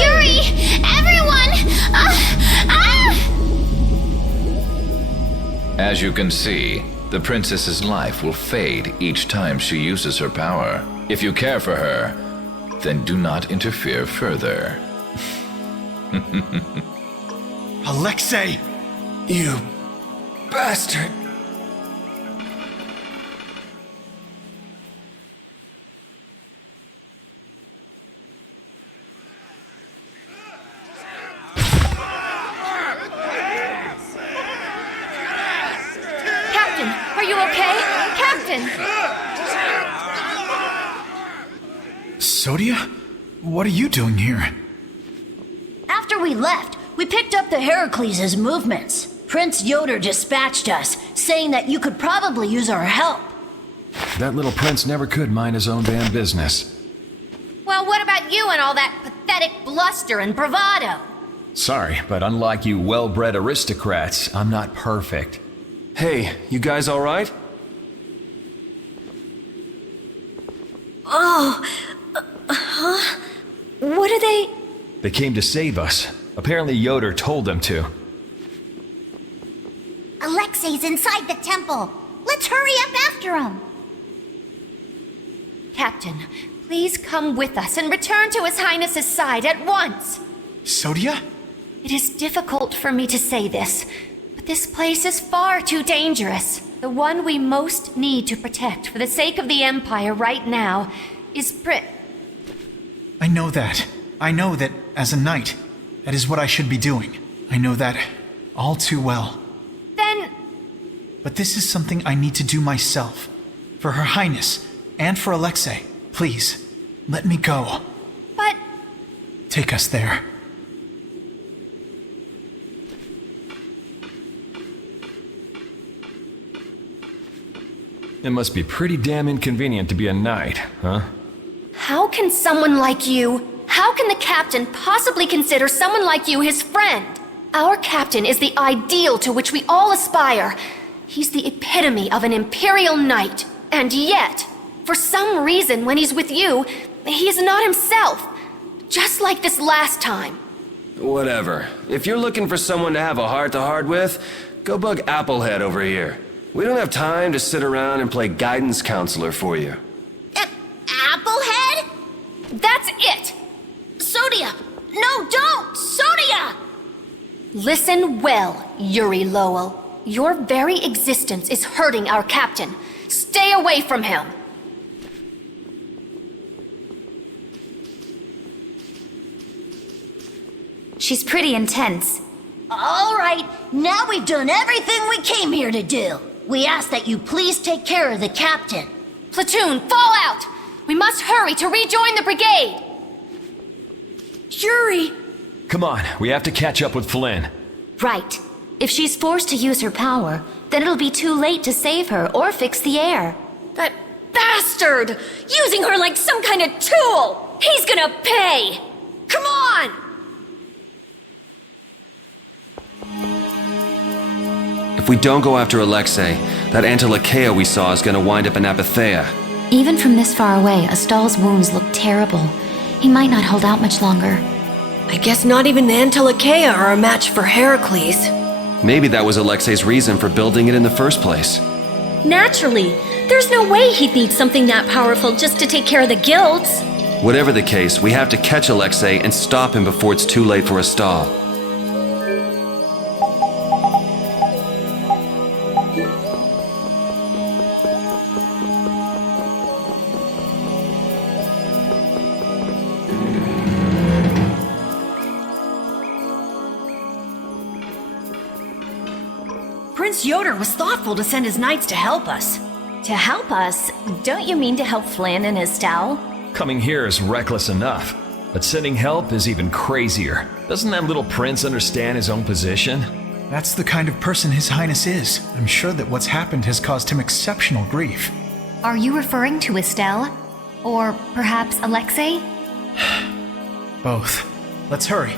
Yuri! Everyone! As you can see, the princess's life will fade each time she uses her power. If you care for her, then do not interfere further. Alexei! You bastard! Captain, are you okay? Captain! Sodia? What are you doing here? After we left, we picked up the Heracles' movements. Prince Yoder dispatched us, saying that you could probably use our help. That little prince never could mind his own damn business. Well, what about you and all that pathetic bluster and bravado? Sorry, but unlike you well-bred aristocrats, I'm not perfect. Hey, you guys alright? Oh, huh? What are they? They came to save us. Apparently Yoder told them to. Alexei's inside the temple. Let's hurry up after him. Captain, please come with us and return to His Highness's side at once. Sodia? It is difficult for me to say this, but this place is far too dangerous. The one we most need to protect for the sake of the Empire right now is I know that. I know that as a knight, that is what I should be doing. I know that all too well. Then... But this is something I need to do myself. For Her Highness, and for Alexei. Please, let me go. But... Take us there. It must be pretty damn inconvenient to be a knight, huh? How can someone like you... How can the captain possibly consider someone like you his friend? Our captain is the ideal to which we all aspire. He's the epitome of an imperial knight. And yet, for some reason when he's with you, he is not himself. Just like this last time. Whatever. If you're looking for someone to have a heart-to-heart with, go bug Applehead over here. We don't have time to sit around and play guidance counselor for you. Applehead? That's it! Sodia! No, don't! Sodia! Listen well, Yuri Lowell. Your very existence is hurting our captain. Stay away from him! She's pretty intense. All right, now we've done everything we came here to do. We ask that you please take care of the captain. Platoon, fall out! We must hurry to rejoin the brigade! Yuri! Come on, we have to catch up with Flynn. Right. If she's forced to use her power, then it'll be too late to save her or fix the air. That bastard! Using her like some kind of tool! He's gonna pay! Come on! If we don't go after Alexei, that Antilakea we saw is gonna wind up in Apatheia. Even from this far away, Astal's wounds look terrible. He might not hold out much longer. I guess not even the Antilakea are a match for Heracles. Maybe that was Alexei's reason for building it in the first place. Naturally. There's no way he'd need something that powerful just to take care of the guilds. Whatever the case, we have to catch Alexei and stop him before it's too late for Astal. Prince Yoder was thoughtful to send his knights to help us. To help us? Don't you mean to help Flynn and Estelle? Coming here is reckless enough. But sending help is even crazier. Doesn't that little prince understand his own position? That's the kind of person His Highness is. I'm sure that what's happened has caused him exceptional grief. Are you referring to Estelle? Or perhaps Alexei? Both. Let's hurry.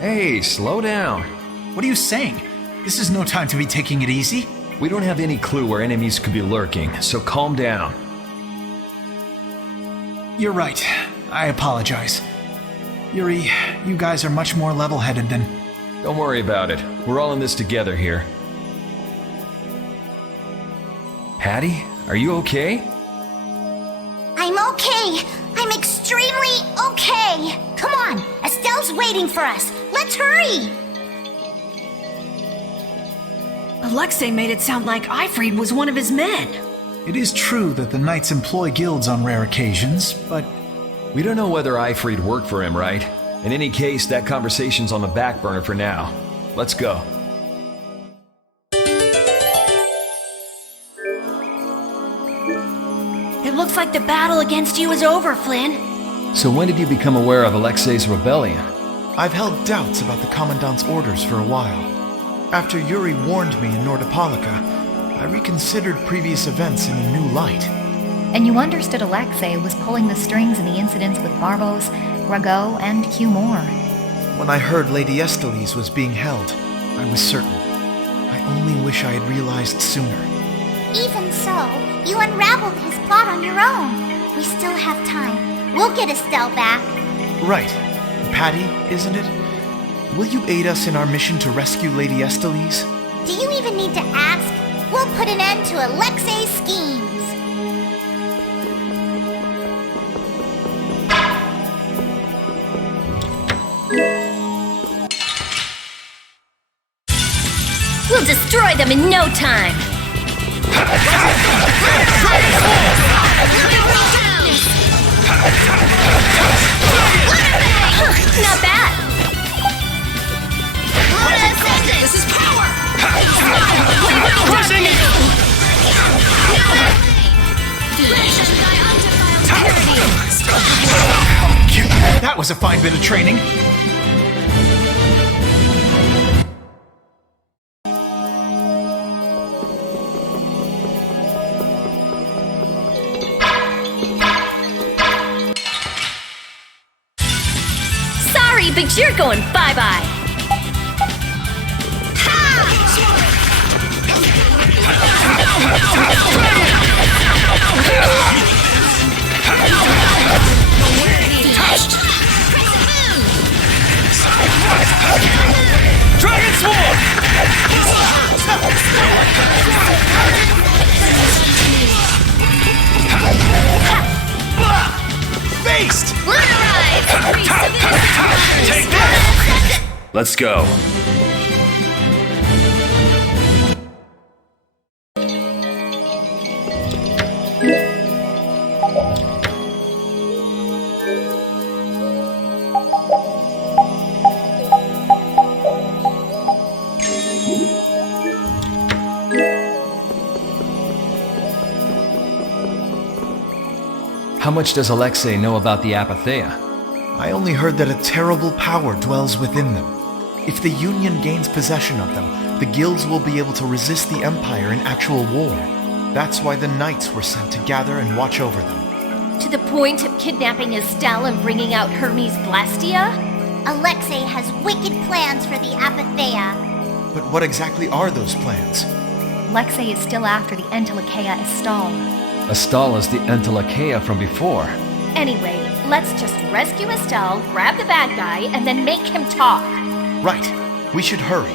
Hey, slow down. What are you saying? This is no time to be taking it easy. We don't have any clue where enemies could be lurking, so calm down. You're right. I apologize. Yuri, you guys are much more level-headed than... Don't worry about it. We're all in this together here. Hattie, are you okay? I'm okay. I'm extremely okay. Come on, Estelle's waiting for us. Let's hurry. Alexei made it sound like Ifrid was one of his men. It is true that the knights employ guilds on rare occasions, but... We don't know whether Ifrid worked for him, right? In any case, that conversation's on the back burner for now. Let's go. It looks like the battle against you is over, Flynn. So when did you become aware of Alexei's rebellion? I've held doubts about the Commandant's orders for a while. After Yuri warned me in Nordopolica, I reconsidered previous events in a new light. And you understood Alexei was pulling the strings in the incidents with Barbos, Rago, and Cumore. When I heard Lady Estellise was being held, I was certain. I only wish I had realized sooner. Even so, you unraveled his plot on your own. We still have time. We'll get Estelle back. Right. Patty, isn't it? Will you aid us in our mission to rescue Lady Estellise? Do you even need to ask? We'll put an end to Alexei's schemes. We'll destroy them in no time! Not bad! This is power! Crushing it! That was a fine bit of training. Sorry, but you're going bye-bye! Dragon Sword! Beast! Take this! Let's go. How much does Alexei know about the Apatheia? I only heard that a terrible power dwells within them. If the Union gains possession of them, the guilds will be able to resist the Empire in actual war. That's why the knights were sent to gather and watch over them. To the point of kidnapping Estelle and bringing out Hermes Blastia? Alexei has wicked plans for the Apatheia. But what exactly are those plans? Alexei is still after the Entelecheia Estelle. Estelle is the Entelecheia from before. Anyway, let's just rescue Estelle, grab the bad guy, and then make him talk. Right. We should hurry.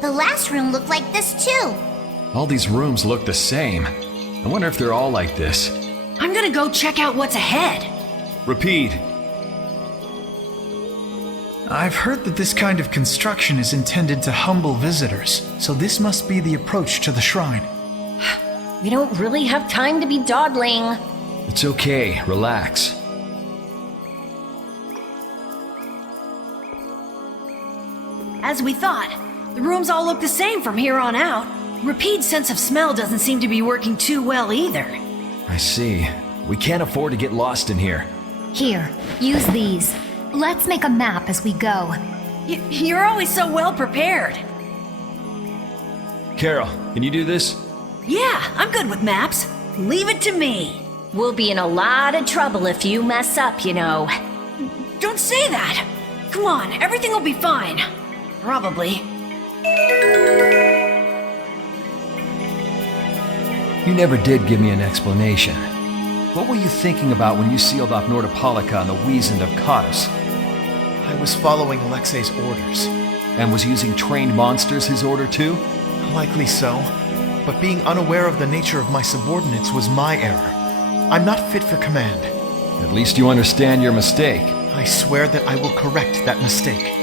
The last room looked like this too. All these rooms look the same. I wonder if they're all like this. I'm gonna go check out what's ahead. Repeat. I've heard that this kind of construction is intended to humble visitors, so this must be the approach to the shrine. We don't really have time to be dawdling. It's okay, relax. As we thought, the rooms all look the same from here on out. Repeat's sense of smell doesn't seem to be working too well either. I see. We can't afford to get lost in here. Here, use these. Let's make a map as we go. You're always so well prepared. Carol, can you do this? Yeah, I'm good with maps. Leave it to me. We'll be in a lot of trouble if you mess up, you know. Don't say that. Come on, everything will be fine. Probably. You never did give me an explanation. What were you thinking about when you sealed off Nordopolica and the Wiesent of Cottus? I was following Alexei's orders. And was using trained monsters his order too? Likely so. But being unaware of the nature of my subordinates was my error. I'm not fit for command. At least you understand your mistake. I swear that I will correct that mistake.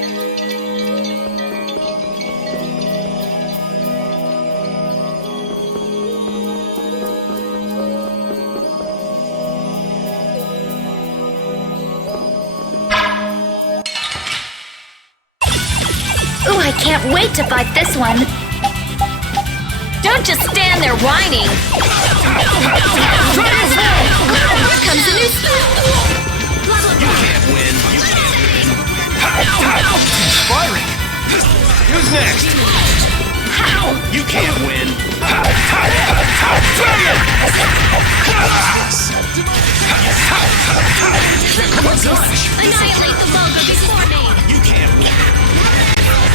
Ooh, I can't wait to fight this one. Don't just stand there whining. Here comes a new You can't win. Inspiring. Who's next? You can't win. Annihilate the vulgar before me. You can't win.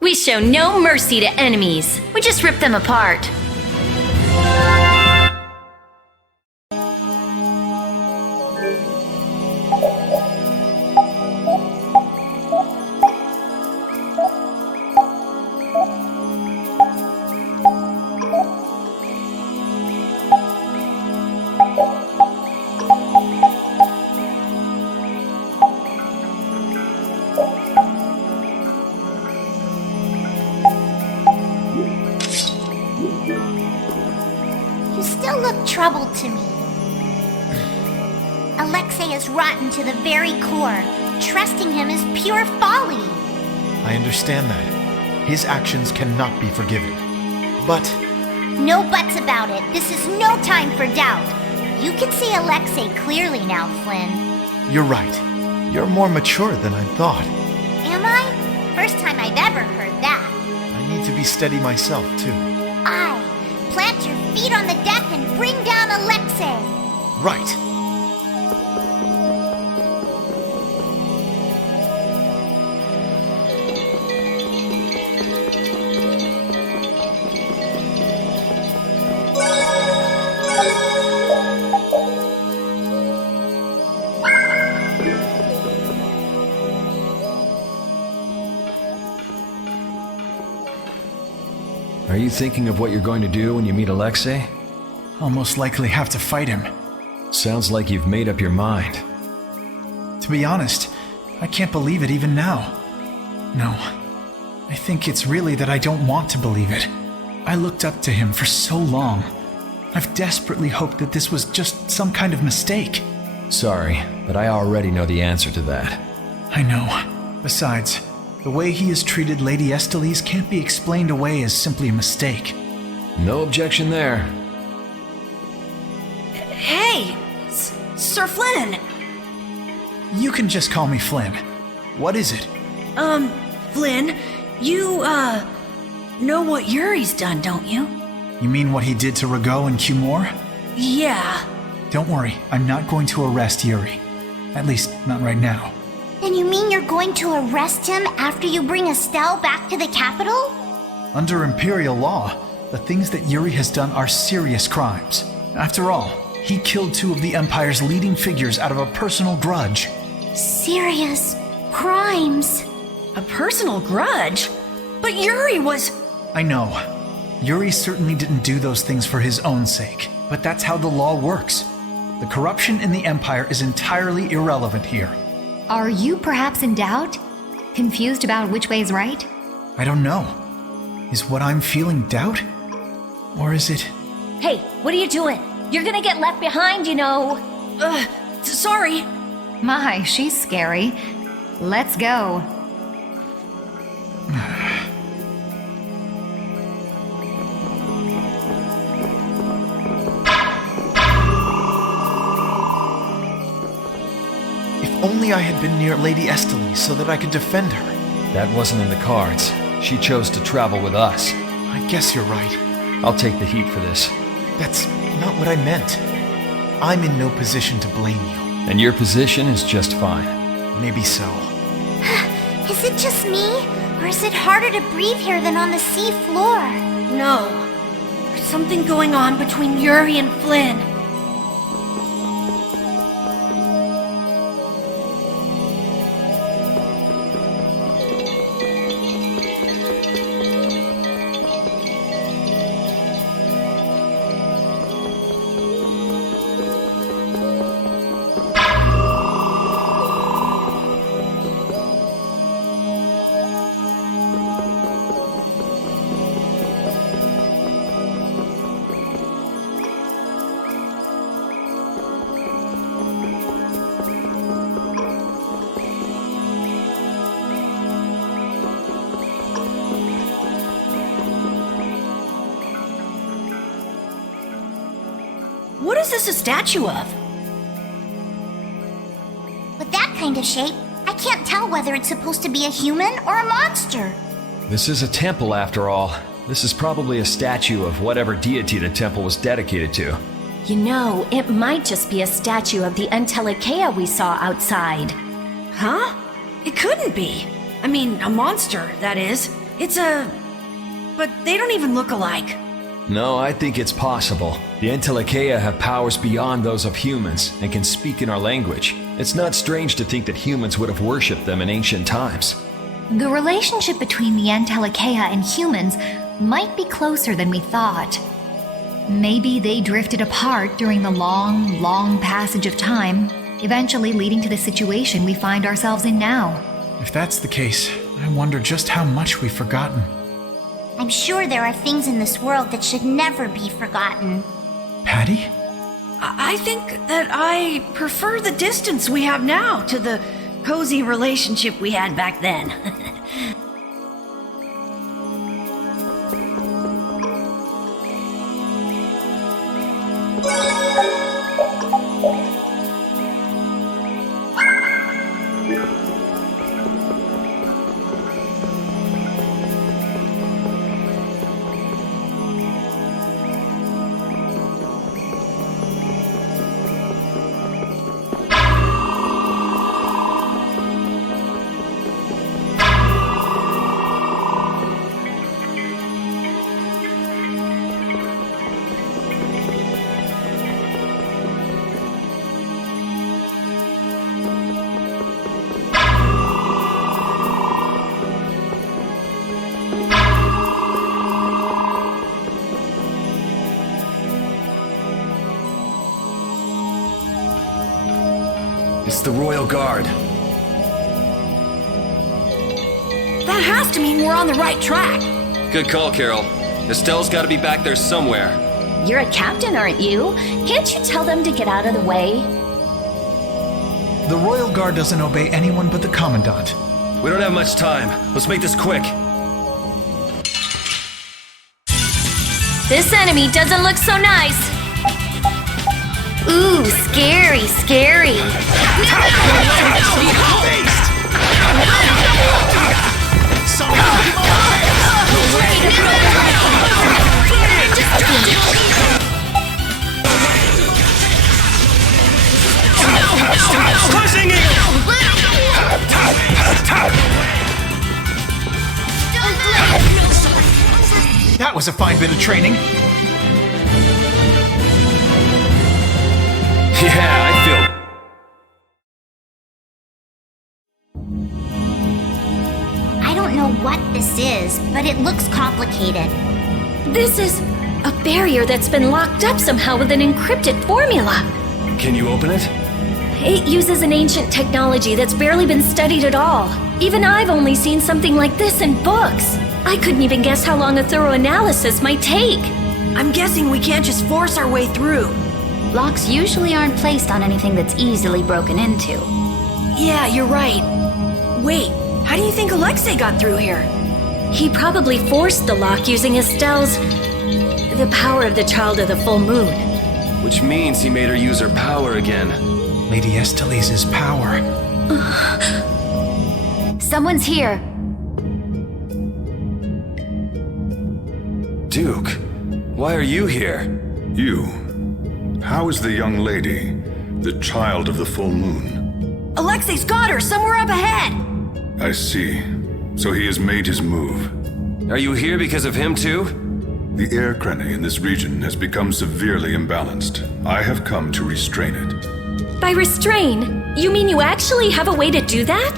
We show no mercy to enemies. We just rip them apart. You still look troubled to me. Alexei is rotten to the very core. Trusting him is pure folly. I understand that. His actions cannot be forgiven. But No buts about it. This is no time for doubt. You can see Alexei clearly now, Flynn. you're right. You're more mature than I thought. Am I? First time I've ever heard that. I need to be steady myself, too. Aye. Plant your feet on the deck and bring down Alexei. Right. Are you thinking of what you're going to do when you meet Alexei? I'll most likely have to fight him. Sounds like you've made up your mind. To be honest, I can't believe it even now. No, I think it's really that I don't want to believe it. I looked up to him for so long. I've desperately hoped that this was just some kind of mistake. Sorry, but I already know the answer to that. I know. Besides, the way he has treated Lady Estellise can't be explained away as simply a mistake. No objection there. Hey! Sir Flynn! You can just call me Flynn. What is it? Flynn, you, know what Yuri's done, don't you? You mean what he did to Rago and Cumore? Yeah. Don't worry, I'm not going to arrest Yuri. At least, not right now. Then you mean you're going to arrest him after you bring Estelle back to the capital? Under Imperial law, the things that Yuri has done are serious crimes. After all, he killed two of the Empire's leading figures out of a personal grudge. Serious crimes. A personal grudge? But Yuri was... I know. Yuri certainly didn't do those things for his own sake, but that's how the law works. The corruption in the Empire is entirely irrelevant here. Are you perhaps in doubt? Confused about which way is right? I don't know. Is what I'm feeling doubt? Or is it... Hey, what are you doing? You're gonna get left behind, you know. Sorry. My, she's scary. Let's go. If only I had been near Lady Estelle so that I could defend her. That wasn't in the cards. She chose to travel with us. I guess you're right. I'll take the heat for this. That's not what I meant. I'm in no position to blame you. And your position is just fine. Maybe so. Is it just me? Or is it harder to breathe here than on the sea floor? No. There's something going on between Yuri and Flynn. What is this a statue of? With that kind of shape, I can't tell whether it's supposed to be a human or a monster. This is a temple after all. This is probably a statue of whatever deity the temple was dedicated to. You know, it might just be a statue of the Entelekea we saw outside. Huh? It couldn't be. I mean, a monster, that is. It's a... But they don't even look alike. No, I think it's possible. The Entelekea have powers beyond those of humans and can speak in our language. It's not strange to think that humans would have worshipped them in ancient times. The relationship between the Entelekea and humans might be closer than we thought. Maybe they drifted apart during the long passage of time, eventually leading to the situation we find ourselves in now. If that's the case, I wonder just how much we've forgotten. I'm sure there are things in this world that should never be forgotten. Patty? I think that I prefer the distance we have now to the cozy relationship we had back then. It's the Royal Guard. That has to mean we're on the right track. Good call, Carol. Estelle's gotta be back there somewhere. You're a captain, aren't you? Can't you tell them to get out of the way? The Royal Guard doesn't obey anyone but the Commandant. We don't have much time. Let's make this quick. This enemy doesn't look so nice. Ooh, scary, scary. Pushing it! That was a fine bit of training. Yeah, I feel... I don't know what this is, but it looks complicated. This is a barrier that's been locked up somehow with an encrypted formula. Can you open it? It uses an ancient technology that's barely been studied at all. Even I've only seen something like this in books. I couldn't even guess how long a thorough analysis might take. I'm guessing we can't just force our way through. Locks usually aren't placed on anything that's easily broken into. Yeah, you're right. Wait, how do you think Alexei got through here? He probably forced the lock using Estelle's... the power of the Child of the Full Moon. Which means he made her use her power again. Lady Estelise's power. Someone's here. Duke, why are you here? You. How is the young lady, the Child of the Full Moon? Alexei's got her somewhere up ahead! I see. So he has made his move. Are you here because of him too? The air crene in this region has become severely imbalanced. I have come to restrain it. By restrain, you mean you actually have a way to do that?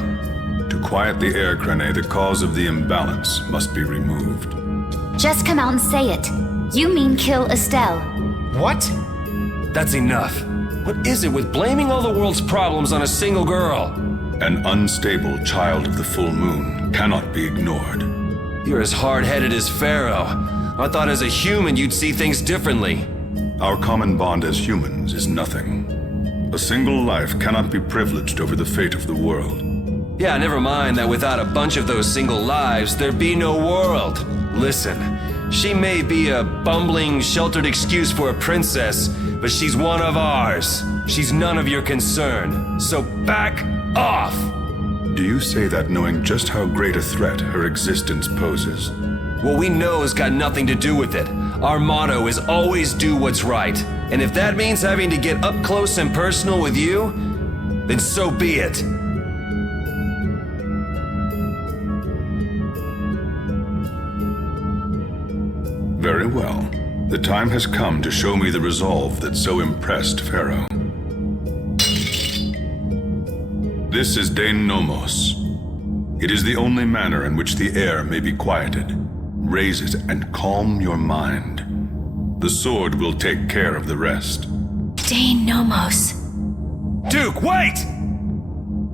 To quiet the air crene, the cause of the imbalance must be removed. Just come out and say it. You mean kill Estelle. What? That's enough. What is it with blaming all the world's problems on a single girl? An unstable Child of the Full Moon cannot be ignored. You're as hard-headed as Pharaoh. I thought as a human you'd see things differently. Our common bond as humans is nothing. A single life cannot be privileged over the fate of the world. Yeah, never mind that without a bunch of those single lives, there'd be no world. Listen, she may be a bumbling, sheltered excuse for a princess, but she's one of ours. She's none of your concern. So back off! Do you say that knowing just how great a threat her existence poses? What we know has got nothing to do with it. Our motto is always do what's right. And if that means having to get up close and personal with you, then so be it. Very well. The time has come to show me the resolve that so impressed Pharaoh. This is Dane Nomos. It is the only manner in which the air may be quieted. Raise it and calm your mind. The sword will take care of the rest. Dane Nomos. Duke, wait!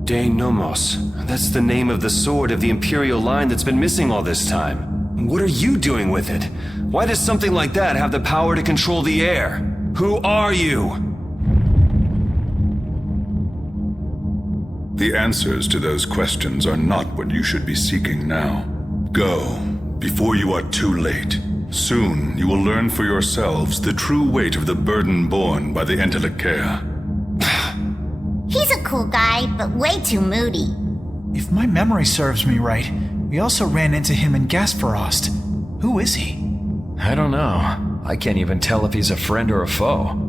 Dane Nomos. That's the name of the sword of the Imperial line that's been missing all this time. What are you doing with it? Why does something like that have the power to control the air? Who are you? The answers to those questions are not what you should be seeking now. Go, before you are too late. Soon you will learn for yourselves the true weight of the burden borne by the Entelekea. He's a cool guy, but way too moody. If my memory serves me right, we also ran into him in Gasparost. Who is he? I don't know. I can't even tell if he's a friend or a foe.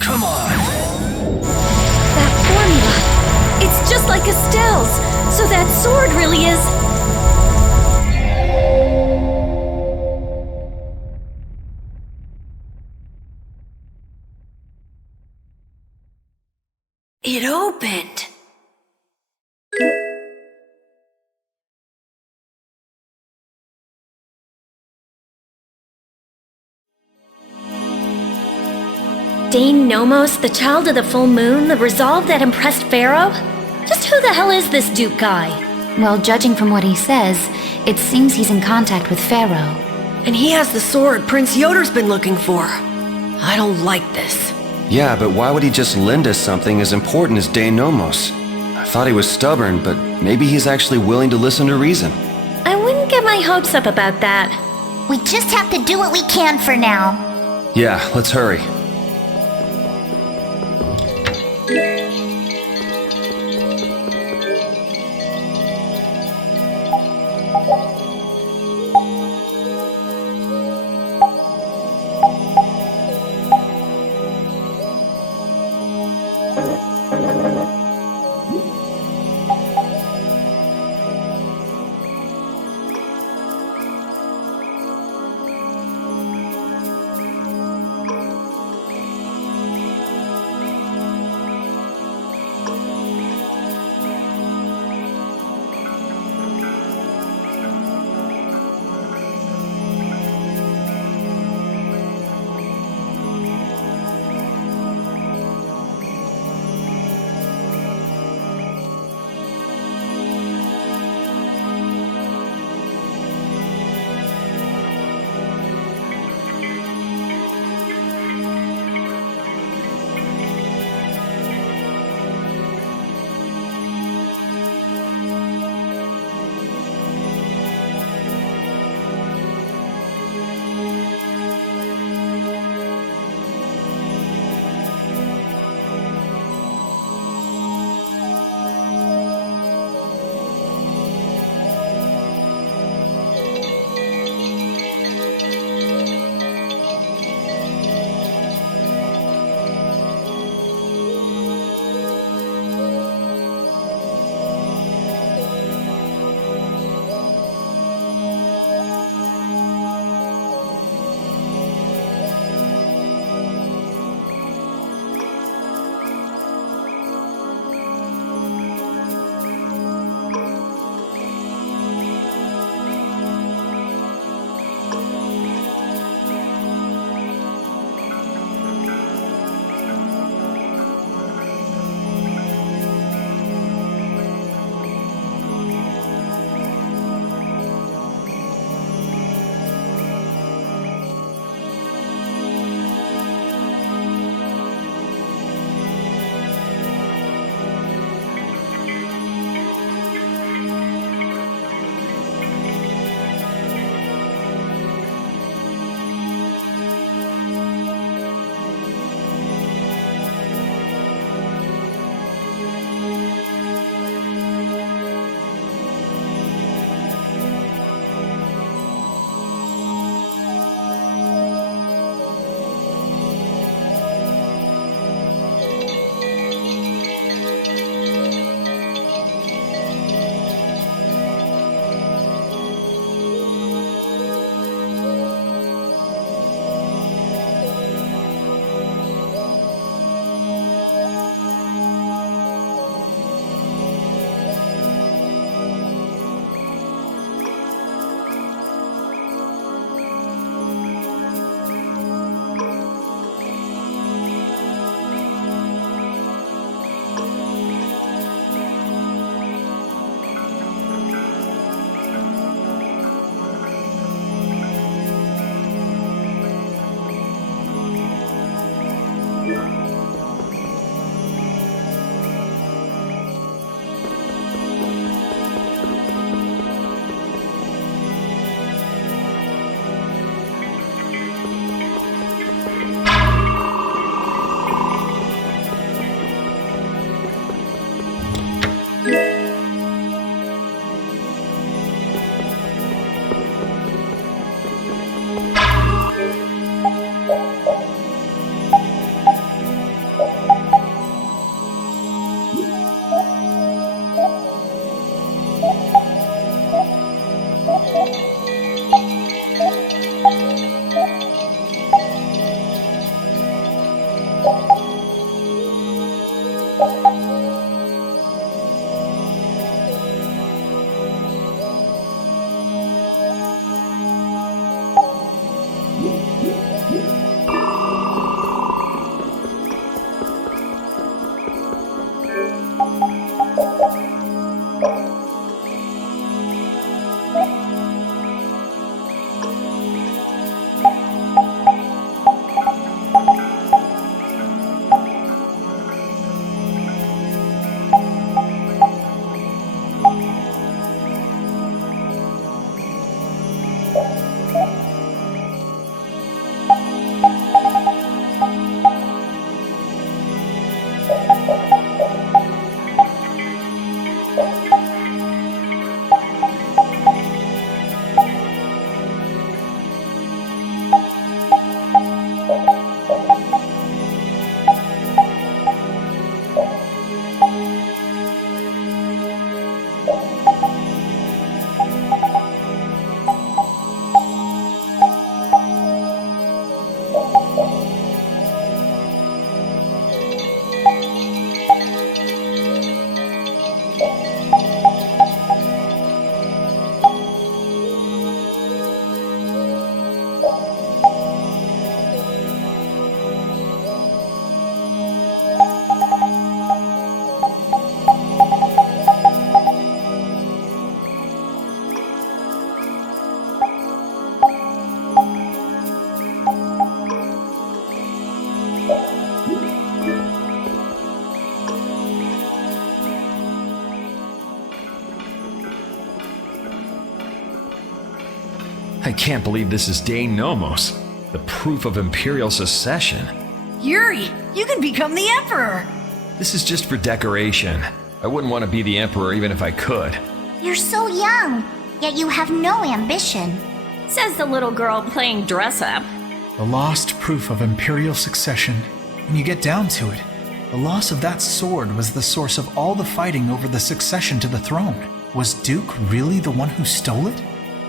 Come on! That formula! It's just like Estelle's! So that sword really is... It opened! Dane Nomos, the Child of the Full Moon, the resolve that impressed Pharaoh? Just who the hell is this Duke guy? Well, judging from what he says, it seems he's in contact with Pharaoh. And he has the sword Prince Yoder's been looking for. I don't like this. Yeah, but why would he just lend us something as important as Dane Nomos? I thought he was stubborn, but maybe he's actually willing to listen to reason. I wouldn't get my hopes up about that. We just have to do what we can for now. Yeah, let's hurry. I can't believe this is De Nomos, the proof of Imperial secession. Yuri, you can become the Emperor! This is just for decoration. I wouldn't want to be the Emperor even if I could. You're so young, yet you have no ambition. Says the little girl playing dress up. The lost proof of Imperial succession. When you get down to it, the loss of that sword was the source of all the fighting over the succession to the throne. Was Duke really the one who stole it?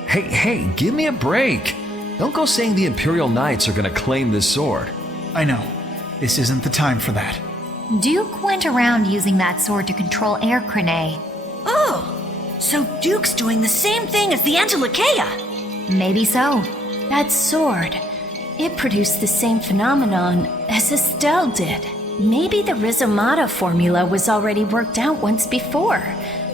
Hey, give me a break. Don't go saying the Imperial Knights are gonna claim this sword. I know. This isn't the time for that. Duke went around using that sword to control Air Crane. Oh, so Duke's doing the same thing as the Antilocheia. Maybe so. That sword, it produced the same phenomenon as Estelle did. Maybe the Rizomata formula was already worked out once before.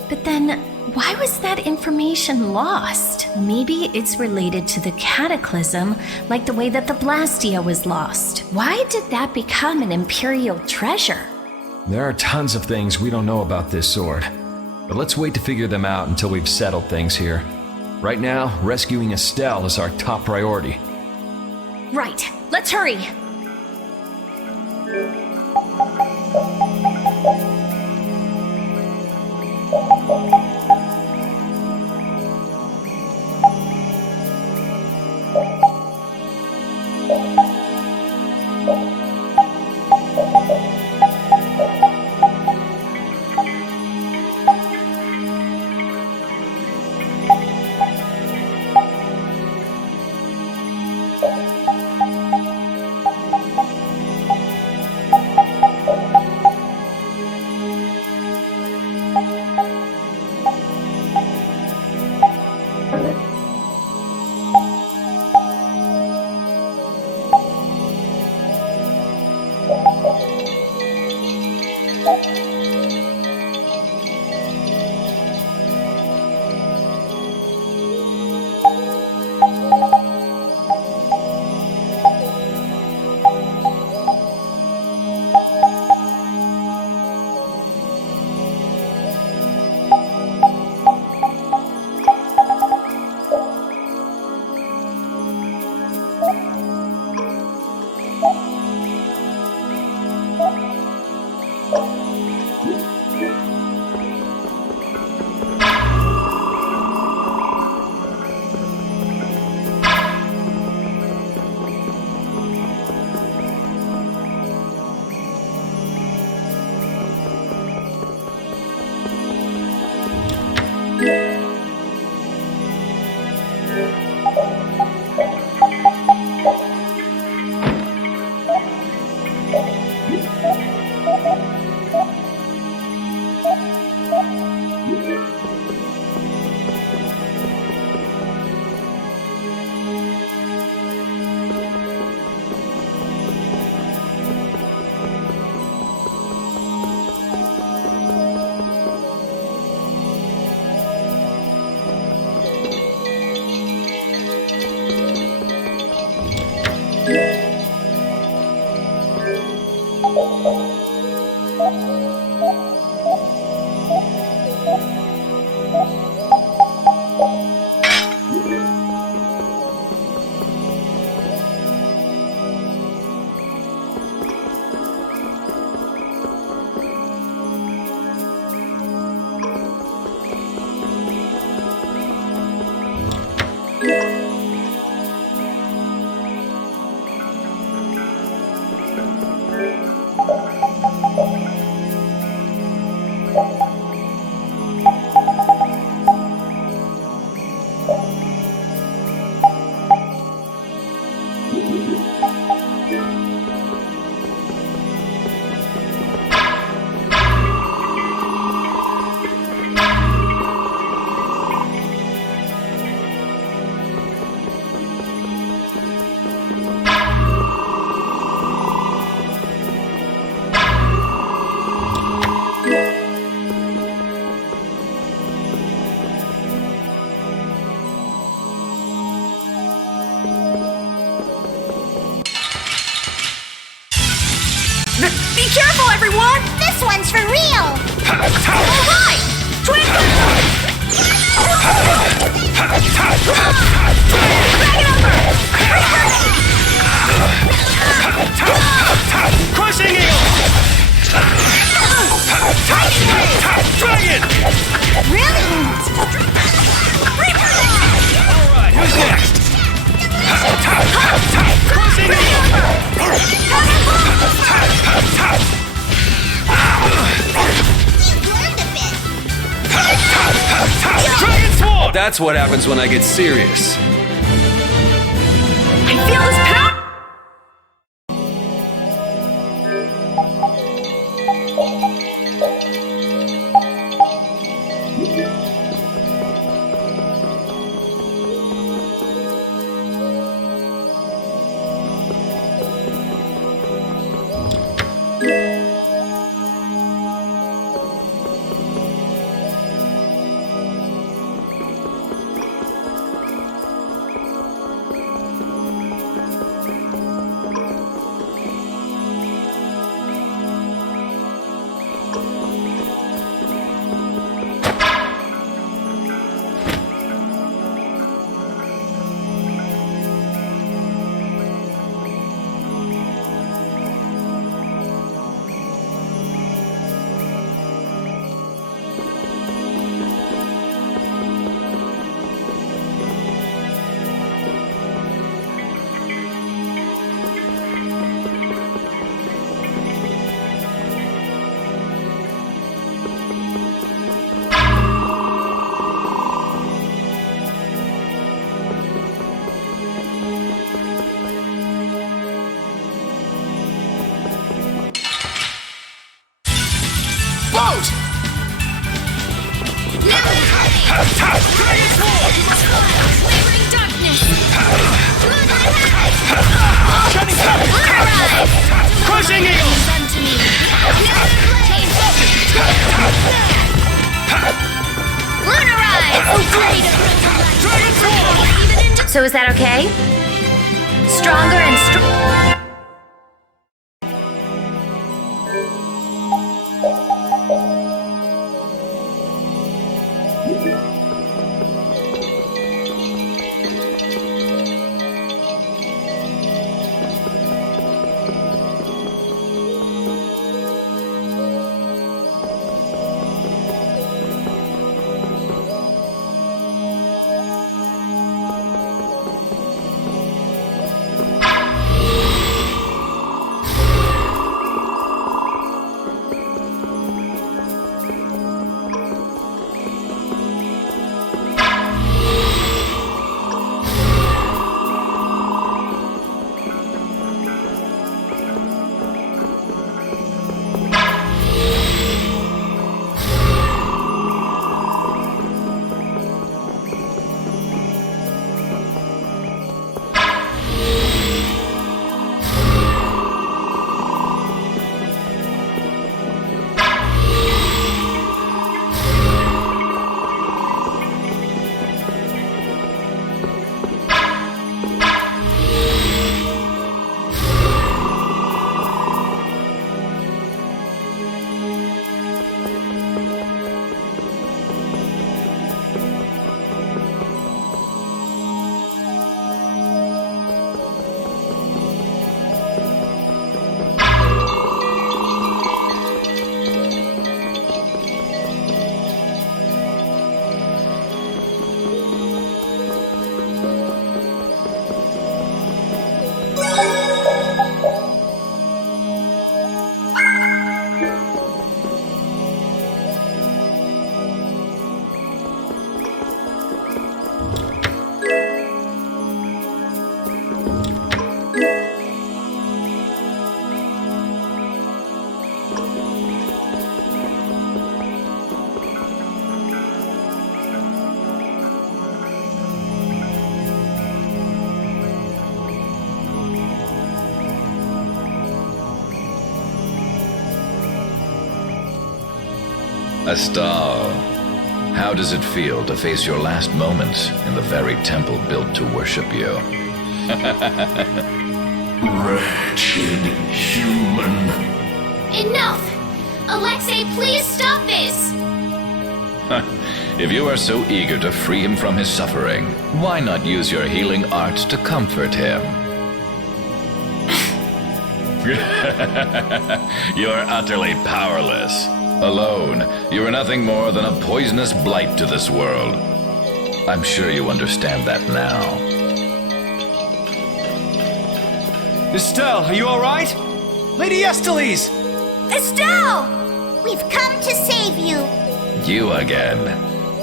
But then, why was that information lost? Maybe it's related to the cataclysm, like the way that the Blastia was lost. Why did that become an Imperial treasure? There are tons of things we don't know about this sword. But let's wait to figure them out until we've settled things here. Right now, rescuing Estelle is our top priority. Right, let's hurry! Be careful, everyone! This one's for real! All right! Twin! That's what happens when I get serious. I feel this power! Crushing eagle! So is that okay? Stronger and stronger. Astal, how does it feel to face your last moments in the very temple built to worship you? Wretched human. Enough! Alexei, please stop this! If you are so eager to free him from his suffering, why not use your healing arts to comfort him? You're utterly powerless. Alone, you are nothing more than a poisonous blight to this world. I'm sure you understand that now. Estelle, are you alright? Lady Estellise! Estelle! We've come to save you. You again.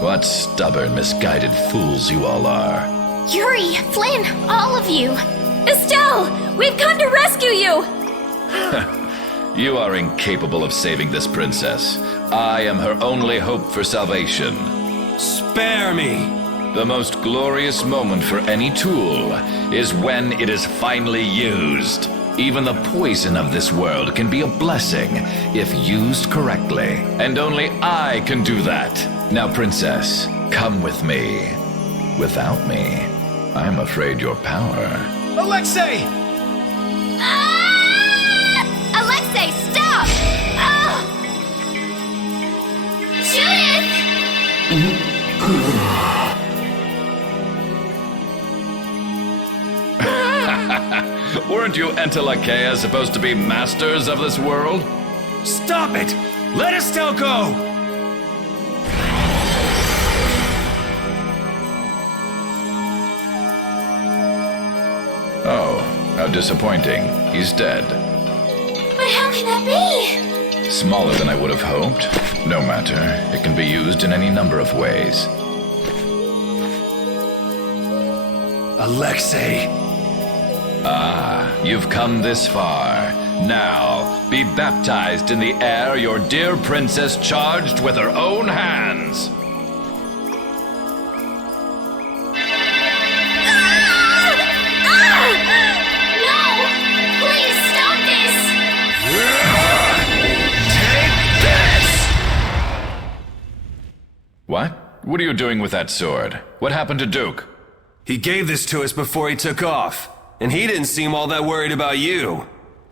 What stubborn, misguided fools you all are. Yuri, Flynn, all of you. Estelle, we've come to rescue you! You are incapable of saving this princess. I am her only hope for salvation. Spare me! The most glorious moment for any tool is when it is finally used. Even the poison of this world can be a blessing if used correctly. And only I can do that. Now, princess, come with me. Without me, I'm afraid your power... Alexei! Ah! Alexei, stop! Ah! Judith! Weren't you Entelakea supposed to be masters of this world? Stop it! Let Estelle go! Oh, how disappointing. He's dead. But how can that be? Smaller than I would have hoped. No matter. It can be used in any number of ways. Alexei! Ah, you've come this far. Now, be baptized in the air your dear princess charged with her own hands. What? What are you doing with that sword? What happened to Duke? He gave this to us before he took off, and he didn't seem all that worried about you.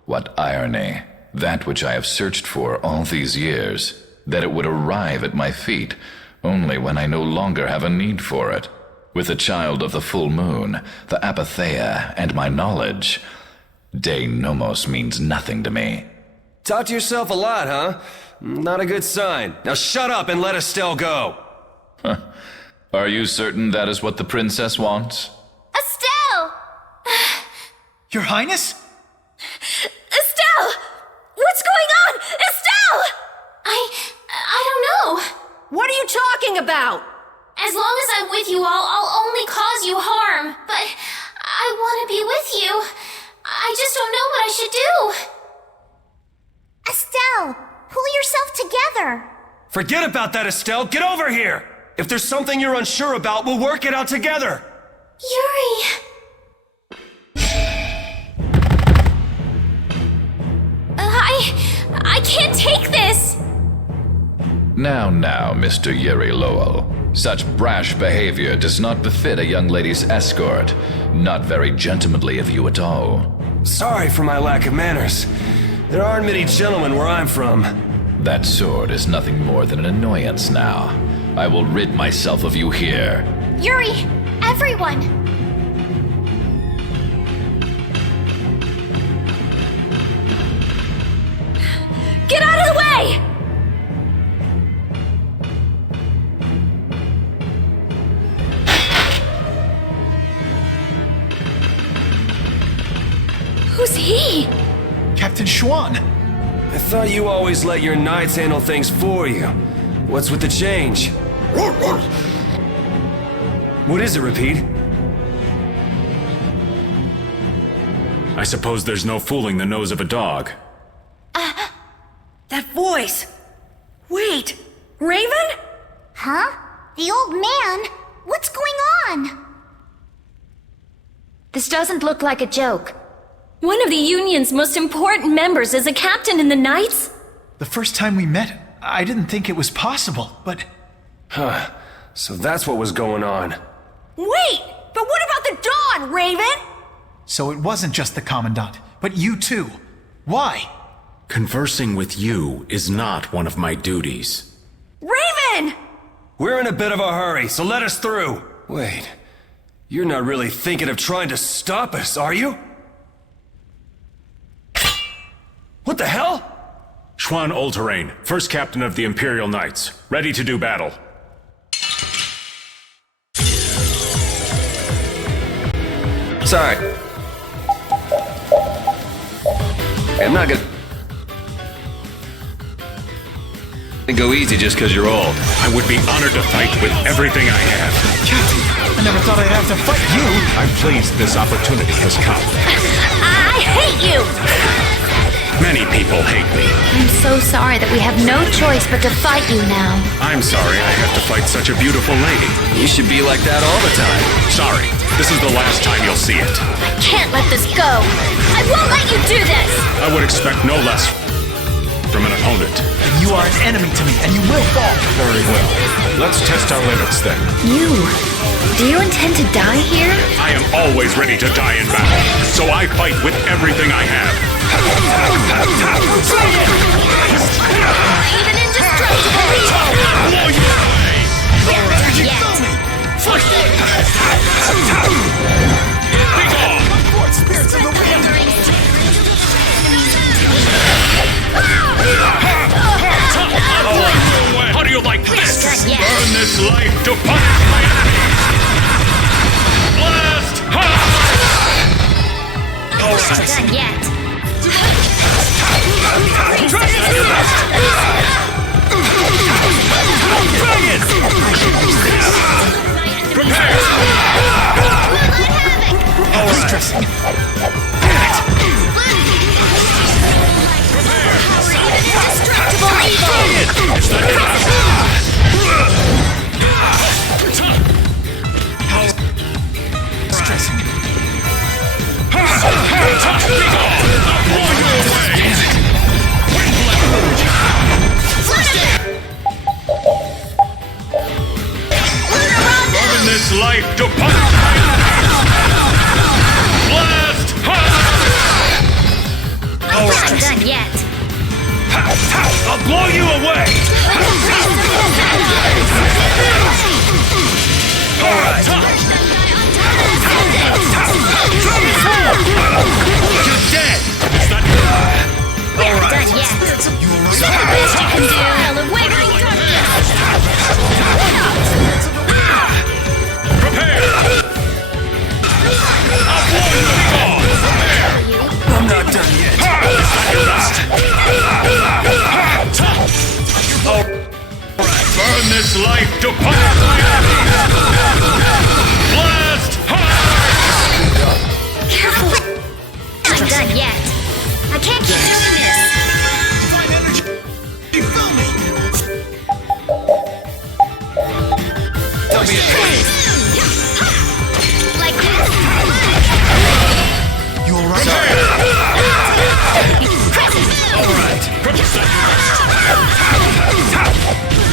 What irony. That which I have searched for all these years. That it would arrive at my feet, only when I no longer have a need for it. With the child of the full moon, the Apatheia, and my knowledge, De Nomos means nothing to me. Talk to yourself a lot, huh? Not a good sign. Now shut up and let Estelle go. Are you certain that is what the princess wants? Estelle! Your Highness? Estelle! What's going on? Estelle! I don't know. What are you talking about? As long as I'm with you all, I'll only cause you harm. But I want to be with you. I just don't know what I should do. Estelle, pull yourself together. Forget about that, Estelle. Get over here. If there's something you're unsure about, we'll work it out together. Yuri! I can't take this! Now, Mr. Yuri Lowell. Such brash behavior does not befit a young lady's escort. Not very gentlemanly of you at all. Sorry for my lack of manners. There aren't many gentlemen where I'm from. That sword is nothing more than an annoyance now. I will rid myself of you here. Yuri! Everyone! Get out of the way! Who's he? Captain Schwan. I thought you always let your knights handle things for you. What's with the change? What is it, Repeat? I suppose there's no fooling the nose of a dog. That voice. Wait, Raven? Huh? The old man? What's going on? This doesn't look like a joke. One of the Union's most important members is a captain in the Knights? The first time we met, I didn't think it was possible, but... Huh. So that's what was going on. Wait! But what about the Dawn, Raven? So it wasn't just the Commandant, but you too. Why? Conversing with you is not one of my duties. Raven! We're in a bit of a hurry, so let us through. Wait. You're not really thinking of trying to stop us, are you? What the hell? Schwan Olterain, first captain of the Imperial Knights, ready to do battle. Sorry. I'm not gonna... And go easy just because you're old. I would be honored to fight with everything I have. Captain, I never thought I'd have to fight you. I'm pleased this opportunity has come. I hate you! Many people hate me. I'm so sorry that we have no choice but to fight you now. I'm sorry I have to fight such a beautiful lady. You should be like that all the time. Sorry, this is the last time you'll see it. I can't let this go. I won't let you do this! I would expect no less from an opponent. And you are an enemy to me, and you will fall. Very well. Let's test our limits then. Do you intend to die here? I am always ready to die in battle, so I fight with everything I have. Even indestructible evil! How do you like this? Burn this life to punish my enemies! Blast! Done yet. Prepare! Indestructible evil! Burn this life to punish my enemies! Blast! Not done yet. I'll blow you away! Alright! You're dead! It's not alright. Done yet. Best you can do. Hell of wavering darkness. Prepare! I'll blow you off! Prepare! I'm not done yet. It's not your last! Burn this life to punish my enemies! Blast! Careful. Not done yet. I can't keep doing this. Divine energy, you feel me? Don't be afraid. Like this. You alright? Alright.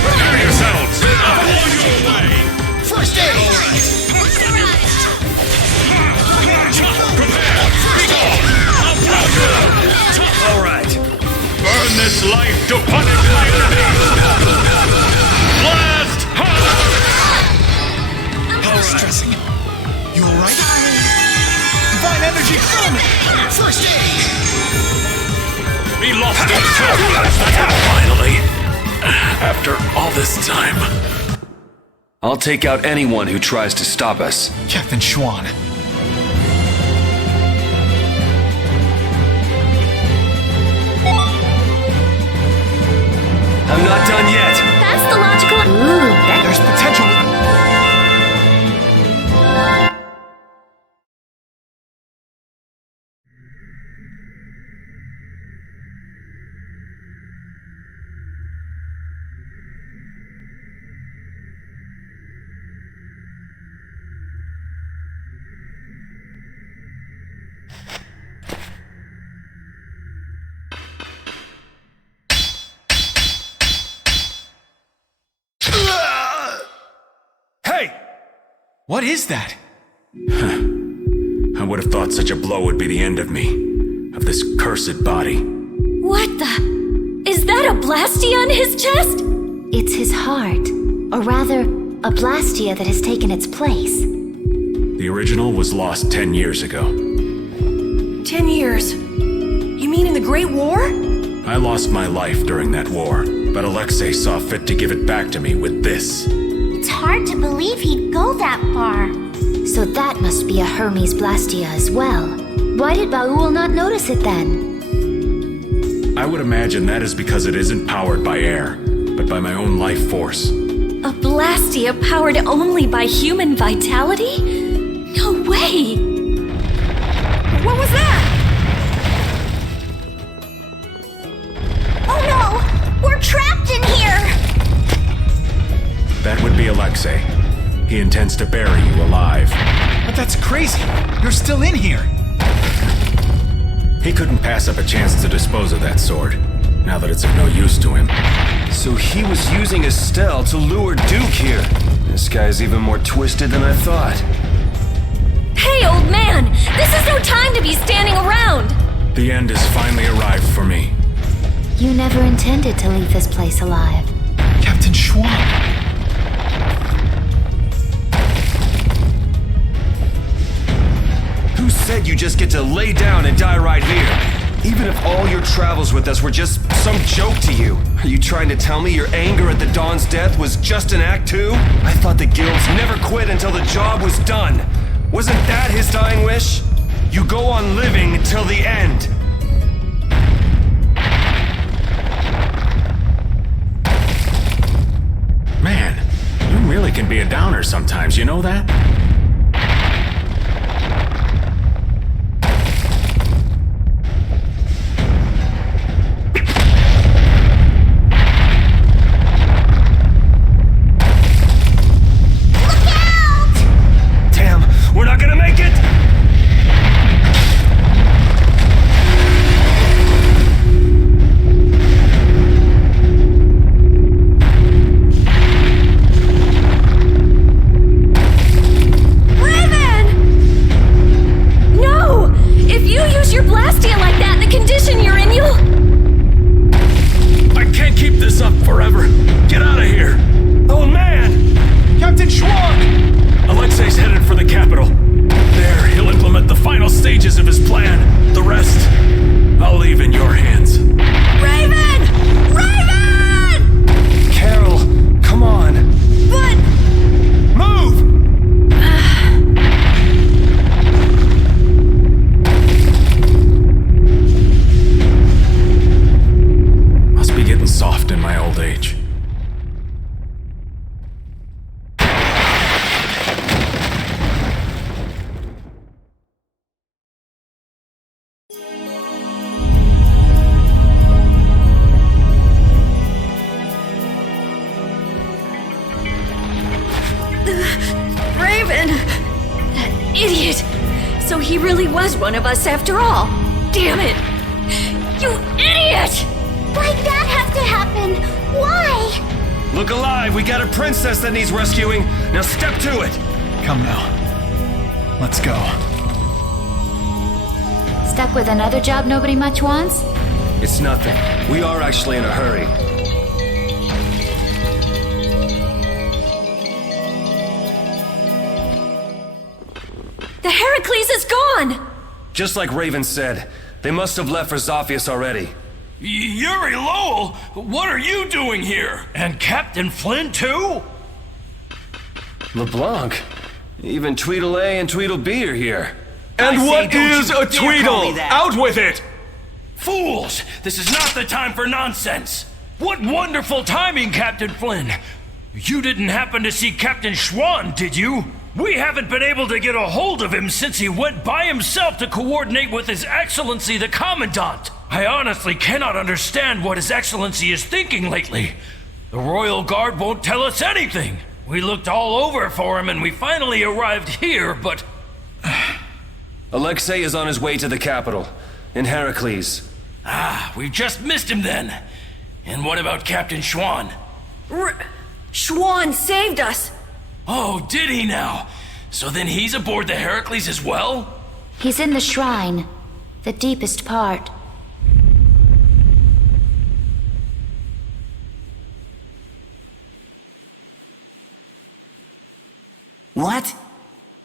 Prepare yourselves! I'll blow you away! First aid! Prepare! Be gone! I'll blow you! Alright. Burn this life to punish my enemies! Blast! Stressing. You alright? Divine energy, feel me! First aid! Be lost in finally! After all this time. I'll take out anyone who tries to stop us. Captain Schwan. I'm not done yet. That's the logical. There's potential. What is that? I would have thought such a blow would be the end of me. Of this cursed body. What the? Is that a Blastia on his chest? It's his heart. Or rather, a Blastia that has taken its place. The original was lost 10 years ago. 10 years? You mean in the Great War? I lost my life during that war, but Alexei saw fit to give it back to me with this. It's hard to believe he'd go that far. So that must be a Hermes Blastia as well. Why did Baul not notice it then? I would imagine that is because it isn't powered by air, but by my own life force. A Blastia powered only by human vitality? No way! What was that? Oh no! We're trapped in here! That would be Alexei. He intends to bury you alive. But that's crazy. You're still in here. He couldn't pass up a chance to dispose of that sword, now that it's of no use to him. So he was using Estelle to lure Duke here. This guy's even more twisted than I thought. Hey, old man! This is no time to be standing around! The end has finally arrived for me. You never intended to leave this place alive. Captain Schwan. Who said you just get to lay down and die right here? Even if all your travels with us were just some joke to you, are you trying to tell me your anger at the Dawn's death was just an act too? I thought the guilds never quit until the job was done. Wasn't that his dying wish? You go on living till the end. Man, you really can be a downer sometimes, you know that? We're not gonna make it! Raven! No! If you use your Blastia like that in the condition you're in, you'll... I can't keep this up forever. Get out of here! Oh man! Captain Schwan! Alexei's headed for the capital. There, he'll implement the final stages of his plan. The rest, I'll leave in your hands. Raven! Raven! Carol, come on. But... Move! Must be getting soft in my old age. Raven! That idiot! So he really was one of us after all. Damn it! You idiot! Why'd that have to happen? Why? Look alive, we got a princess that needs rescuing. Now step to it. Come now. Let's go. Stuck with another job nobody much wants? It's nothing. We are actually in a hurry. The Heracles is gone! Just like Raven said, they must have left for Zophius already. Yuri Lowell, what are you doing here? And Captain Flynn too? LeBlanc, even Tweedle A and Tweedle B are here. And what is a Tweedle? Out with it! Fools! This is not the time for nonsense! What wonderful timing, Captain Flynn! You didn't happen to see Captain Schwan, did you? We haven't been able to get a hold of him since he went by himself to coordinate with His Excellency the Commandant. I honestly cannot understand what His Excellency is thinking lately. The Royal Guard won't tell us anything. We looked all over for him and we finally arrived here, but... Alexei is on his way to the capital, in Heracles. Ah, we've just missed him then. And what about Captain Schwan? Schwan saved us! Oh, did he now? So then he's aboard the Heracles as well? He's in the shrine, the deepest part. What?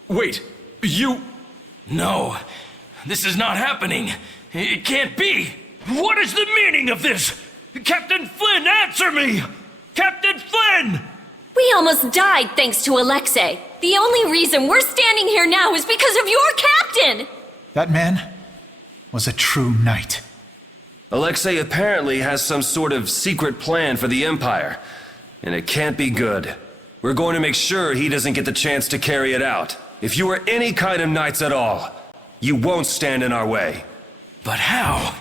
Wait, you... No, this is not happening. It can't be. What is the meaning of this? Captain Flynn, answer me! Captain Flynn! We almost died thanks to Alexei. The only reason we're standing here now is because of your captain! That man was a true knight. Alexei apparently has some sort of secret plan for the Empire, and it can't be good. We're going to make sure he doesn't get the chance to carry it out. If you are any kind of knights at all, you won't stand in our way. But how?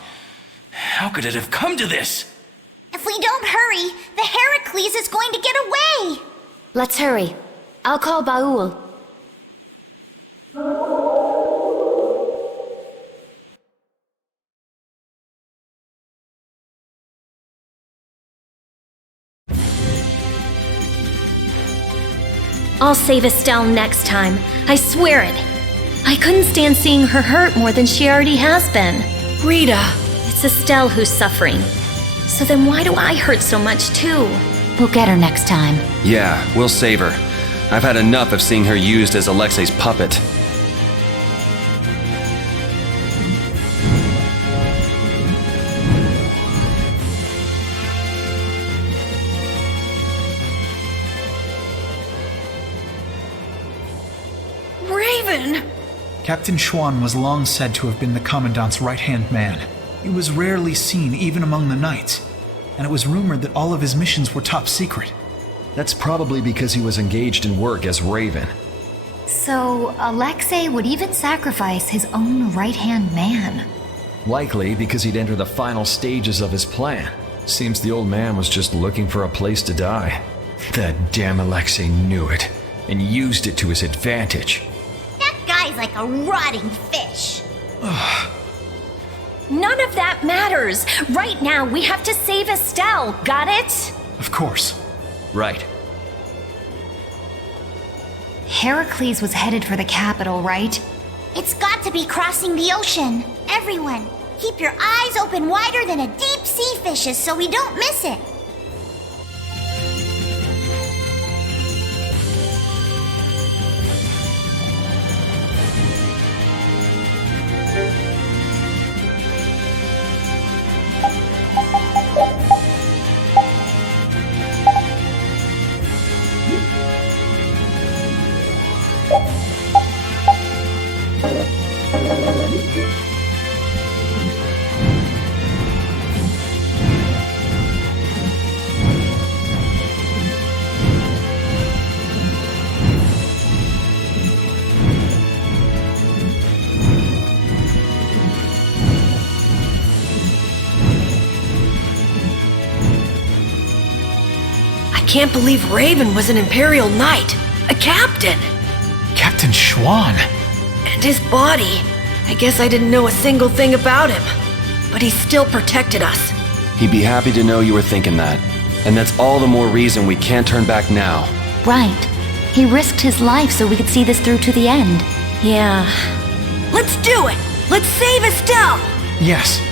How could it have come to this? If we don't hurry, the Heracles is going to get away! Let's hurry. I'll call Baul. I'll save Estelle next time. I swear it. I couldn't stand seeing her hurt more than she already has been. Rita! It's Estelle who's suffering. So then why do I hurt so much too? We'll get her next time. Yeah, we'll save her. I've had enough of seeing her used as Alexei's puppet. Raven! Captain Schwann was long said to have been the Commandant's right-hand man. He was rarely seen even among the knights, and it was rumored that all of his missions were top secret. That's probably because he was engaged in work as Raven. So, Alexei would even sacrifice his own right-hand man. Likely because he'd enter the final stages of his plan. Seems the old man was just looking for a place to die. That damn Alexei knew it, and used it to his advantage. That guy's like a rotting fish. None of that matters. Right now, we have to save Estelle. Got it? Of course. Right. Heracles was headed for the capital, right? It's got to be crossing the ocean. Everyone, keep your eyes open wider than a deep sea fish's so we don't miss it. I can't believe Raven was an Imperial Knight. A captain. Captain Schwann. And his body. I guess I didn't know a single thing about him. But he still protected us. He'd be happy to know you were thinking that. And that's all the more reason we can't turn back now. Right. He risked his life so we could see this through to the end. Yeah. Let's do it! Let's save Estelle! Yes.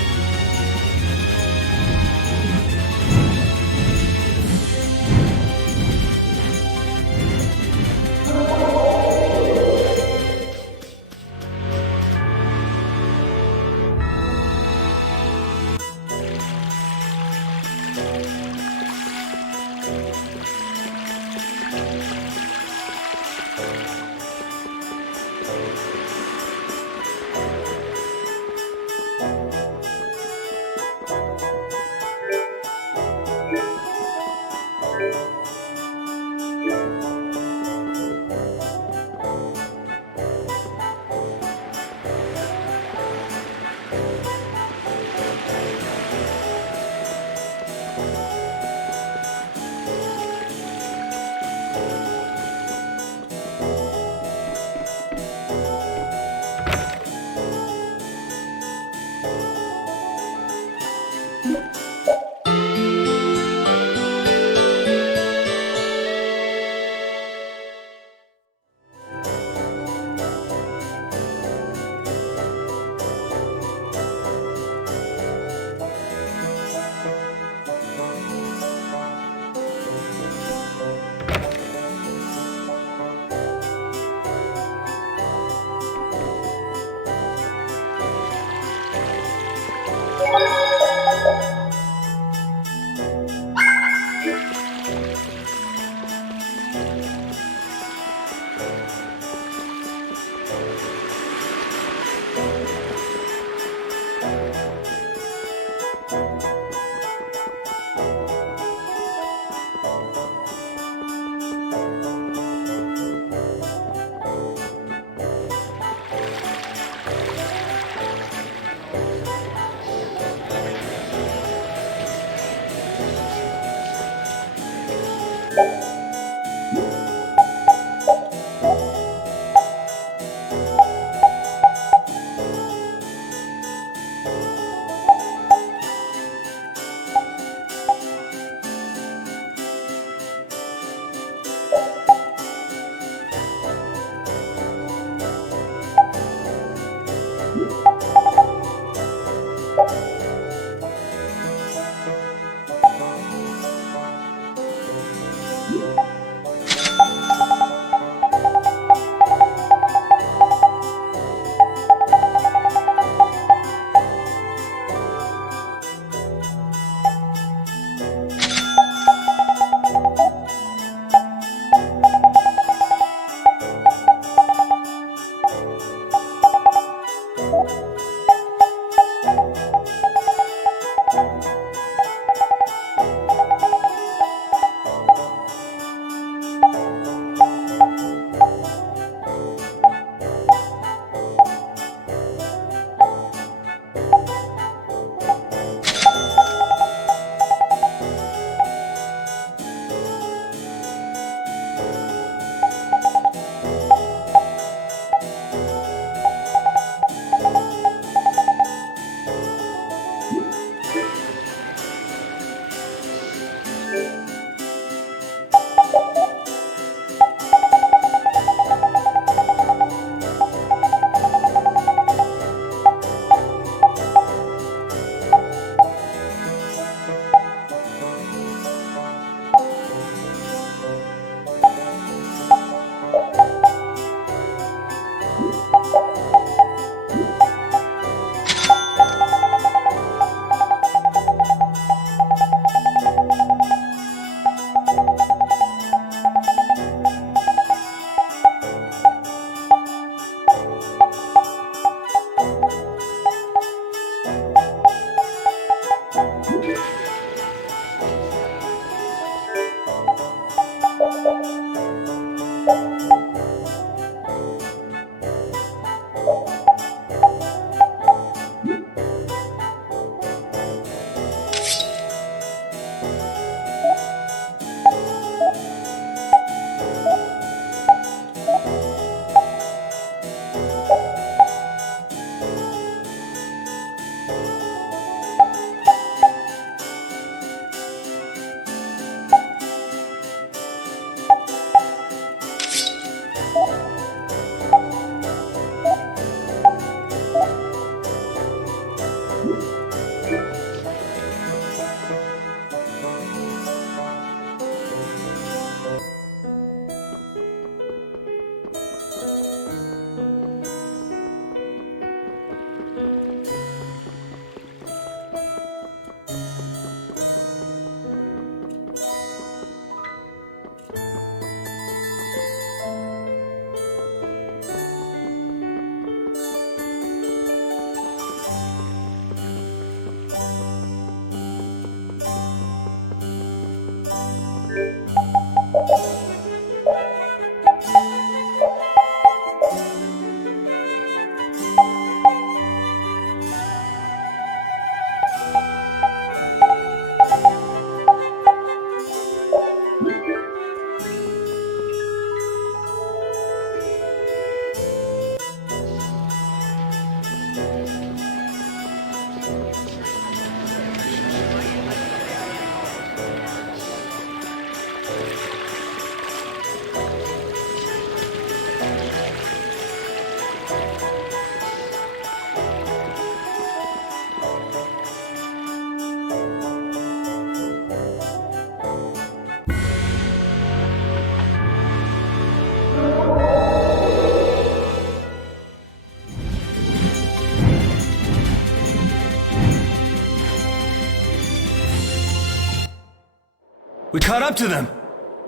caught up to them.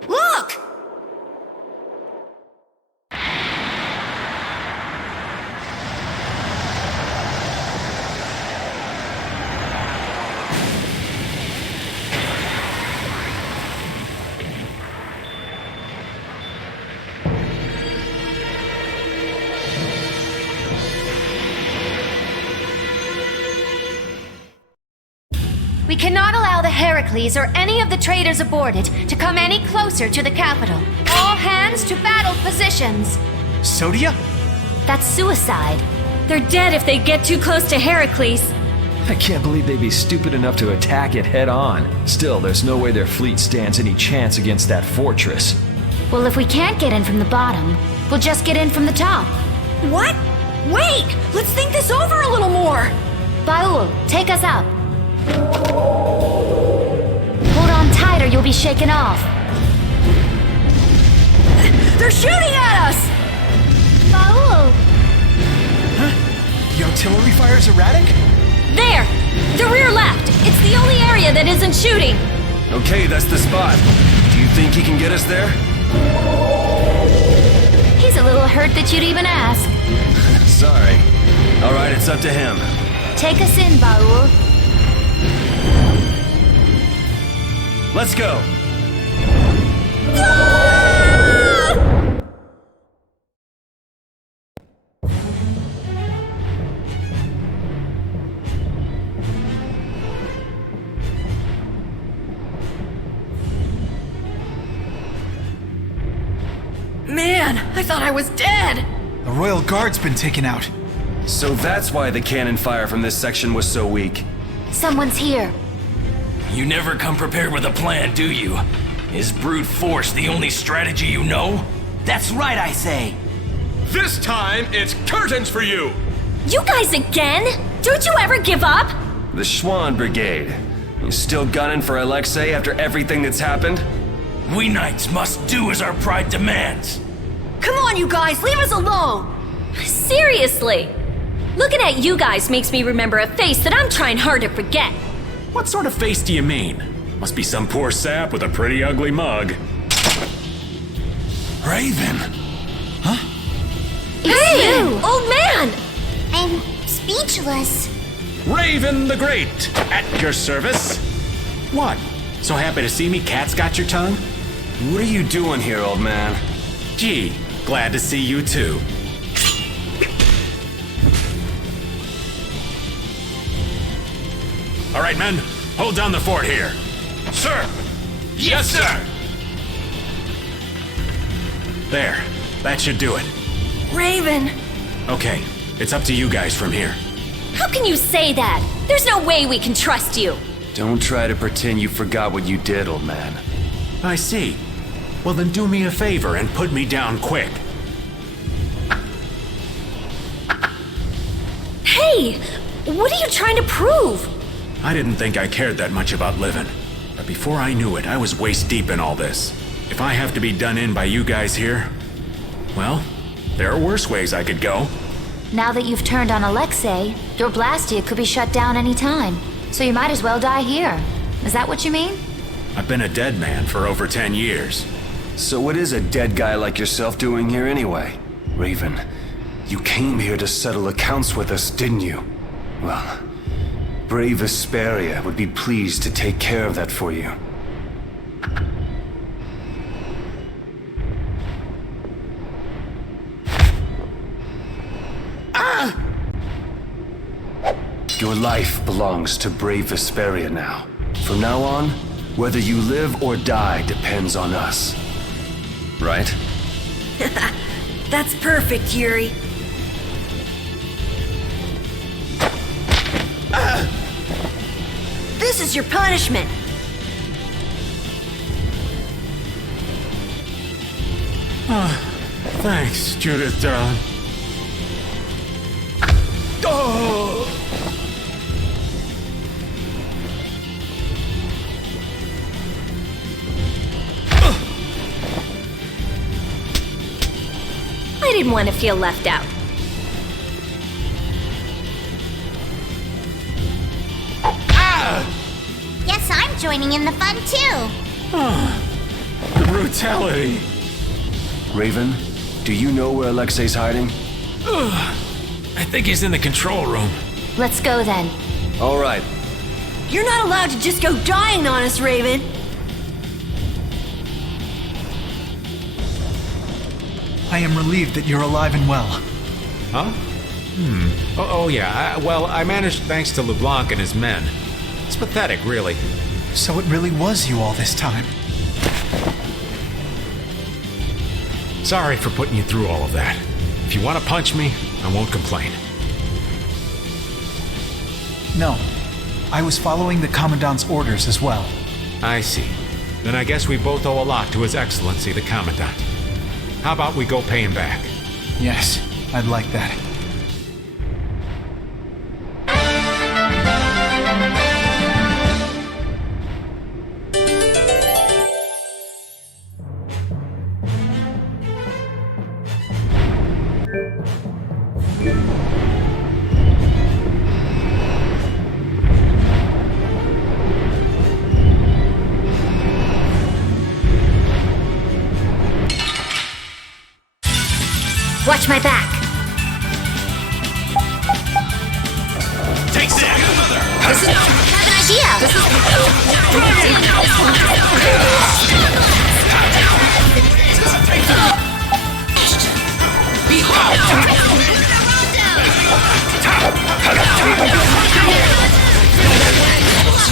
Look! We cannot allow the Heracles or any of the traders aboard it to come any closer to the capital. All hands to battle positions. Sodia? That's suicide. They're dead if they get too close to Heracles. I can't believe they'd be stupid enough to attack it head on. Still, there's no way their fleet stands any chance against that fortress. Well, if we can't get in from the bottom, we'll just get in from the top. What? Wait! Let's think this over a little more! Baul, take us up. Hold on tight or you'll be shaken off. They're shooting at us! Baul! Huh? The artillery fire's erratic? There! The rear left! It's the only area that isn't shooting! Okay, that's the spot. Do you think he can get us there? He's a little hurt that you'd even ask. Sorry. Alright, it's up to him. Take us in, Baul. Let's go! Man, I thought I was dead! The Royal Guard's been taken out. So that's why the cannon fire from this section was so weak. Someone's here. You never come prepared with a plan, do you? Is brute force the only strategy you know? That's right, I say. This time, it's curtains for you! You guys again? Don't you ever give up? The Schwann Brigade. You still gunning for Alexei after everything that's happened? We knights must do as our pride demands. Come on, you guys, leave us alone! Seriously! Looking at you guys makes me remember a face that I'm trying hard to forget. What sort of face do you mean? Must be some poor sap with a pretty ugly mug. Raven! Huh? Hey! Old man! I'm speechless. Raven the Great, at your service. What? So happy to see me, cat's got your tongue? What are you doing here, old man? Gee, glad to see you too. All right, men, hold down the fort here. Sir! Yes, sir! There, that should do it. Raven! Okay, it's up to you guys from here. How can you say that? There's no way we can trust you. Don't try to pretend you forgot what you did, old man. I see. Well, then do me a favor and put me down quick. Hey! What are you trying to prove? I didn't think I cared that much about living. But before I knew it, I was waist deep in all this. If I have to be done in by you guys here, well, there are worse ways I could go. Now that you've turned on Alexei, your Blastia could be shut down any time. So you might as well die here. Is that what you mean? I've been a dead man for over 10 years. So what is a dead guy like yourself doing here anyway? Raven, you came here to settle accounts with us, didn't you? Well, brave Vesperia would be pleased to take care of that for you. Your life belongs to brave Vesperia now. From now on, whether you live or die depends on us. Right? That's perfect, Yuri. This is your punishment. Thanks, Judith, darling. Oh! I didn't want to feel left out. Guess I'm joining in the fun too. The brutality. Raven, do you know where Alexei's hiding? I think he's in the control room. Let's go then. All right. You're not allowed to just go dying on us, Raven. I am relieved that you're alive and well. Huh? Oh yeah. Well, I managed thanks to LeBlanc and his men. It's pathetic, really. So it really was you all this time. Sorry for putting you through all of that. If you want to punch me, I won't complain. No. I was following the Commandant's orders as well. I see. Then I guess we both owe a lot to His Excellency the Commandant. How about we go pay him back? Yes, I'd like that. Watch my back. Take that! This is have an idea. This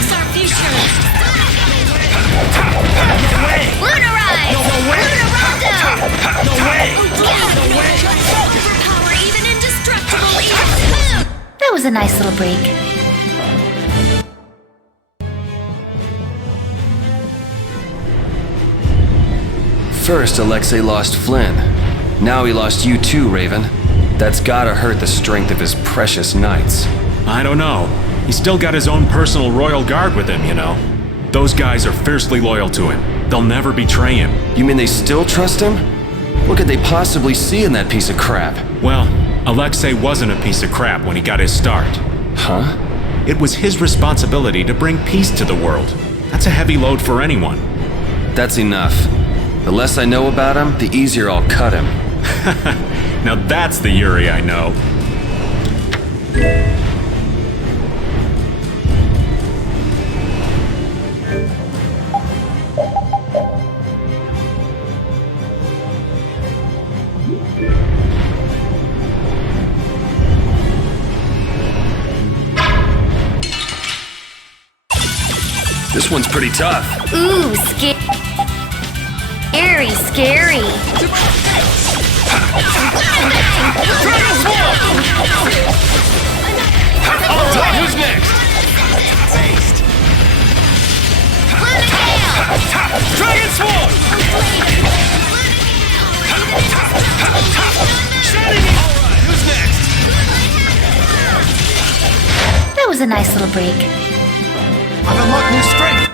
is our future. Lunarize! No way! No way! Overpower even indestructible evil. That was a nice little break. First, Alexei lost Flynn. Now he lost you too, Raven. That's gotta hurt the strength of his precious knights. I don't know. He's still got his own personal royal guard with him, you know. Those guys are fiercely loyal to him. They'll never betray him. You mean they still trust him? What could they possibly see in that piece of crap? Well, Alexei wasn't a piece of crap when he got his start. Huh? It was his responsibility to bring peace to the world. That's a heavy load for anyone. That's enough. The less I know about him, the easier I'll cut him. Now that's the Yuri I know. This one's pretty tough. Ooh, scary. Scary. Who's next? Dragon Sword! Alright, who's next? That was a nice little break. I've unlocked new strength!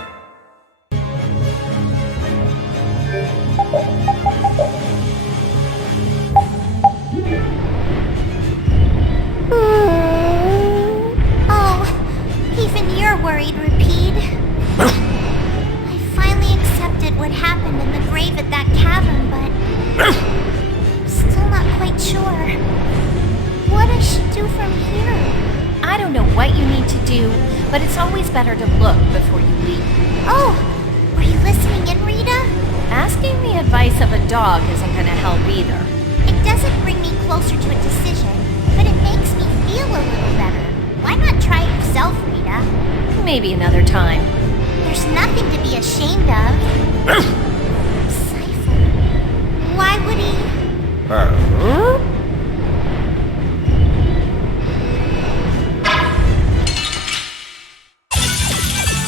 Oh, even you're worried, Rapide. I finally accepted what happened in the grave at that cavern, but still not quite sure what I should do from here. I don't know what you need to do, but it's always better to look before you leap. Oh, were you listening in, Rita? Asking the advice of a dog isn't gonna help either. It doesn't bring me closer to a decision, but it makes me feel a little better. Why not try it yourself, Rita? Maybe another time. There's nothing to be ashamed of. Cypher. Why would he...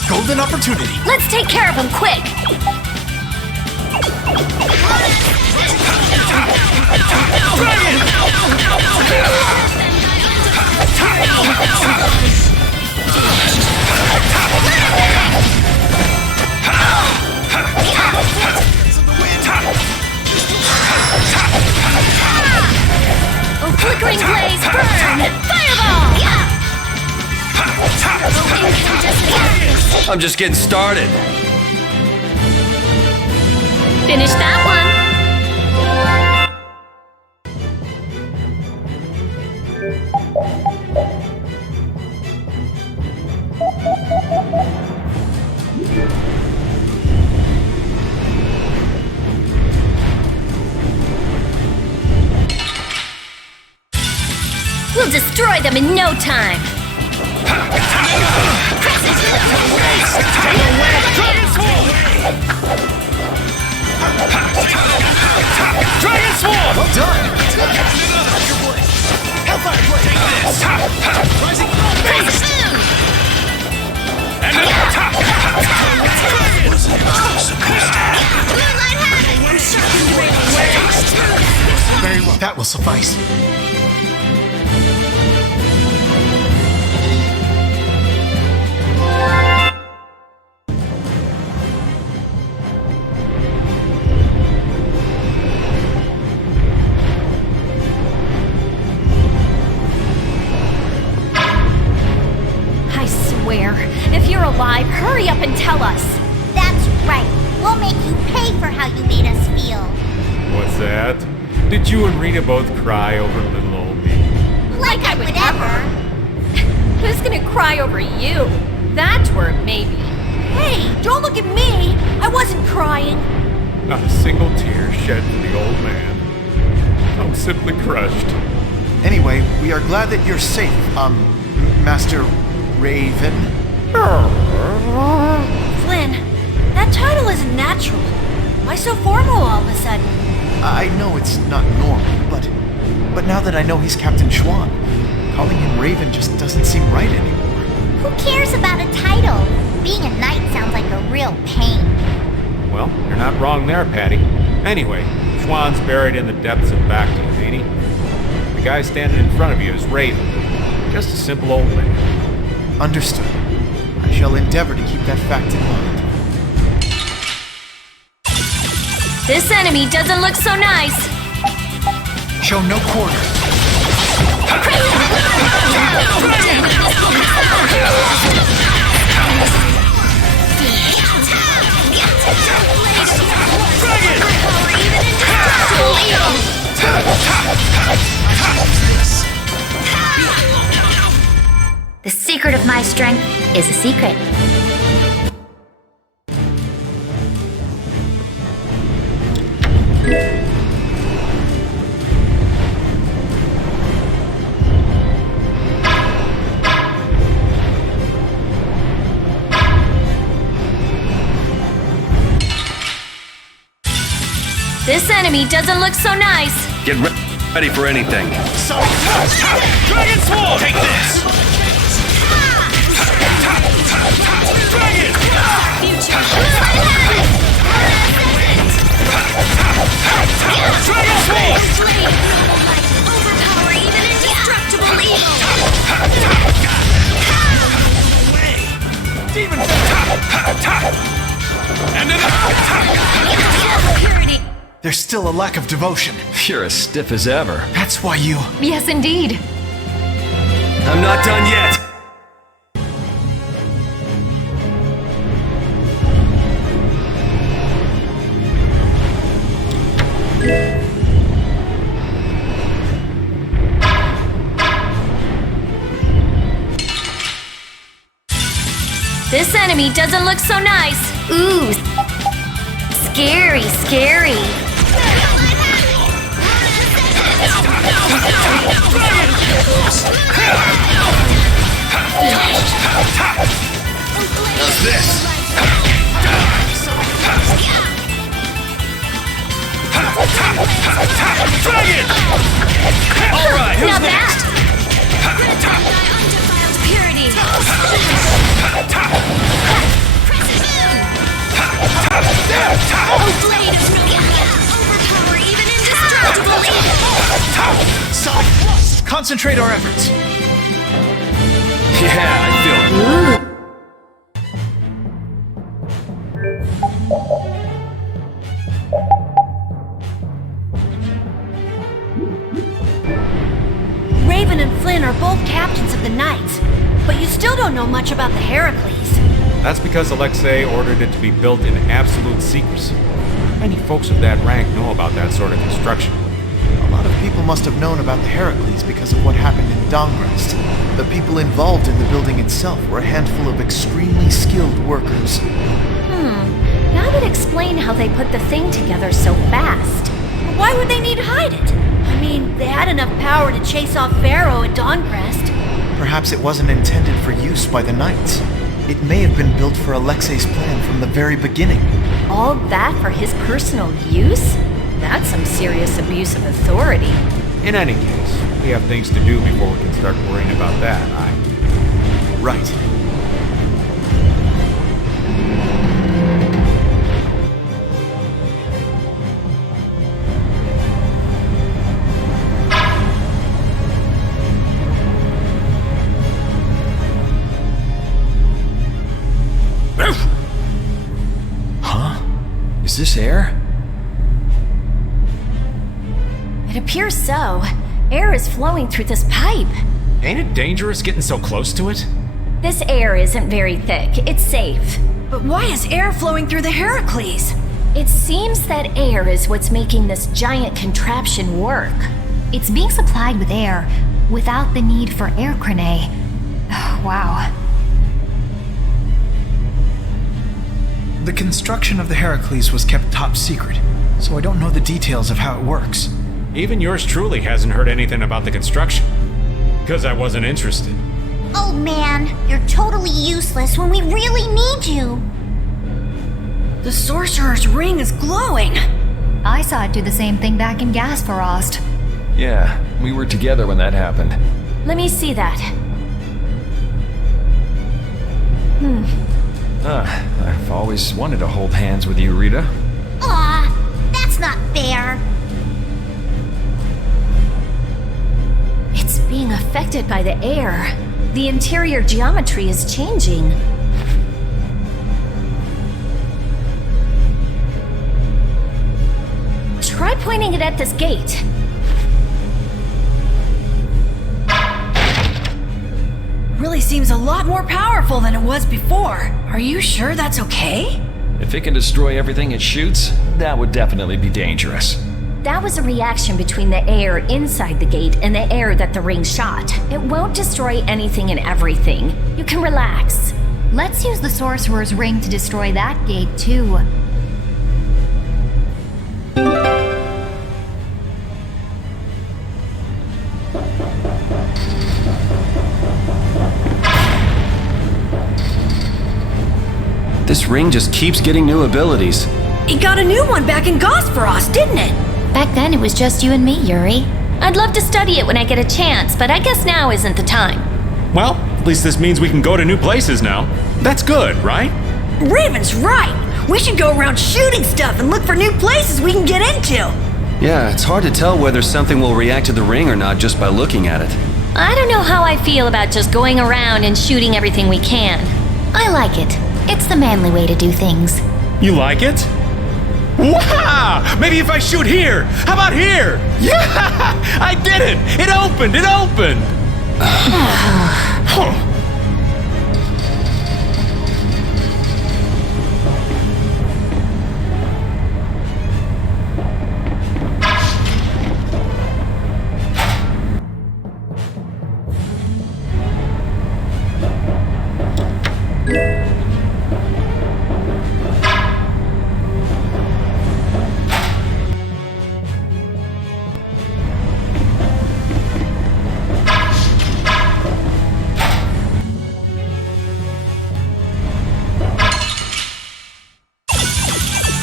Golden opportunity! Let's take care of him quick! Oh, flickering blaze, burn! Fireball! I'm just getting started. Finish that one. We'll destroy them in no time. Dragon Swarm! Well done! Hellfire Blade! Take this! Rising Moon! And an attack! Moonlight Havoc! Very well. That will suffice. I swear, if you're alive, hurry up and tell us. That's right. We'll make you pay for how you made us feel. What's that? Did you and Rita both cry over little old me? Like I would ever. Who's gonna cry over you? That word, maybe. Hey, don't look at me! I wasn't crying. Not a single tear shed for the old man. I'm simply crushed. Anyway, we are glad that you're safe, Master Raven. Flynn, that title isn't natural. Why so formal all of a sudden? I know it's not normal, but now that I know he's Captain Schwan, calling him Raven just doesn't seem right anymore. Who cares about a title? Being a knight sounds like a real pain. Well, you're not wrong there, Patty. Anyway, Schwann's buried in the depths of Bactia, ain't he? The guy standing in front of you is Raven. Just a simple old man. Understood. I shall endeavor to keep that fact in mind. This enemy doesn't look so nice. Show no quarter. The secret of my strength is a secret. This enemy doesn't look so nice. Get ready for anything. Dragon Swarm! Take this! Dragon! Dragon Swarm! Overpower even indestructible evil. Demon! And an Purity. There's still a lack of devotion. You're as stiff as ever. That's why you... Yes, indeed. I'm not done yet. This enemy doesn't look so nice. Ooh, scary, scary. How's this? Dragon! Alright, who's Now next? Undefiled purity. Oh, blade of no overpower even indestructible evil. Sonic Plus! Concentrate our efforts. Yeah, I feel good. Raven and Flynn are both captains of the Knights, but you still don't know much about the Heracles. That's because Alexei ordered it to be built in absolute secrecy. Many folks of that rank know about that sort of construction. A lot of people must have known about the Heracles because of what happened in Dongrest. The people involved in the building itself were a handful of extremely skilled workers. That would explain how they put the thing together so fast. Why would they need to hide it? I mean, they had enough power to chase off Pharaoh at Dawngrest. Perhaps it wasn't intended for use by the knights. It may have been built for Alexei's plan from the very beginning. All that for his personal use? That's some serious abuse of authority. In any case, we have things to do before we can start worrying about that, Right. Huh? Is this air? It appears so. Air is flowing through this pipe. Ain't it dangerous getting so close to it? This air isn't very thick. It's safe. But why is air flowing through the Heracles? It seems that air is what's making this giant contraption work. It's being supplied with air without the need for air crane. Wow. The construction of the Heracles was kept top secret, so I don't know the details of how it works. Even yours truly hasn't heard anything about the construction. Because I wasn't interested. Oh man, you're totally useless when we really need you. The Sorcerer's Ring is glowing. I saw it do the same thing back in Gasparost. Yeah, we were together when that happened. Let me see that. I've always wanted to hold hands with you, Rita. Aw, that's not fair. It's being affected by the air. The interior geometry is changing. Try pointing it at this gate. Really seems a lot more powerful than it was before. Are you sure that's okay? If it can destroy everything it shoots, that would definitely be dangerous. That was a reaction between the air inside the gate and the air that the ring shot. It won't destroy anything and everything. You can relax. Let's use the Sorcerer's Ring to destroy that gate, too. This ring just keeps getting new abilities. It got a new one back in Gosperos, didn't it? Back then, it was just you and me, Yuri. I'd love to study it when I get a chance, but I guess now isn't the time. Well, at least this means we can go to new places now. That's good, right? Raven's right. We should go around shooting stuff and look for new places we can get into. Yeah, it's hard to tell whether something will react to the ring or not just by looking at it. I don't know how I feel about just going around and shooting everything we can. I like it. It's the manly way to do things. You like it? Wow! Maybe if I shoot here! How about here? Yeah! I did it! It opened! It opened!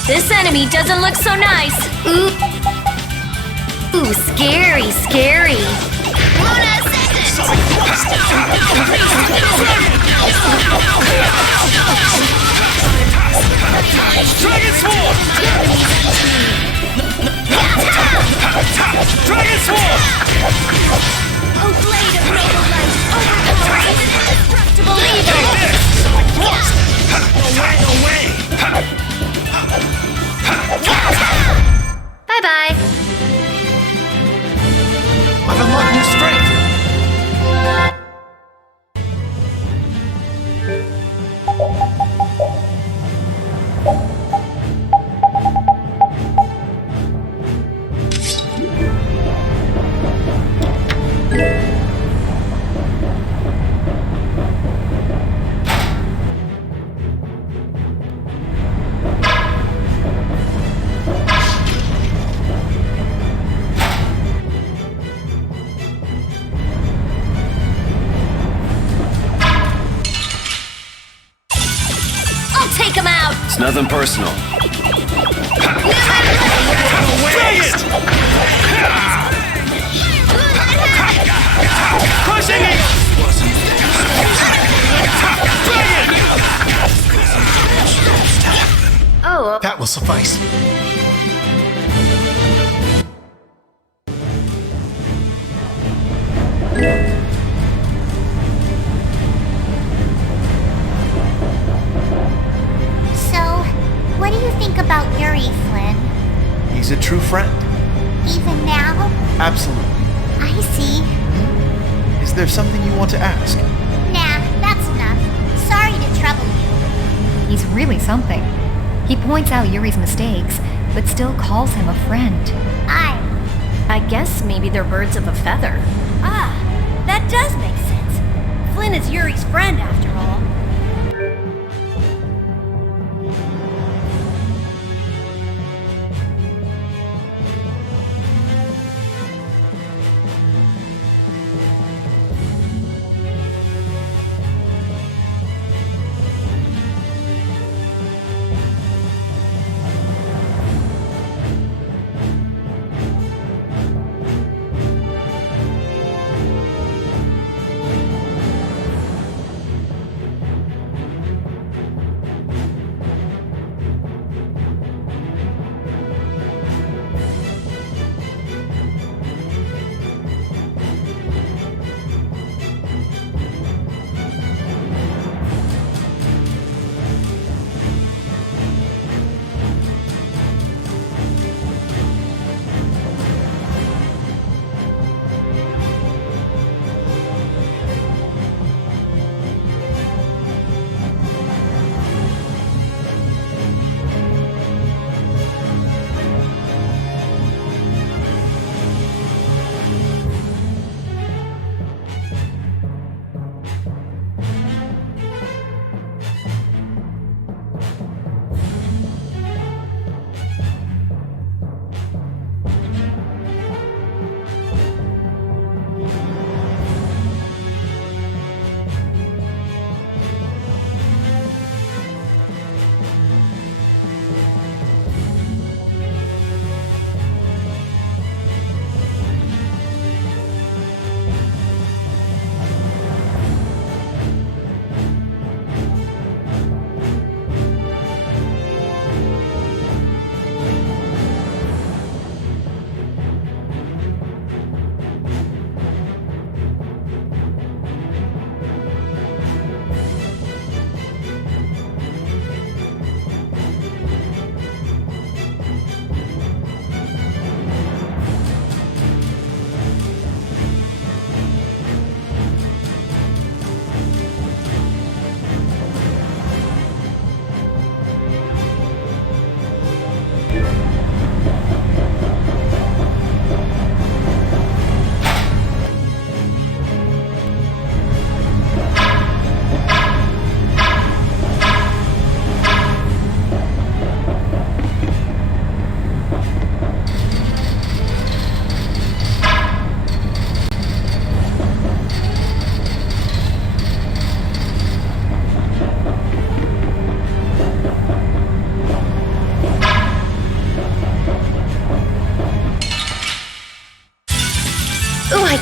This enemy doesn't look so nice. Ooh, scary, scary. Dragon Sword! Dragon Sword! Oh, blade of noble light, overpowering an indestructible evil! Away! Bye-bye. I've unlocked new strength. Nothing personal. Crushing it! Oh, That will suffice. So, what do you think about Yuri, Flynn? He's a true friend. Even now? Absolutely. I see. Is there something you want to ask? Nah, that's enough. Sorry to trouble you. He's really something. He points out Yuri's mistakes, but still calls him a friend. I guess maybe they're birds of a feather. Ah, that does make sense. Flynn is Yuri's friend after all.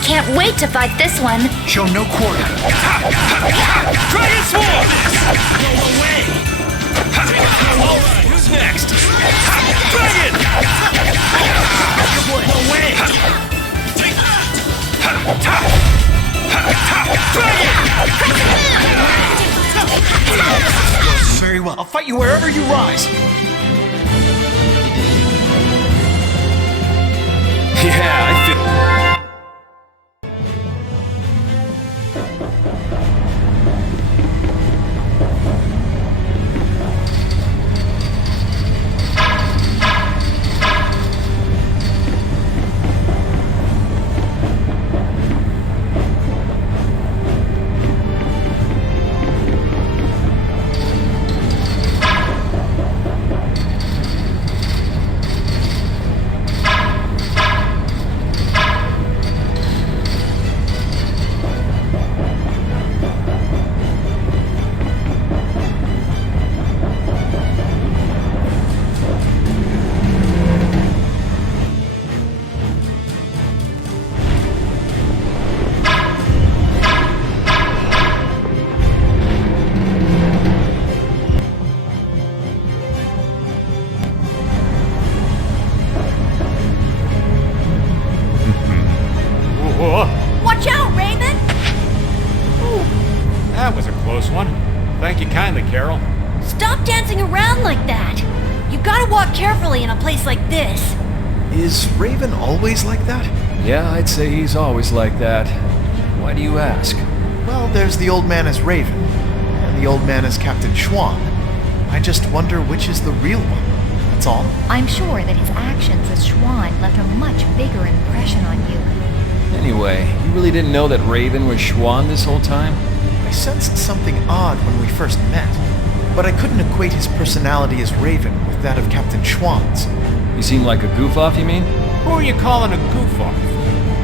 Can't wait to fight this one. Show no quarter. Dragon Swarm! Go away! Alright, who's next? Dragon! Away! Dragon! Very well. I'll fight you wherever you rise. Yeah, I feel... bouncing around like that? You gotta walk carefully in a place like this. Is Raven always like that? Yeah, I'd say he's always like that. Why do you ask? Well, there's the old man as Raven, and the old man as Captain Schwan. I just wonder which is the real one. That's all. I'm sure that his actions as Schwan left a much bigger impression on you. Anyway, you really didn't know that Raven was Schwan this whole time? I sensed something odd when we first met, but I couldn't equate his personality as Raven with that of Captain Schwan's. He seemed like a goof-off, you mean? Who are you calling a goof-off?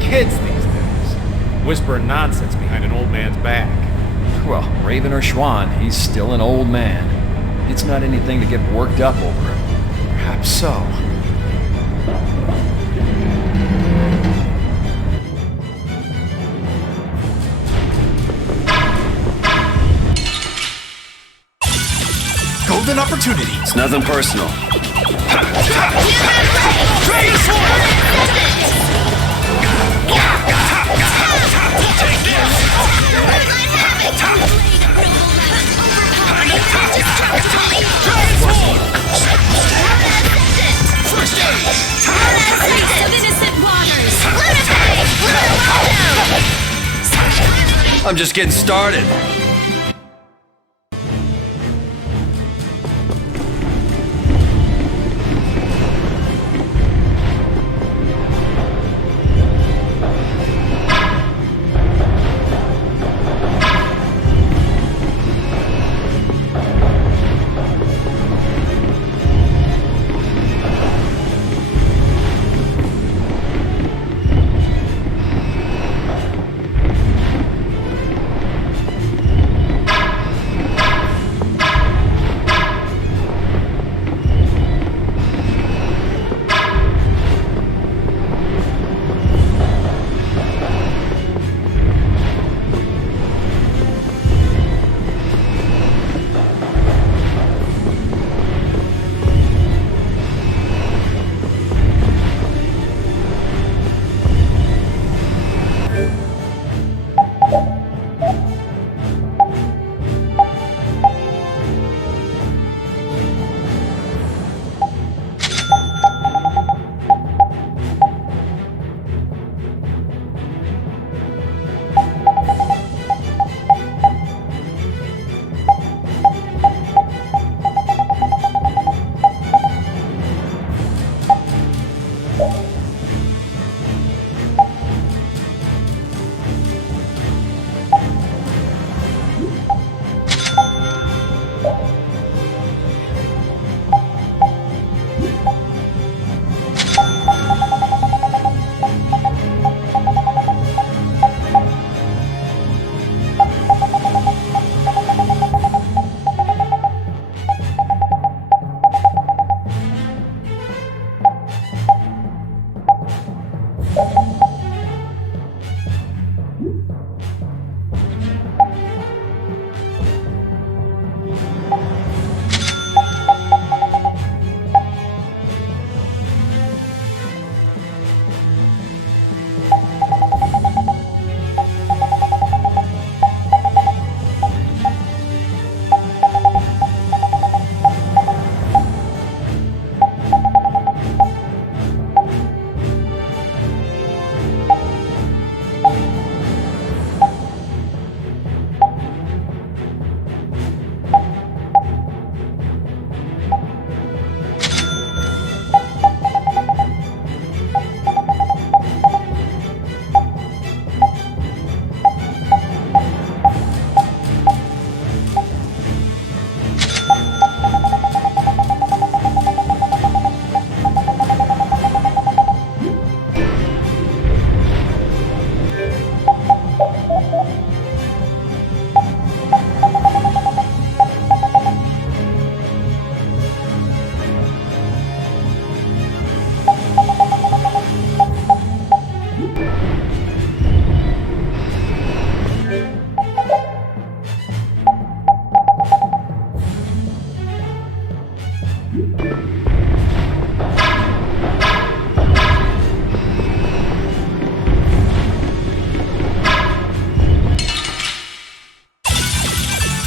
Kids these days. Whispering nonsense behind an old man's back. Well, Raven or Schwan, he's still an old man. It's not anything to get worked up over. Perhaps so. Golden opportunity. It's nothing personal. I'm just getting started.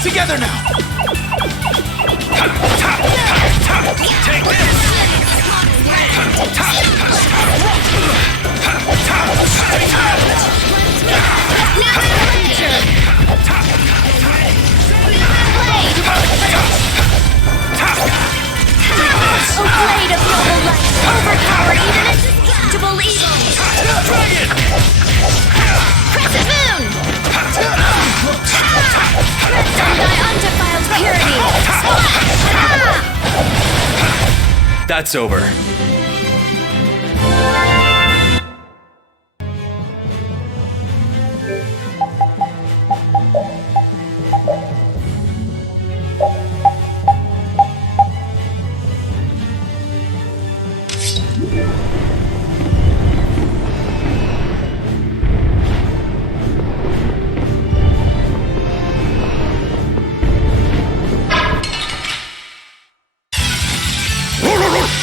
Together now! Take this! Oh, blade of noble light, overpower even indestructible evil! Dragon! Crescent moon! Rest on thy undefiled purity! That's over.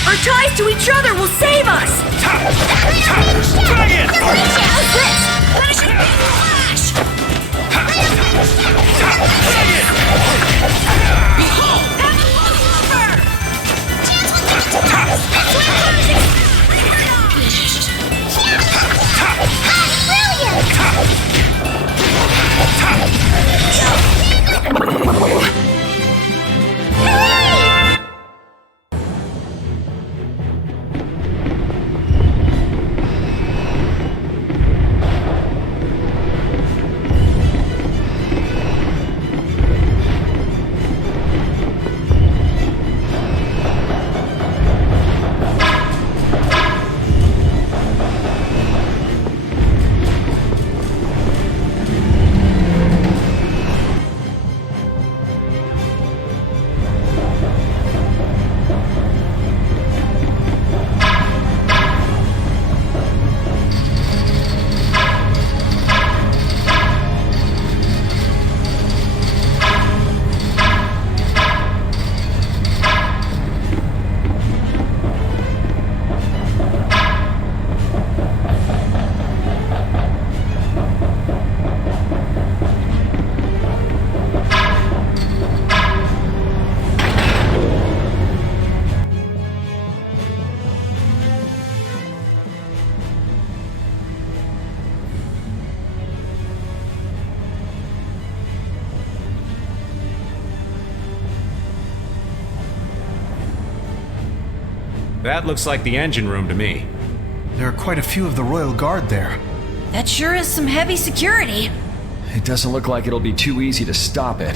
Our ties to each other will save us! Dragon! How's this? Flash! That looks like the engine room to me. There are quite a few of the Royal Guard there. That sure is some heavy security. It doesn't look like it'll be too easy to stop it.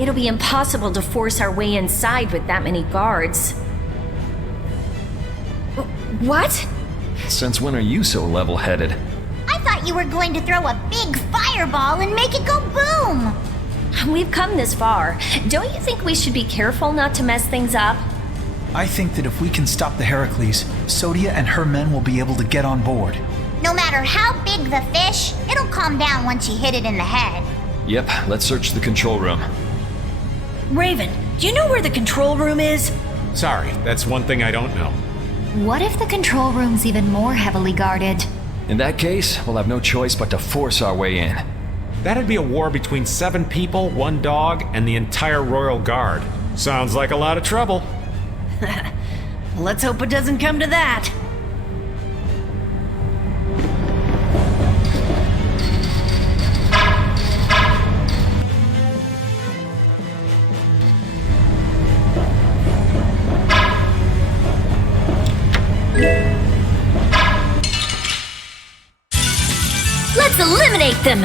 It'll be impossible to force our way inside with that many guards. What? Since when are you so level-headed? I thought you were going to throw a big fireball and make it go boom! We've come this far. Don't you think we should be careful not to mess things up? I think that if we can stop the Heracles, Sodia and her men will be able to get on board. No matter how big the fish, it'll calm down once you hit it in the head. Yep, let's search the control room. Raven, do you know where the control room is? Sorry, that's one thing I don't know. What if the control room's even more heavily guarded? In that case, we'll have no choice but to force our way in. That'd be a war between 7 people, 1 dog, and the entire Royal Guard. Sounds like a lot of trouble. Let's hope it doesn't come to that. Let's eliminate them!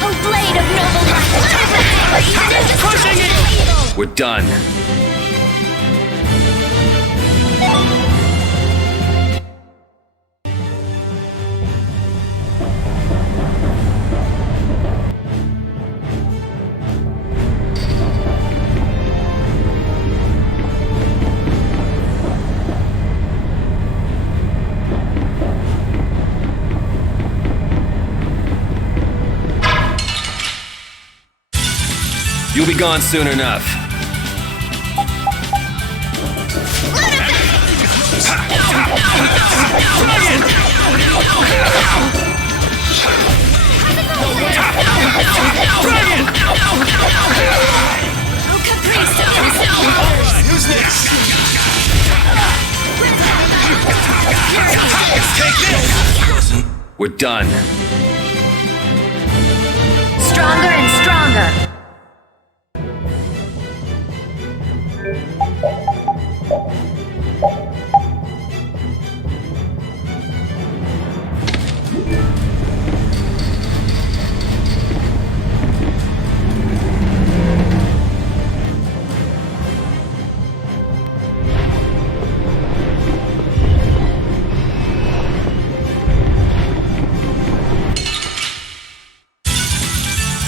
Oh, blade of noble light! Pushing it! We're done. be gone soon enough. Who's next? Take this! We're done. Stronger and stronger.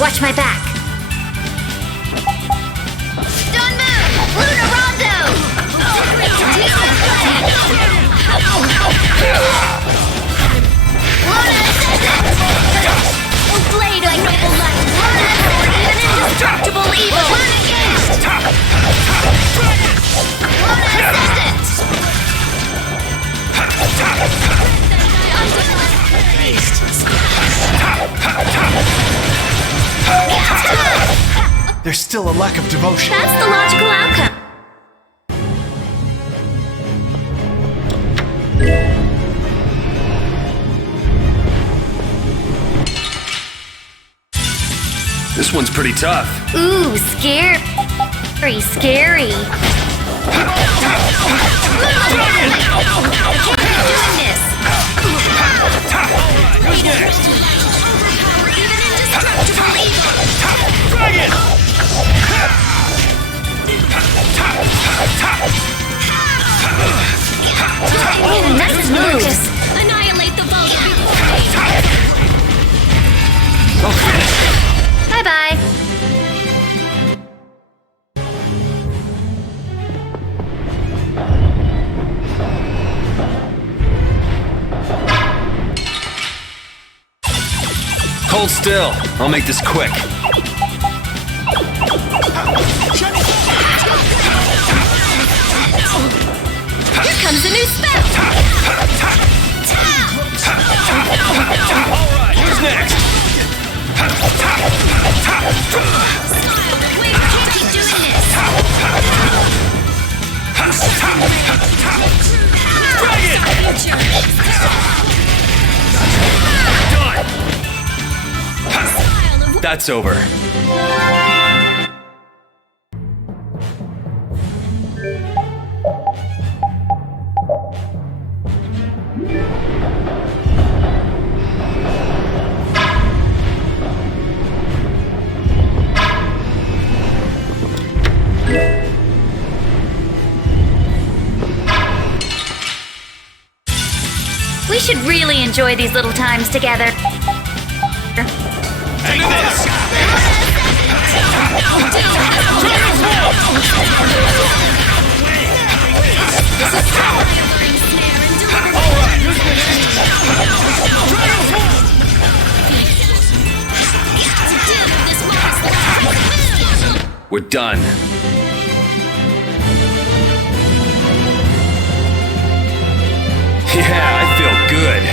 Watch my back. Don't move! Luna Rondo! Luna Ascendant! Oh, blade like noble light! Luna Ascendant! Even indestructible evil! Luna Gage! Luna Ascendant! There's still a lack of devotion. That's the logical outcome. This one's pretty tough. Ooh, scary. Scary. Doing this. Who's next? Dragon! That's move. Annihilate the vault. Bye-bye. Hold still. I'll make this quick. Here comes a new spell. Alright, who's next? Keep doing this. Done. That's over. We should really enjoy these little times together. Take this! Alright, who's next? We're done. Yeah, I feel good.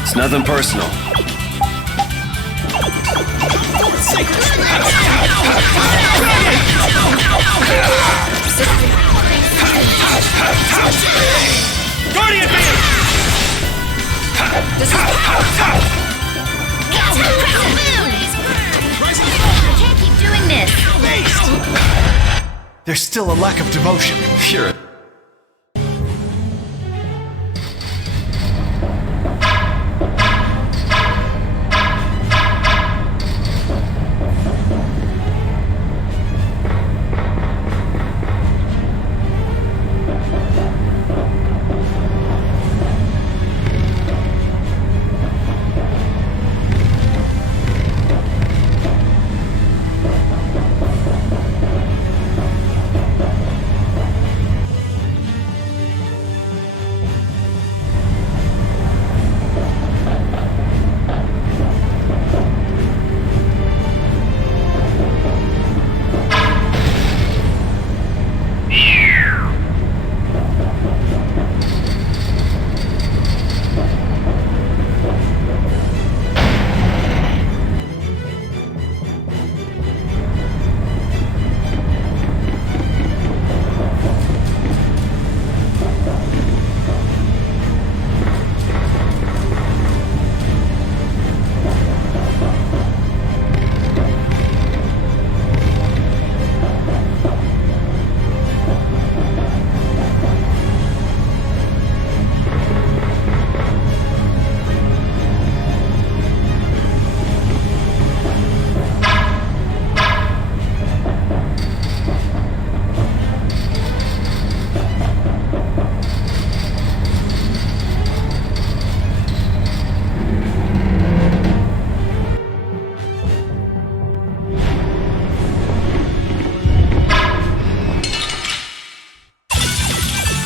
It's nothing personal. Guardian Beam! This is power! I can't keep doing this. There's still a lack of devotion. You're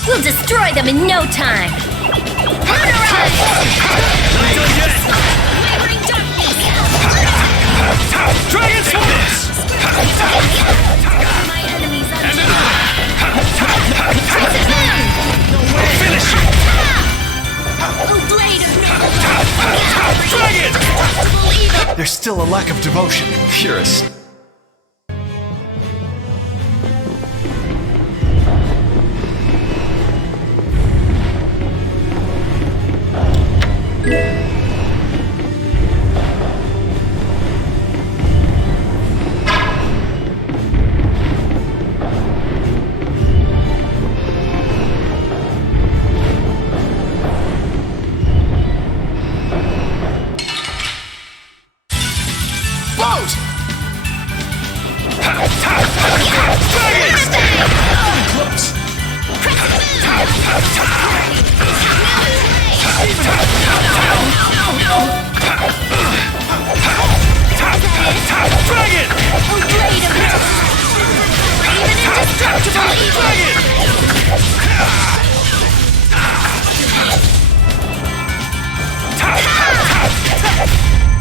We'll destroy them in no time! Dragon Force! My enemies Finish! blade of Dragon! There's still a lack of devotion. Purist.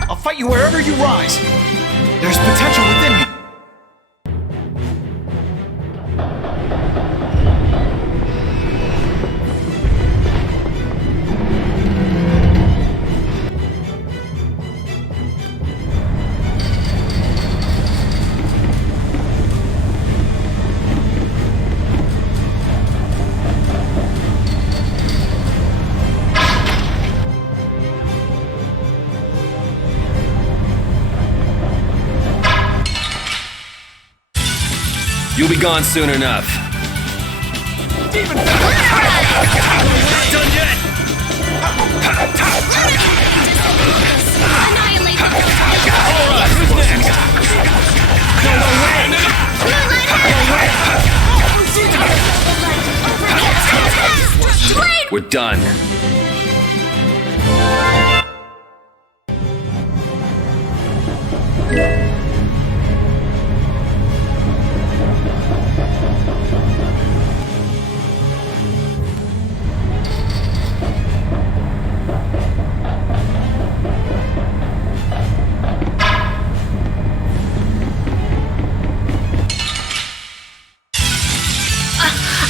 I'll fight you wherever you rise. There's potential within me. You'll be gone soon enough. Not done yet! Alright, who's next? We're done.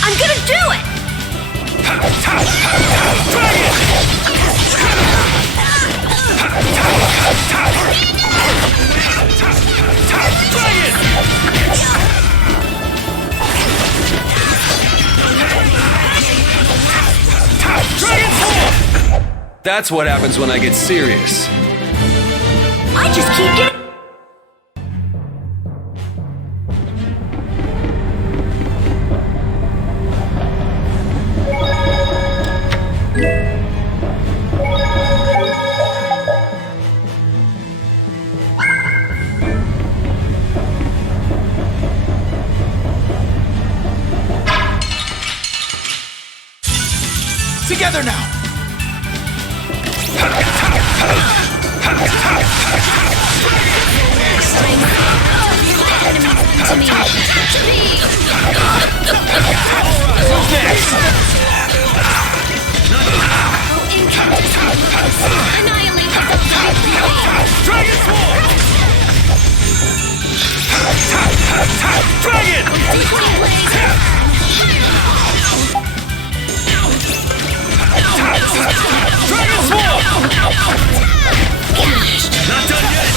I'm gonna do it! That's what happens when I get serious. I just keep getting... Together now! Not done yet!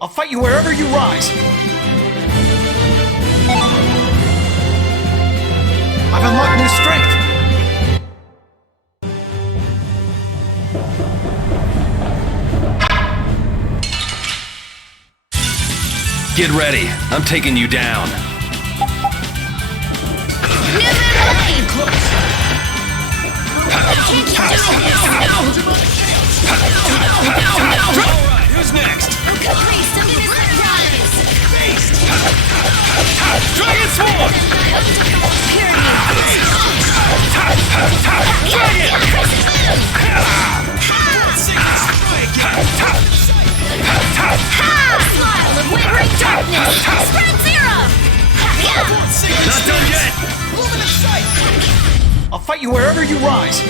I'll fight you wherever you rise! I've unlocked new strength! Get ready. I'm taking you down. Alright, who's next? Dragon Sword! Smile of wavering darkness! Spread zero! Not done yet! I'll fight you wherever you rise!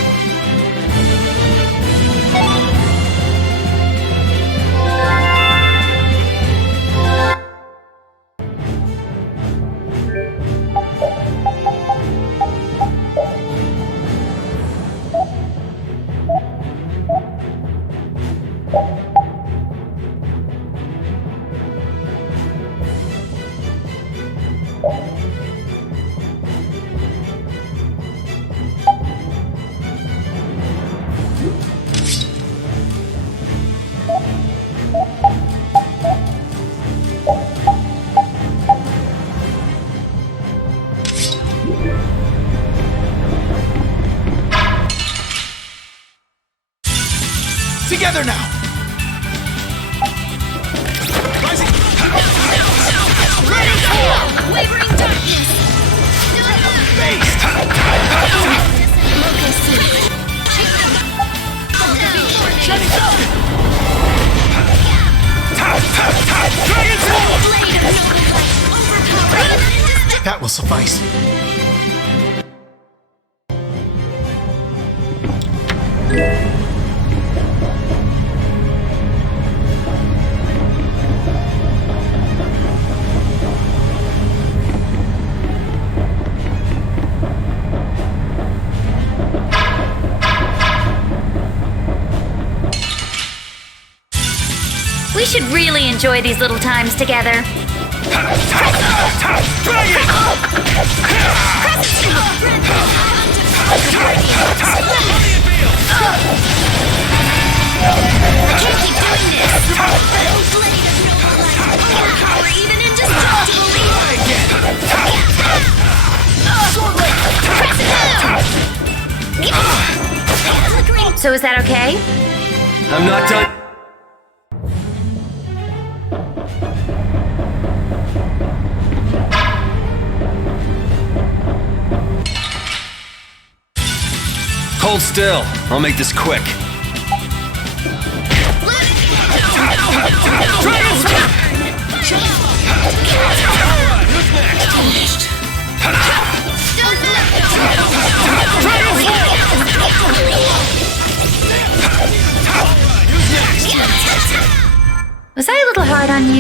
Together now! Rising! Wavering darkness! That will suffice. We should really enjoy these little times together. So is that okay? I'm not done. Hold still. I'll make this quick.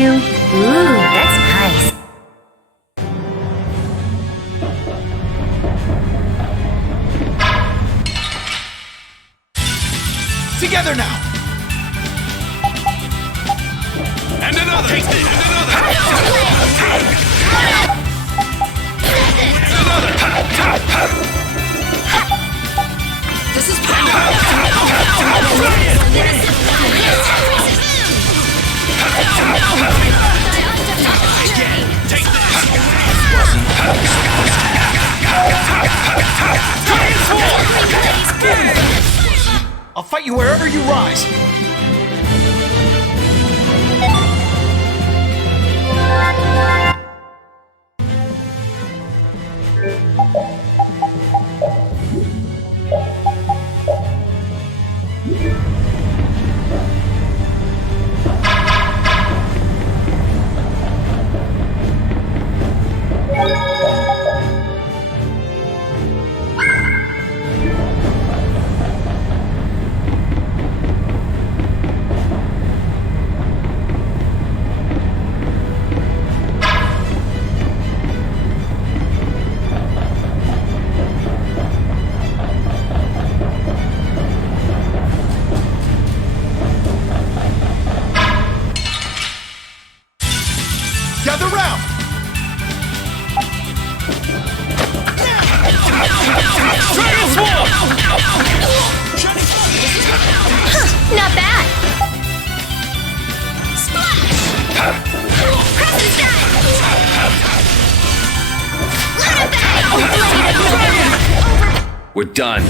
you. Ooh, that's nice. Together now! And another! Take this! And another! This is Take I'll fight you wherever you rise! Gather round! Not bad. Splash! Crescent Sky! We're done.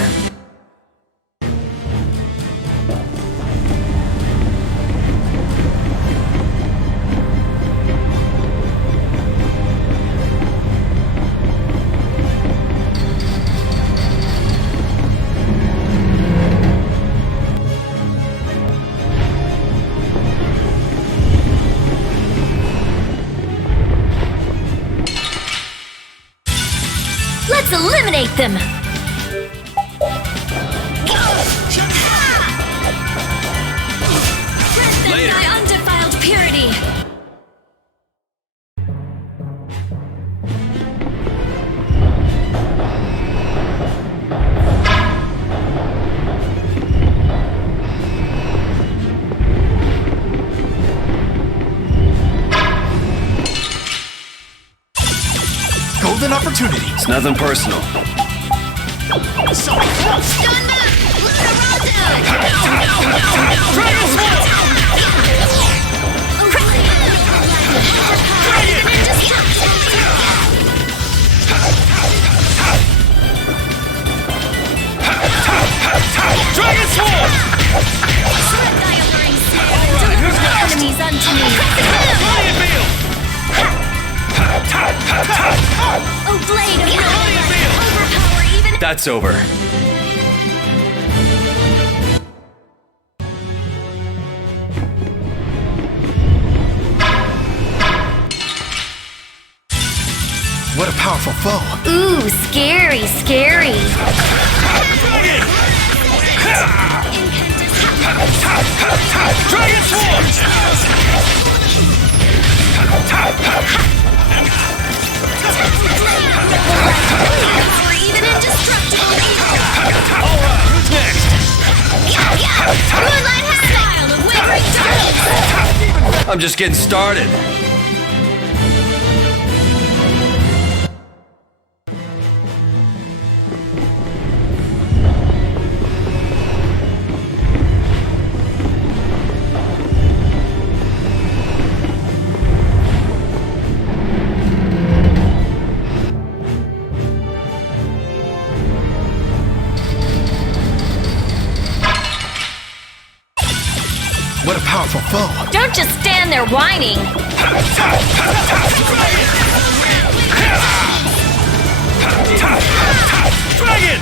Let's eliminate them! Later. Thy undefiled purity! Golden opportunity! It's nothing personal. So close! Dragon Sword! Alright, who's next? Enemies unto me. Flying Field! Oh, blade of overpower even. That's over. What a powerful foe. Ooh, scary, scary. Dragon Sword! Or even indestructible evil. Alright, who's next? Moonlight Style of wavering darkness. I'm just getting started. What a powerful foe. Don't just stand there whining. Dragon!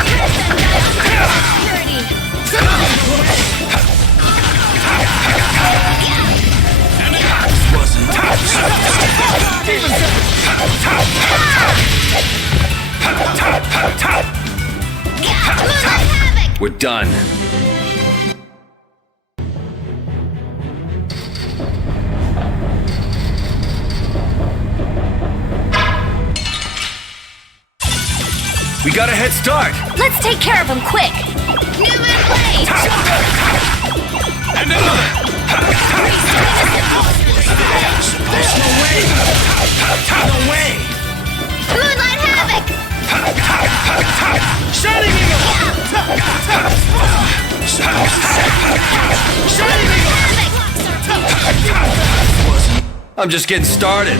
We're done. We got a head start! Let's take care of him quick! New Moon Blade! And another! There's no way! No way! Moonlight Havoc! Shining Eagle! Shining Eagle! I'm just getting started.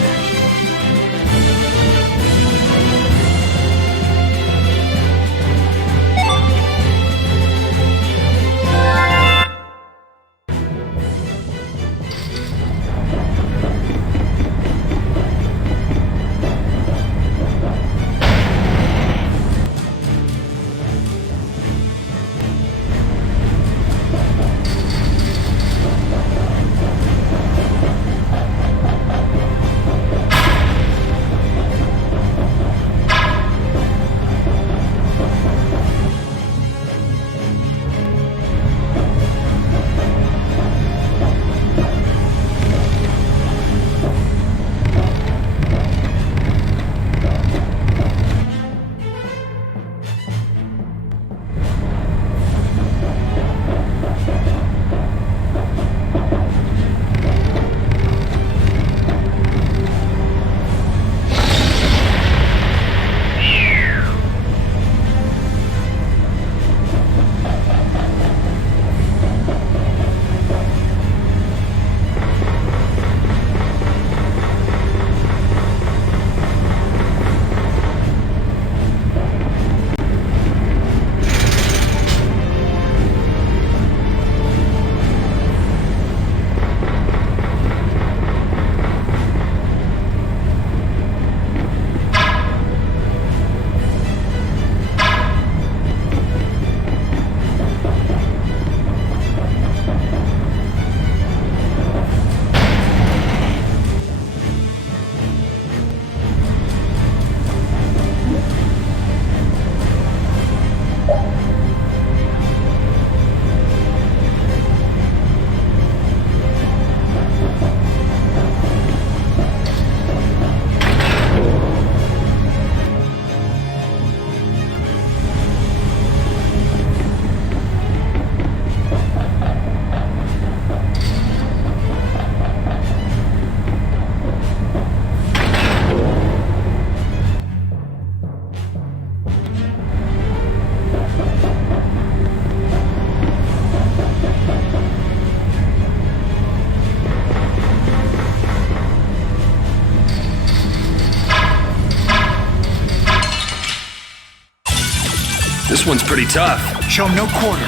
This one's pretty tough. Show no quarter.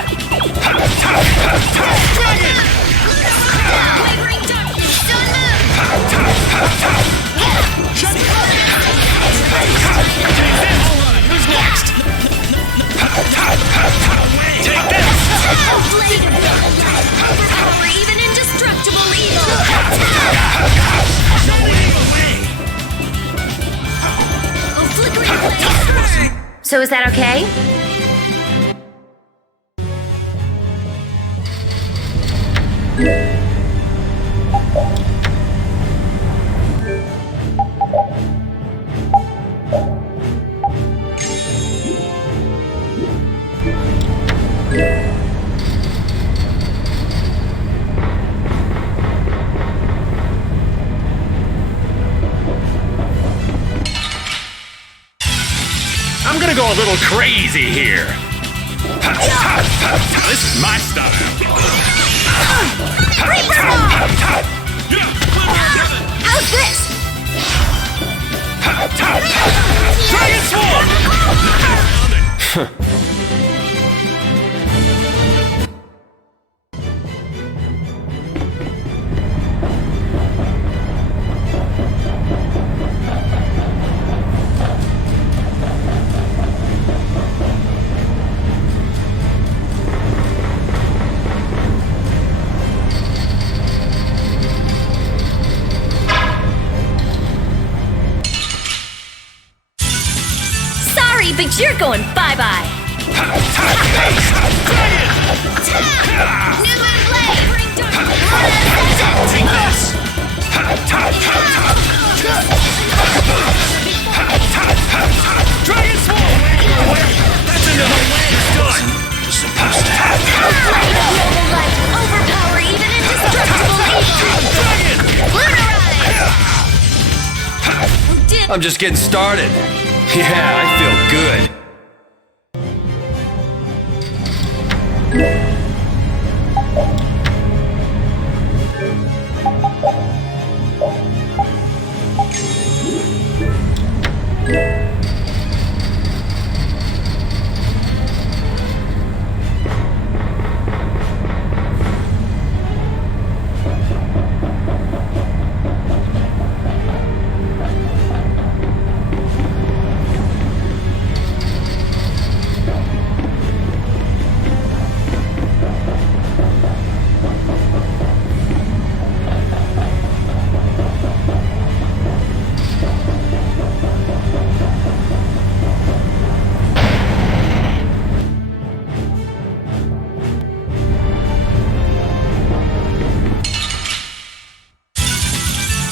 Who's next? Take this! Power even indestructible evil! Oh, flickering blade! So is that okay? I'm gonna go a little crazy here. This is my stuff. How's this? Dragon Swarm! But you're going bye-bye. New Moon Blade! Take this! Dragon Swarm! That's enough! It's done! Supposed to happen! Light of noble light, overpower even indestructible evil! I'm just getting started. Yeah, I feel good.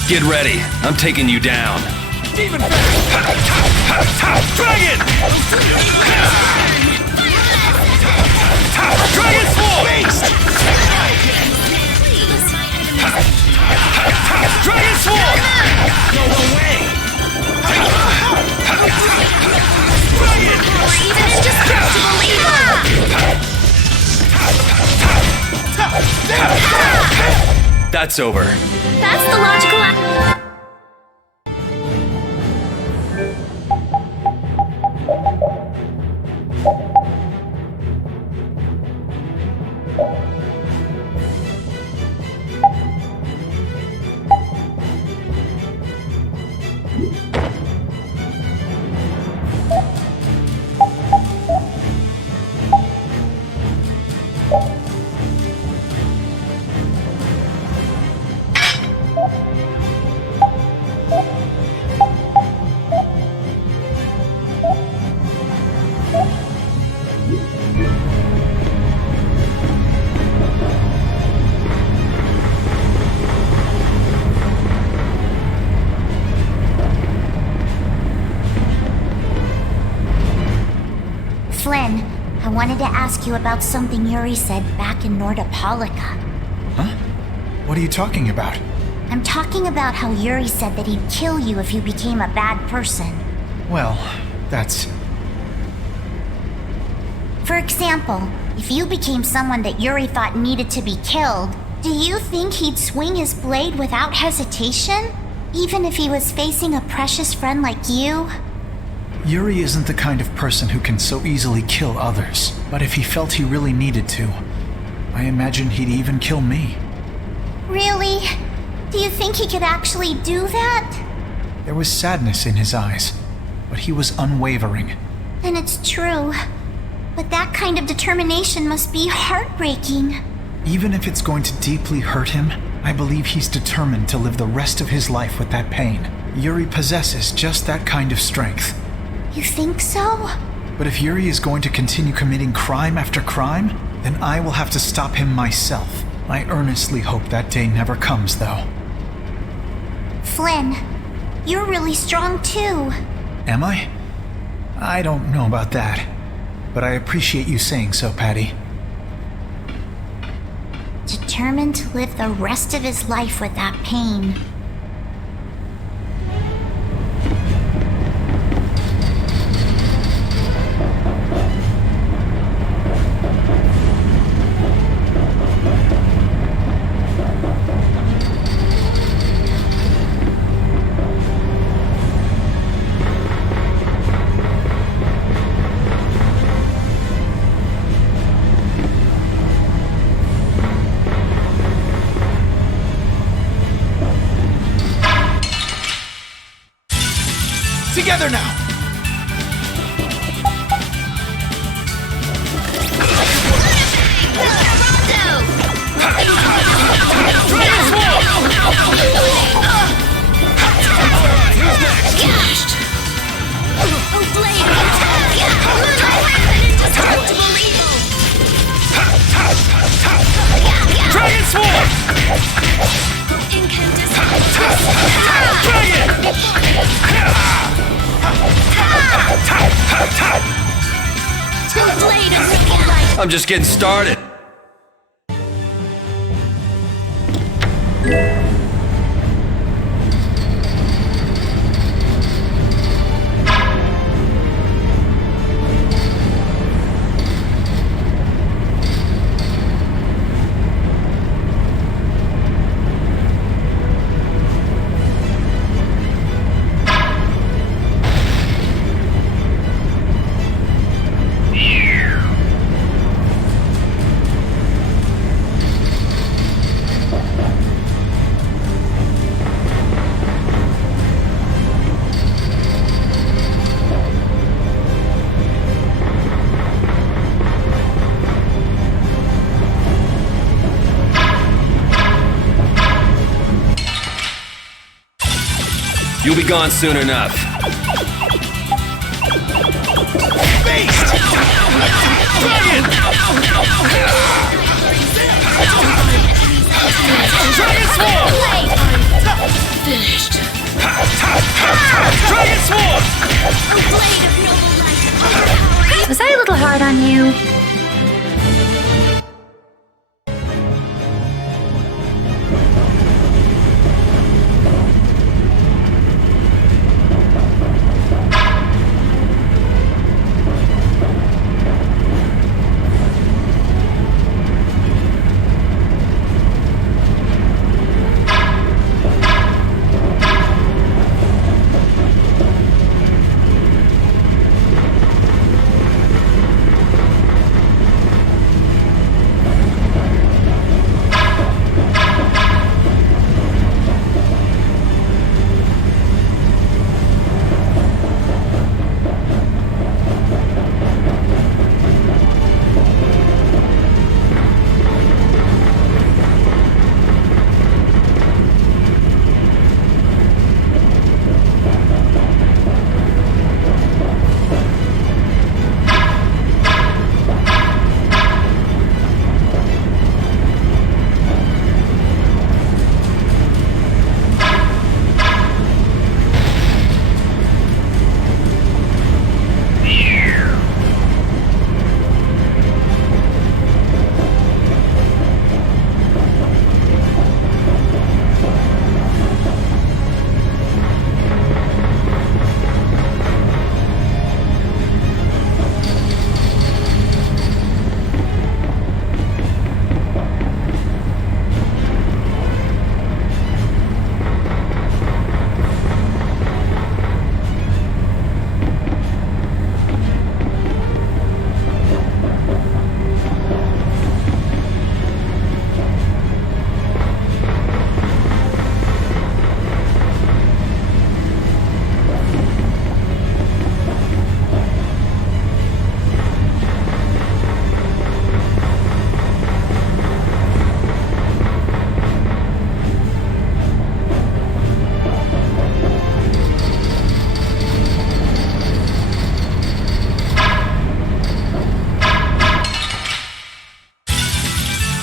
Get ready. I'm taking you down. Even better! Dragon! Dragon Sword! Dragon Sword! No way! Dragon! Even indestructible evil! That's over. That's the logical Flynn, I wanted to ask you about something Yuri said back in Nordopolica. Huh? What are you talking about? I'm talking about how Yuri said that he'd kill you if you became a bad person. Well, that's... For example, if you became someone that Yuri thought needed to be killed, do you think he'd swing his blade without hesitation? Even if he was facing a precious friend like you? Yuri isn't the kind of person who can so easily kill others. But if he felt he really needed to, I imagine he'd even kill me. Really? Do you think he could actually do that? There was sadness in his eyes, but he was unwavering. And it's true. But that kind of determination must be heartbreaking. Even if it's going to deeply hurt him, I believe he's determined to live the rest of his life with that pain. Yuri possesses just that kind of strength. You think so? But if Yuri is going to continue committing crime after crime, then I will have to stop him myself. I earnestly hope that day never comes, though. Flynn, you're really strong too. Am I? I don't know about that, but I appreciate you saying so, Patty. Determined to live the rest of his life with that pain. Together now! Dragon Sword! Dragon! I'm just getting started. You'll be gone soon enough. Finished. Dragon Sword! Was I a little hard on you?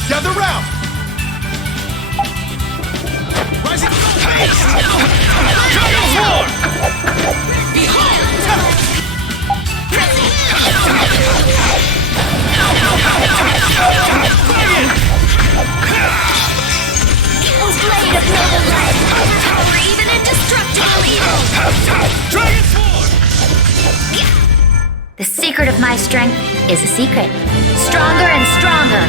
Gather round! Rising face! Dragon Sword! Blade of noble light, overpower even indestructible evil! Dragon Sword! The secret of my strength is a secret. Stronger and stronger!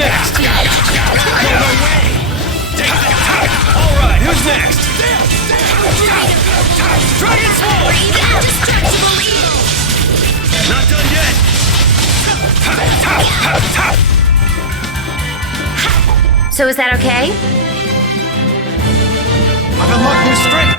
next? All right, who's next? Dragon Swarm! Not done yet. So is that okay? I've unlocked new strength.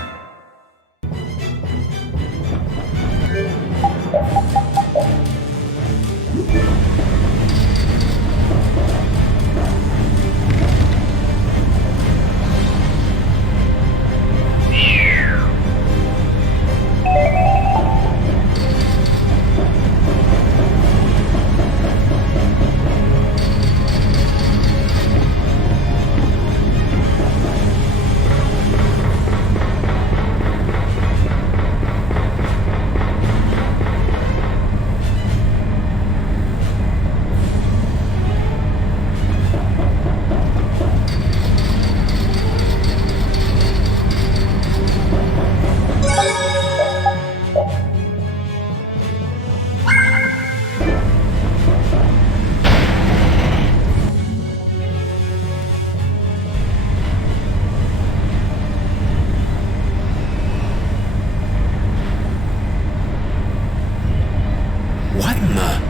What in the...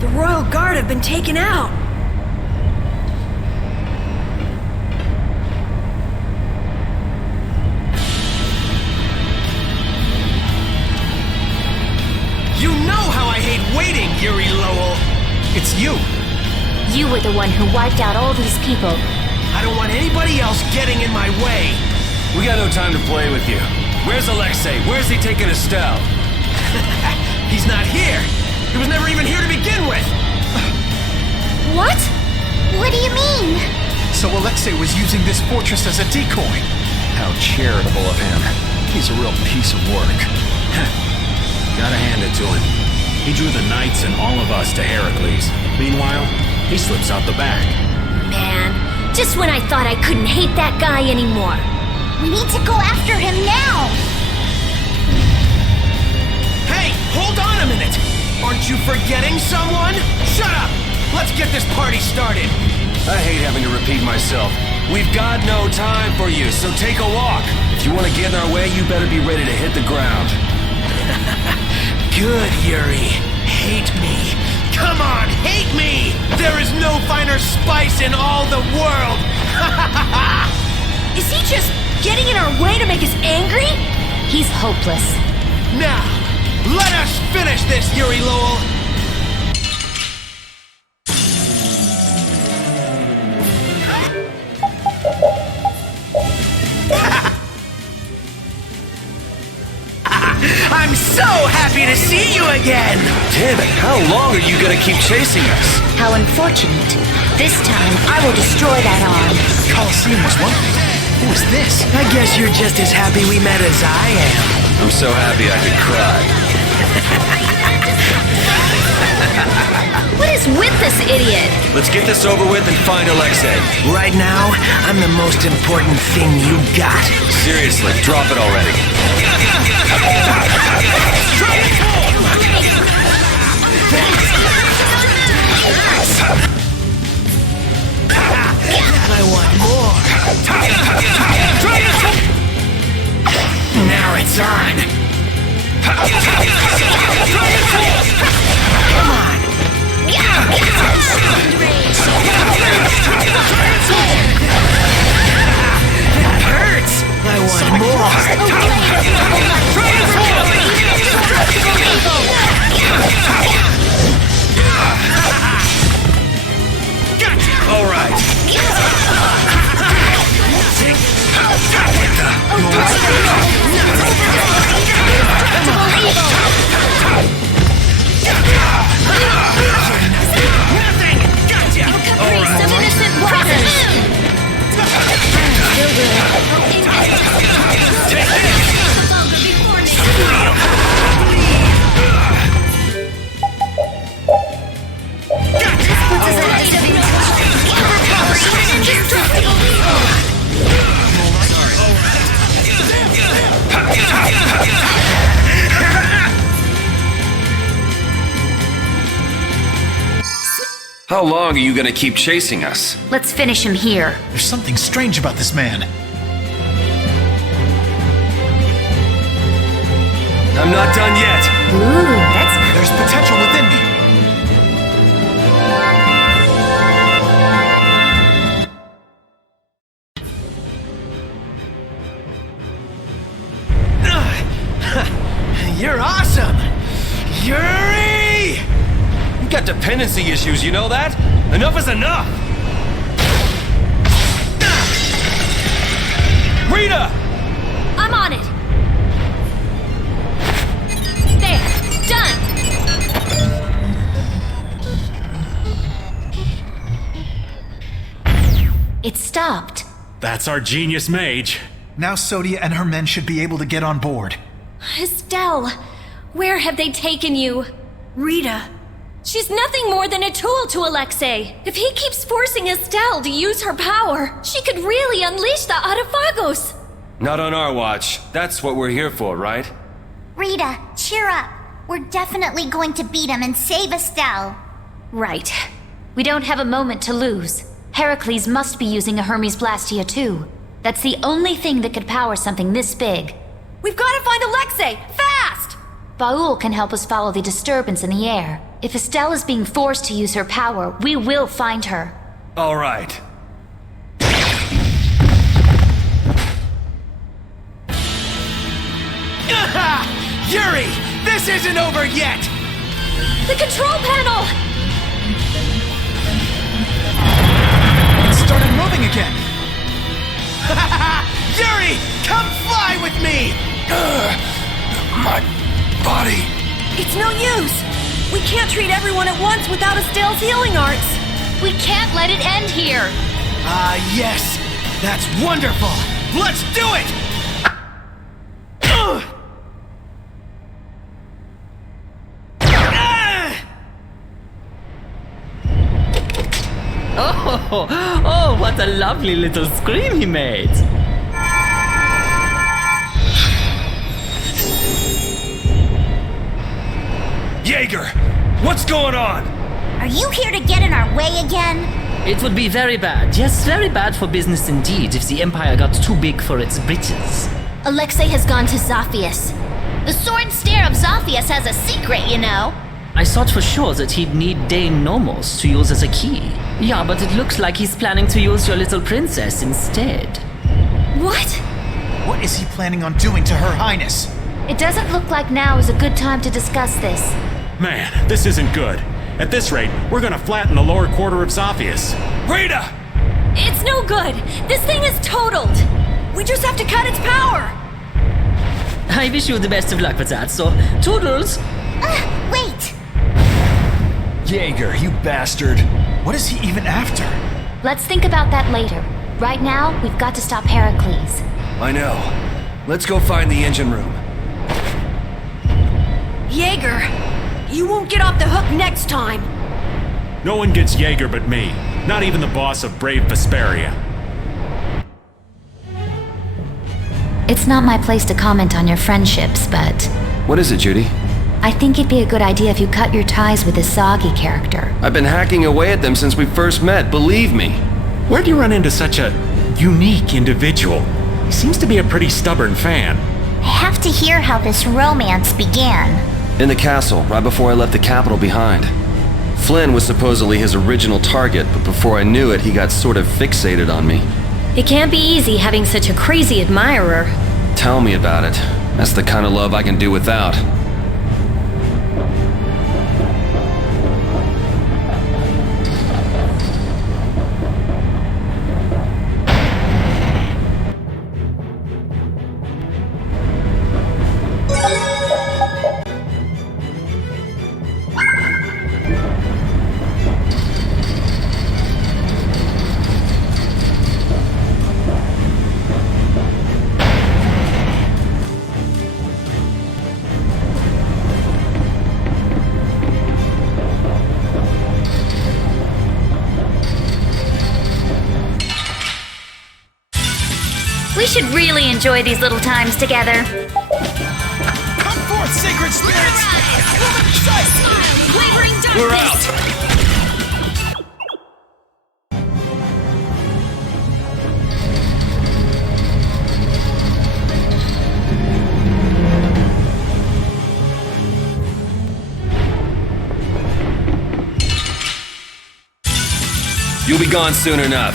The Royal Guard have been taken out. You know how I hate waiting, Yuri Lowell. It's you. You were the one who wiped out all these people. I don't want anybody else getting in my way. We got no time to play with you. Where's Alexei? Where's he taking Estelle? He's not here. He was never even here to begin with. What? What do you mean? So Alexei was using this fortress as a decoy. How charitable of him. He's a real piece of work. Gotta hand it to him. He drew the knights and all of us to Heracles. Meanwhile, he slips out the back. Man, just when I thought I couldn't hate that guy anymore. We need to go after him now. Hey, hold on a minute. Aren't you forgetting someone? Shut up! Let's get this party started. I hate having to repeat myself. We've got no time for you, so take a walk. If you want to get in our way, you better be ready to hit the ground. Good, Yuri. Hate me. Come on, hate me! There is no finer spice in all the world! Is he just getting in our way to make us angry? He's hopeless. Now, let us finish this, Yuri Lowell! I'm so happy to see you again! Damn it, how long are you gonna keep chasing us? How unfortunate. This time, I will destroy that arm. Colosseum was one thing. Who is this? I guess you're just as happy we met as I am. I'm so happy I could cry. What is with this idiot? Let's get this over with and find Alexei. Right now, I'm the most important thing you got. Seriously, drop it already. I want more. Now it's on. Come on. That hurts. I want more. How long are you gonna keep chasing us? Let's finish him here. There's something strange about this man. I'm not done yet. There's potential within me. You're awesome! Yuri! You got dependency issues, you know that? Enough is enough! Rita! I'm on it! There! Done! It stopped. That's our genius mage. Now Sodia and her men should be able to get on board. Estelle, where have they taken you? Rita. She's nothing more than a tool to Alexei. If he keeps forcing Estelle to use her power, she could really unleash the Autophagos. Not on our watch. That's what we're here for, right? Rita, cheer up. We're definitely going to beat him and save Estelle. Right. We don't have a moment to lose. Heracles must be using a Hermes Blastia too. That's the only thing that could power something this big. We've got to find Alexei! Fast! Baul can help us follow the disturbance in the air. If Estelle is being forced to use her power, we will find her. All right. Yuri! This isn't over yet! The control panel! It started moving again. Yuri! Come fly with me! My body. It's no use! We can't treat everyone at once without Estelle's healing arts! We can't let it end here! Ah, yes! That's wonderful! Let's do it! Oh, what a lovely little scream he made! Jaeger! What's going on? Are you here to get in our way again? It would be very bad, yes, very bad for business indeed if the Empire got too big for its britches. Alexei has gone to Zophius. The sword and stare of Zophius has a secret, you know. I thought for sure that he'd need Dane Nomos to use as a key. Yeah, but it looks like he's planning to use your little princess instead. What? What is he planning on doing to Her Highness? It doesn't look like now is a good time to discuss this. Man, this isn't good. At this rate, we're gonna flatten the lower quarter of Zophius. Rita! It's no good! This thing is totaled! We just have to cut its power! I wish you the best of luck with that, so toodles! Wait! Jaeger, you bastard. What is he even after? Let's think about that later. Right now, we've got to stop Heracles. I know. Let's go find the engine room. Jaeger, you won't get off the hook next time! No one gets Jaeger but me. Not even the boss of brave Vesperia. It's not my place to comment on your friendships, but What is it, Judy? I think it'd be a good idea if you cut your ties with this Soggy character. I've been hacking away at them since we first met, believe me. Where'd you run into such a unique individual? He seems to be a pretty stubborn fan. I have to hear how this romance began. In the castle, right before I left the capital behind. Flynn was supposedly his original target, but before I knew it, he got sort of fixated on me. It can't be easy having such a crazy admirer. Tell me about it. That's the kind of love I can do without. We should really enjoy these little times together. Come forth, sacred spirits! Wavering darkness! We're out! You'll be gone soon enough.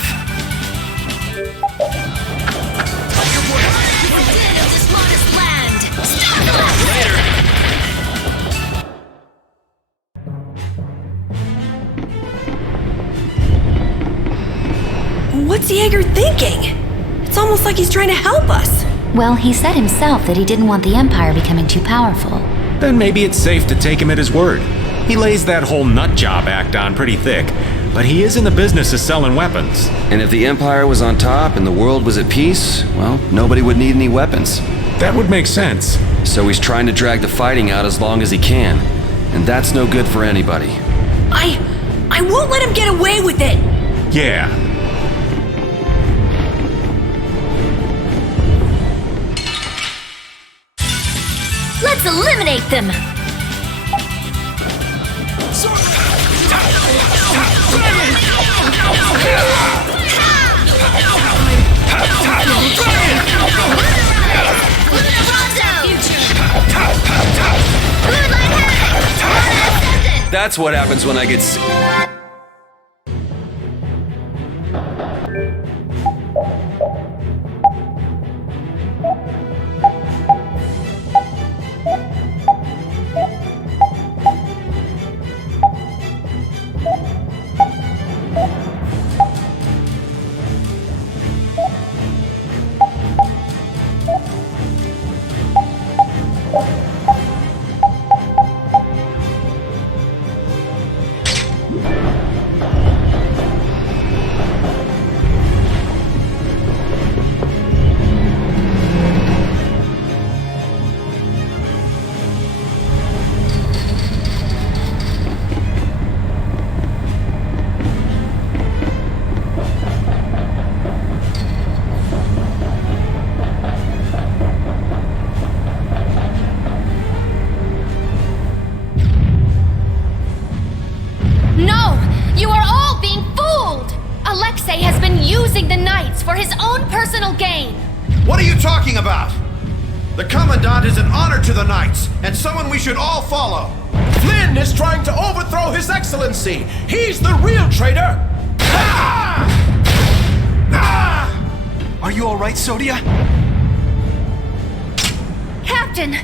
What's Jaeger thinking? It's almost like he's trying to help us. Well, he said himself that he didn't want the Empire becoming too powerful. Then maybe it's safe to take him at his word. He lays that whole nut job act on pretty thick, but he is in the business of selling weapons. And if the Empire was on top and the world was at peace, well, nobody would need any weapons. That would make sense. So he's trying to drag the fighting out as long as he can. And that's no good for anybody. I won't let him get away with it. Yeah. Let's eliminate them! That's what happens when I get using the Knights for his own personal gain. What are you talking about? The Commandant is an honor to the Knights, and someone we should all follow. Flynn is trying to overthrow His Excellency. He's the real traitor. Ah! Ah! Are you all right, Sodia? Captain,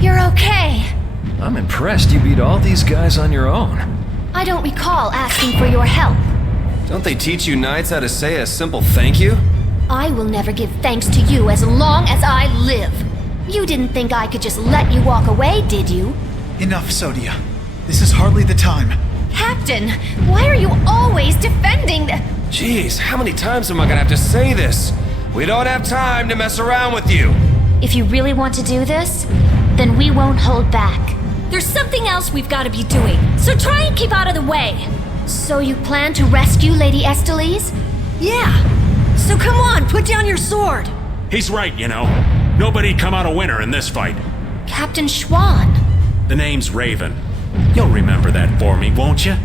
you're okay. I'm impressed you beat all these guys on your own. I don't recall asking for your help. Don't they teach you Knights how to say a simple thank you? I will never give thanks to you as long as I live. You didn't think I could just let you walk away, did you? Enough, Sodia. This is hardly the time. Captain, why are you always defending the... Jeez, how many times am I gonna have to say this? We don't have time to mess around with you. If you really want to do this, then we won't hold back. There's something else we've got to be doing, so try and keep out of the way. So you plan to rescue Lady Estellise? Yeah. So come on, put down your sword. He's right, you know. Nobody'd come out a winner in this fight. Captain Schwann. The name's Raven. You'll remember that for me, won't you?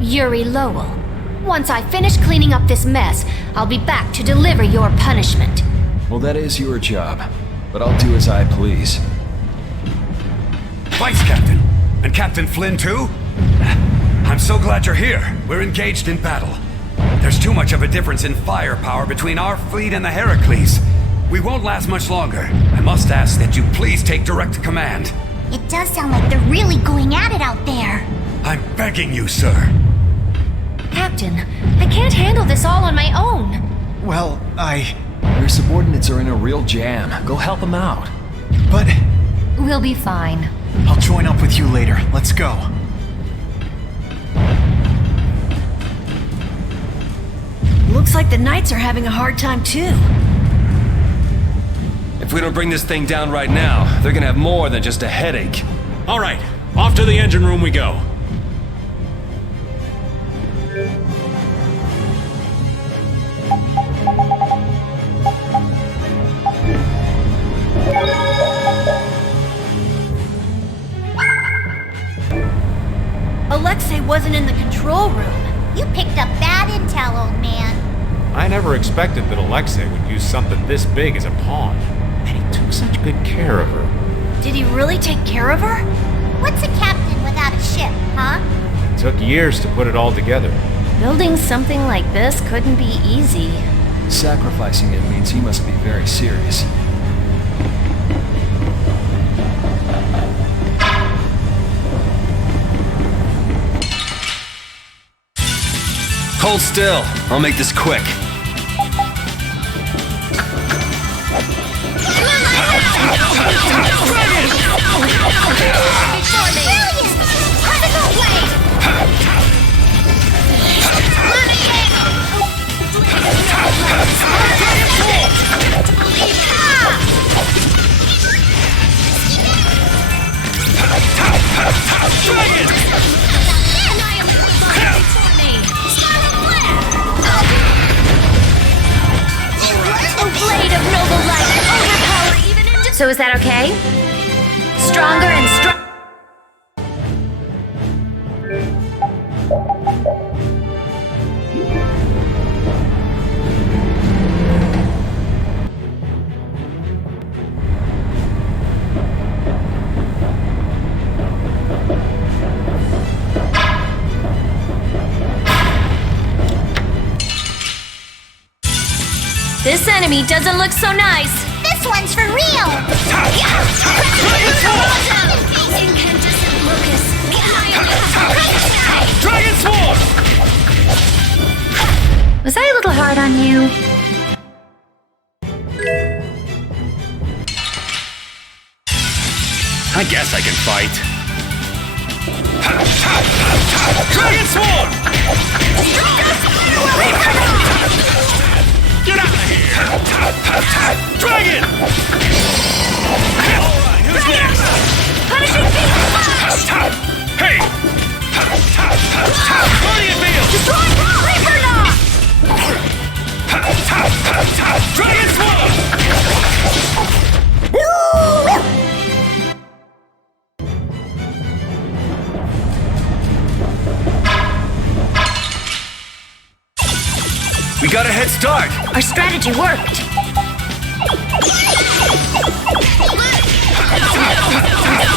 Yuri Lowell. Once I finish cleaning up this mess, I'll be back to deliver your punishment. Well, that is your job, but I'll do as I please. Vice Captain, and Captain Flynn too? I'm so glad you're here. We're engaged in battle. There's too much of a difference in firepower between our fleet and the Heracles. We won't last much longer. I must ask that you please take direct command. It does sound like they're really going at it out there. I'm begging you, sir. Captain, I can't handle this all on my own. Well, Your subordinates are in a real jam. Go help them out. But... We'll be fine. I'll join up with you later. Let's go. Looks like the Knights are having a hard time too. If we don't bring this thing down right now, they're gonna have more than just a headache. All right, off to the engine room we go. Alexei wasn't in the control room. You picked up bad intel, old man. I never expected that Alexei would use something this big as a pawn. And he took such good care of her. Did he really take care of her? What's a captain without a ship, huh? It took years to put it all together. Building something like this couldn't be easy. Sacrificing it means he must be very serious. Hold still. I'll make this quick. So is that okay? Stronger and stronger. This enemy doesn't look so nice. This one's for real! Incandescent locust. Dragon Sword! Was I a little hard on you? I guess I can fight. Dragon Sword! Get out of here! Dragon! Alright, who's next? Punishing beam flash! Hey! Guardian Field! Destroy Reaper Knock! Dragon Sword! We got a head start. Our strategy worked.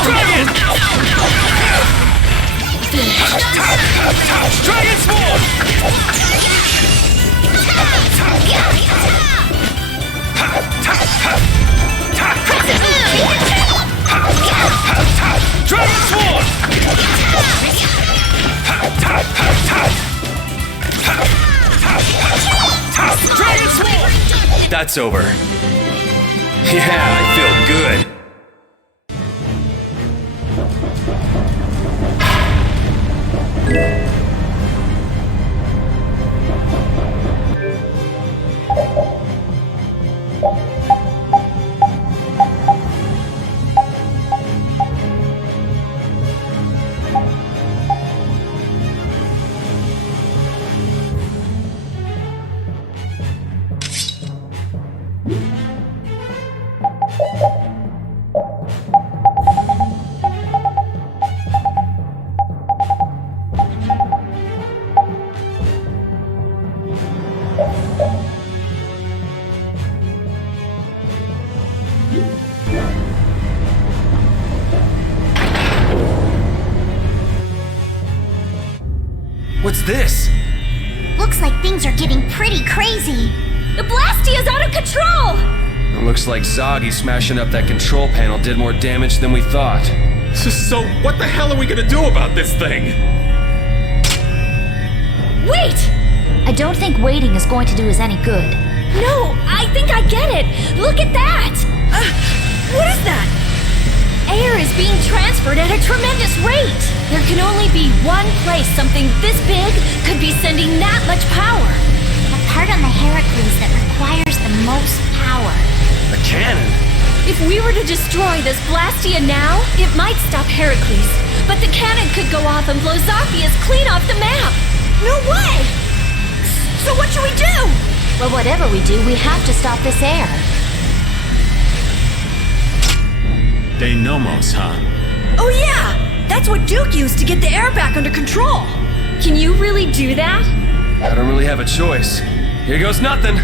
Dragon! Dragon Sword! Dragon Sword! Dragon Sword! That's over. Yeah, I feel good. What's this? Looks like things are getting pretty crazy. The Blastia's out of control! It looks like Zoggy smashing up that control panel did more damage than we thought. So what the hell are we gonna do about this thing? Wait! I don't think waiting is going to do us any good. No, I think I get it! Look at that! What is that? Air is being transferred at a tremendous rate! There can only be one place something this big could be sending that much power. The part on the Heracles that requires the most power. A cannon? If we were to destroy this Blastia now, it might stop Heracles. But the cannon could go off and blow Zafias clean off the map! No way! So what should we do? Well, whatever we do, we have to stop this air. De Nomos, huh? Oh yeah! That's what Duke used to get the air back under control! Can you really do that? I don't really have a choice. Here goes nothing.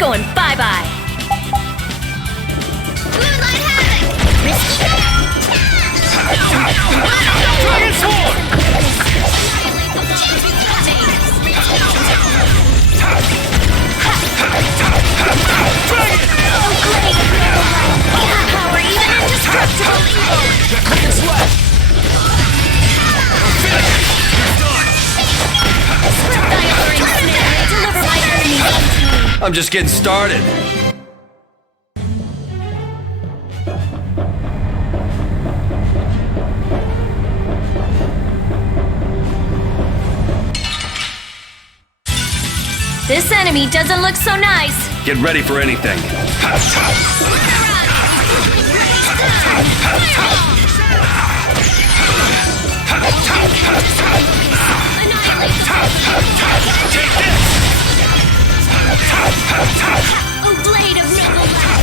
going bye-bye. Moonlight Havoc! Risky Dragon Sword! Oh, great! We have power even indestructible evil! It's left! Deliver my enemies unto me! I'm just getting started. This enemy doesn't look so nice. Get ready for anything. O blade of noble light!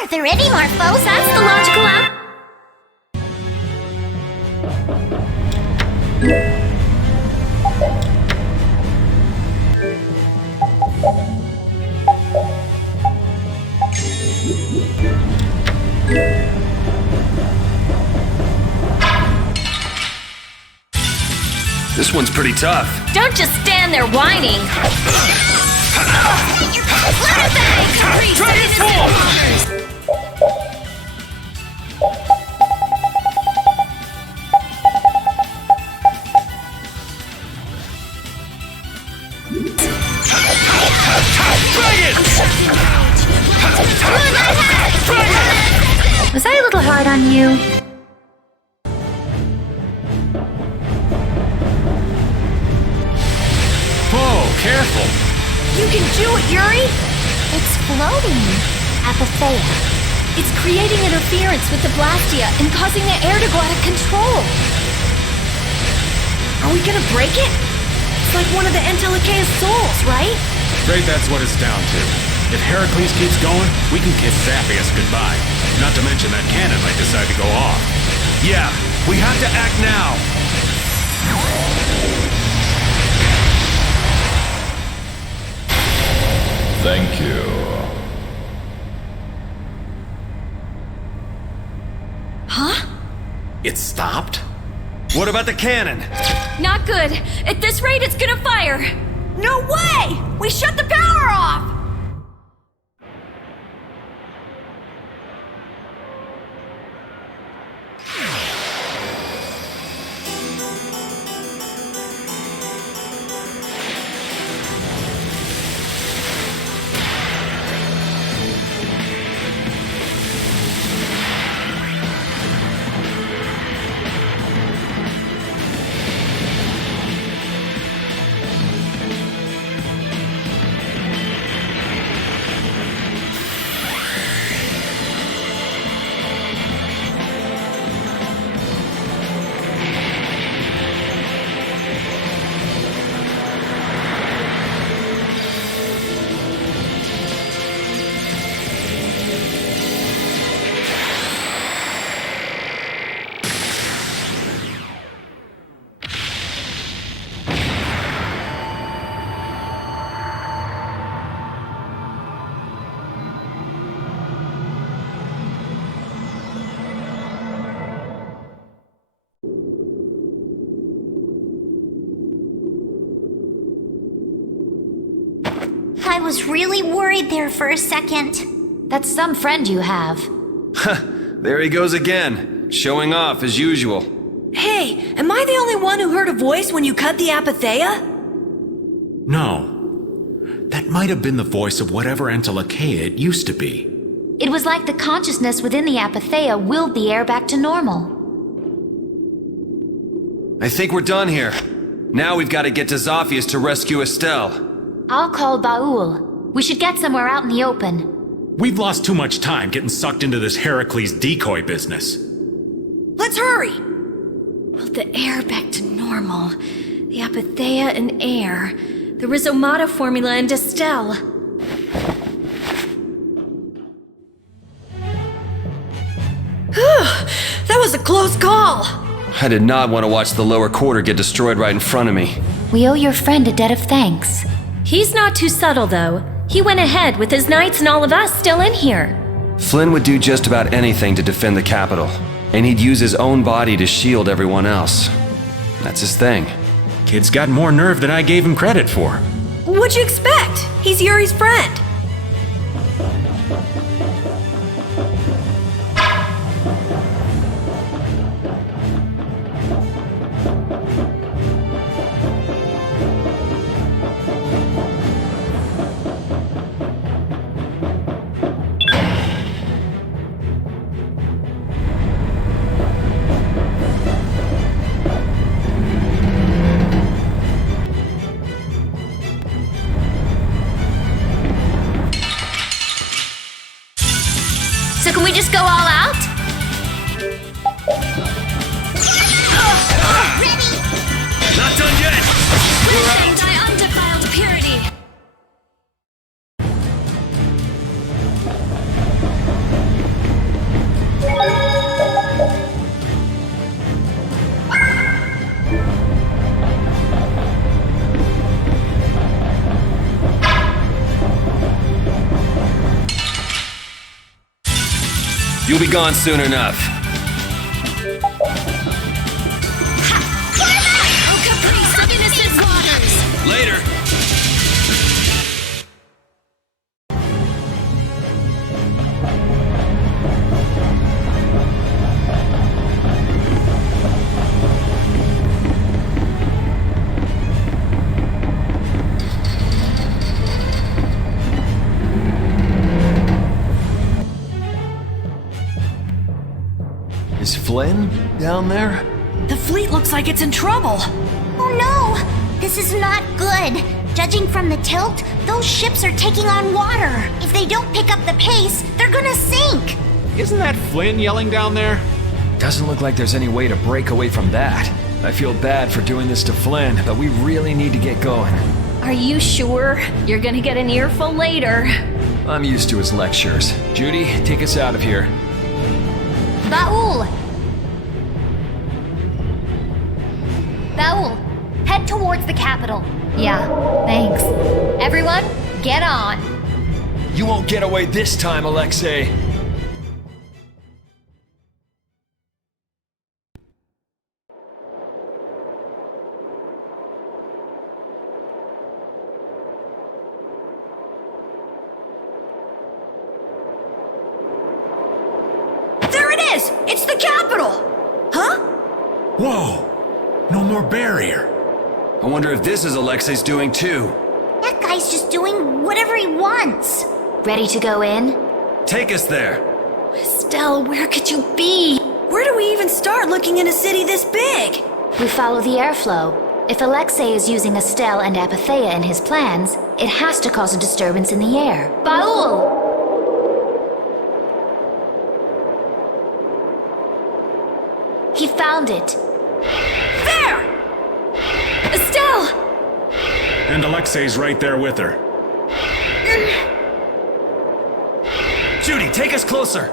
Are there any more foes? That's the logical out. This one's pretty tough. Don't just stand there whining. Dragon Sword! Was I a little hard on you? Whoa, careful! You can do it, Yuri! It's floating. Apatheia. It's creating interference with the Blastia and causing the air to go out of control. Are we gonna break it? It's like one of the Entelikea's souls, right? Afraid that's what it's down to. If Heracles keeps going, we can kiss Zappius goodbye. Not to mention that cannon might decide to go off. Yeah, we have to act now. Thank you. Huh? It stopped? What about the cannon? Not good. At this rate, it's gonna fire. No way! We shut the power off! I was really worried there for a second. That's some friend you have. There he goes again, showing off as usual. Hey, am I the only one who heard a voice when you cut the Apatheia? No. That might have been the voice of whatever Entelikeia it used to be. It was like the consciousness within the Apatheia willed the air back to normal. I think we're done here. Now we've got to get to Zaphias to rescue Estelle. I'll call Baul. We should get somewhere out in the open. We've lost too much time getting sucked into this Heracles decoy business. Let's hurry! Well, the air back to normal. The Apatheia and air. The Rhizomata formula and Estelle. That was a close call! I did not want to watch the lower quarter get destroyed right in front of me. We owe your friend a debt of thanks. He's not too subtle, though. He went ahead with his knights and all of us still in here. Flynn would do just about anything to defend the capital, and he'd use his own body to shield everyone else. That's his thing. Kid's got more nerve than I gave him credit for. What'd you expect? He's Yuri's friend. So can we just go all out? Ready? Not done yet! We're out! Thy undefiled purity! You'll be gone soon enough. Oh, caprice of innocent waters! Later. Is Flynn down there? The fleet looks like it's in trouble. Oh no! This is not good. Judging from the tilt, those ships are taking on water. If they don't pick up the pace, they're gonna sink. Isn't that Flynn yelling down there? Doesn't look like there's any way to break away from that. I feel bad for doing this to Flynn, but we really need to get going. Are you sure? You're gonna get an earful later. I'm used to his lectures. Judy, take us out of here. Baul! Baul, head towards the capital. Yeah, thanks. Everyone, get on. You won't get away this time, Alexei. There it is! It's the capital! Huh? Whoa! No more barrier. I wonder if this is Alexei's doing too. That guy's just doing whatever he wants. Ready to go in? Take us there. Estelle, where could you be? Where do we even start looking in a city this big? We follow the airflow. If Alexei is using Estelle and Apatheia in his plans, it has to cause a disturbance in the air. Baul! He found it. There! Estelle! And Alexei's right there with her. Judy, take us closer.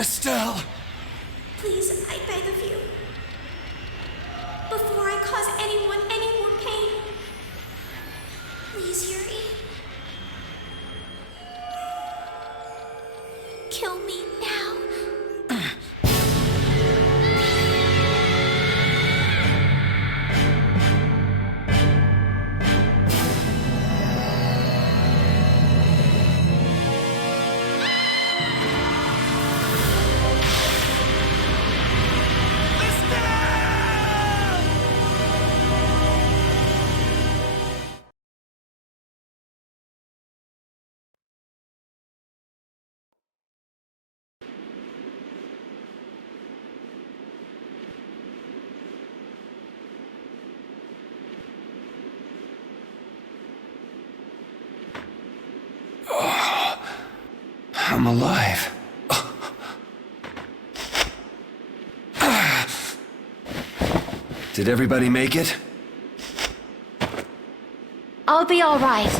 Estelle! Please, I beg of you. Before I cause anyone any more pain. Please, Yuri. Kill me now. I'm alive. Did everybody make it? I'll be all right.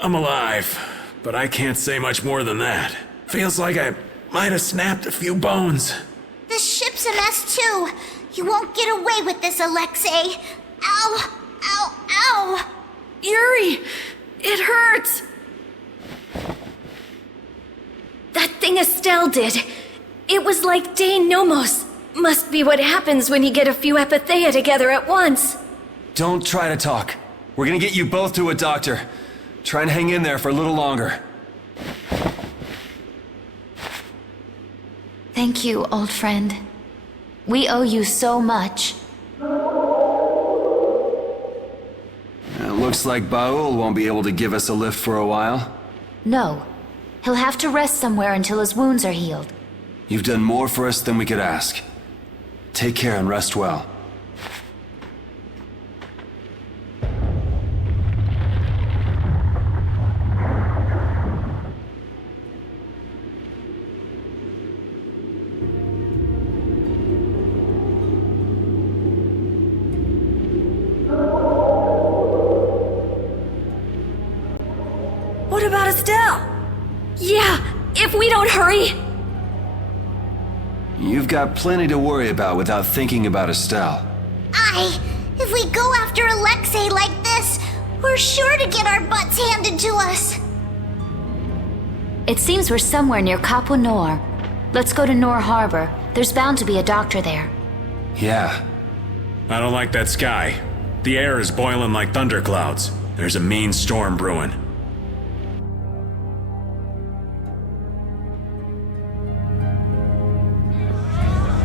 I'm alive, but I can't say much more than that. Feels like I might have snapped a few bones. The ship's a mess too. You won't get away with this, Alexei. Ow! Ow! Ow! Yuri! It hurts! That thing Estelle did. It was like De Nomos. Must be what happens when you get a few epithea together at once. Don't try to talk. We're gonna get you both to a doctor. Try and hang in there for a little longer. Thank you, old friend. We owe you so much. It looks like Baul won't be able to give us a lift for a while. No. He'll have to rest somewhere until his wounds are healed. You've done more for us than we could ask. Take care and rest well. What about Estelle? Yeah, if we don't hurry. You've got plenty to worry about without thinking about Estelle. If we go after Alexei like this, we're sure to get our butts handed to us. It seems we're somewhere near Capo Nor. Let's go to Nor Harbor. There's bound to be a doctor there. Yeah. I don't like that sky. The air is boiling like thunderclouds. There's a mean storm brewing.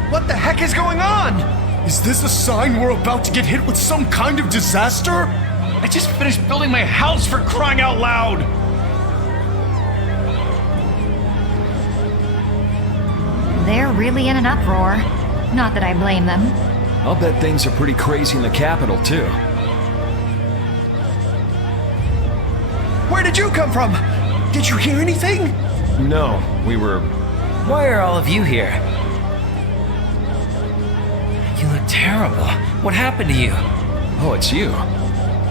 What the heck is going on? Is this a sign we're about to get hit with some kind of disaster? I just finished building my house, for crying out loud! They're really in an uproar. Not that I blame them. I'll bet things are pretty crazy in the capital, too. Where did you come from? Did you hear anything? No, we were... Why are all of you here? You look terrible. What happened to you? Oh, it's you.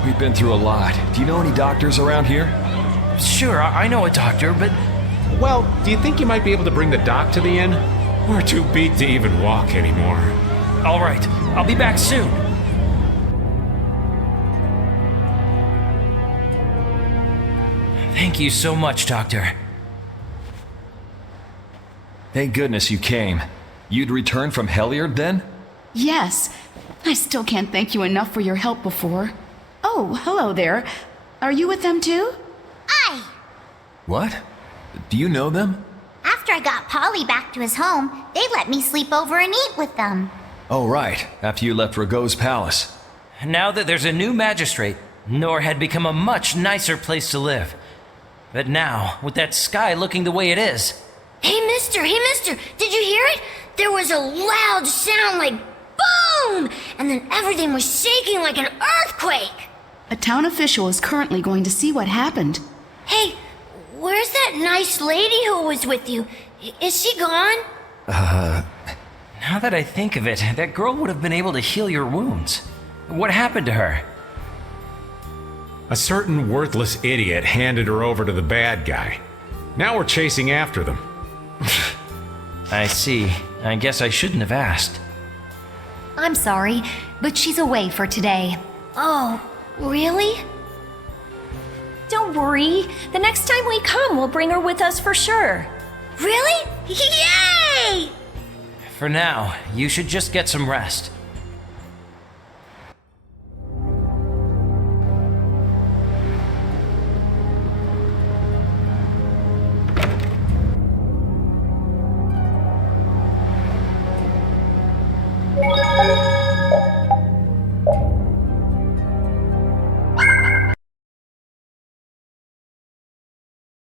We've been through a lot. Do you know any doctors around here? Sure, I know a doctor, but... Well, do you think you might be able to bring the doc to the inn? We're too beat to even walk anymore. All right, I'll be back soon. Thank you so much, Doctor. Thank goodness you came. You'd returned from Heliard then? Yes. I still can't thank you enough for your help before. Oh, hello there. Are you with them too? What? Do you know them? After I got Polly back to his home, they let me sleep over and eat with them. Oh, right. After you left Rago's palace. Now that there's a new magistrate, Nor had become a much nicer place to live. But now, with that sky looking the way it is... Hey, mister, did you hear it? There was a loud sound like boom! And then everything was shaking like an earthquake! A town official is currently going to see what happened. Hey, where's that nice lady who was with you? Is she gone? Now that I think of it, that girl would have been able to heal your wounds. What happened to her? A certain worthless idiot handed her over to the bad guy. Now we're chasing after them. I see. I guess I shouldn't have asked. I'm sorry, but she's away for today. Oh, really? Don't worry. The next time we come, we'll bring her with us for sure. Really? Yay! For now, you should just get some rest.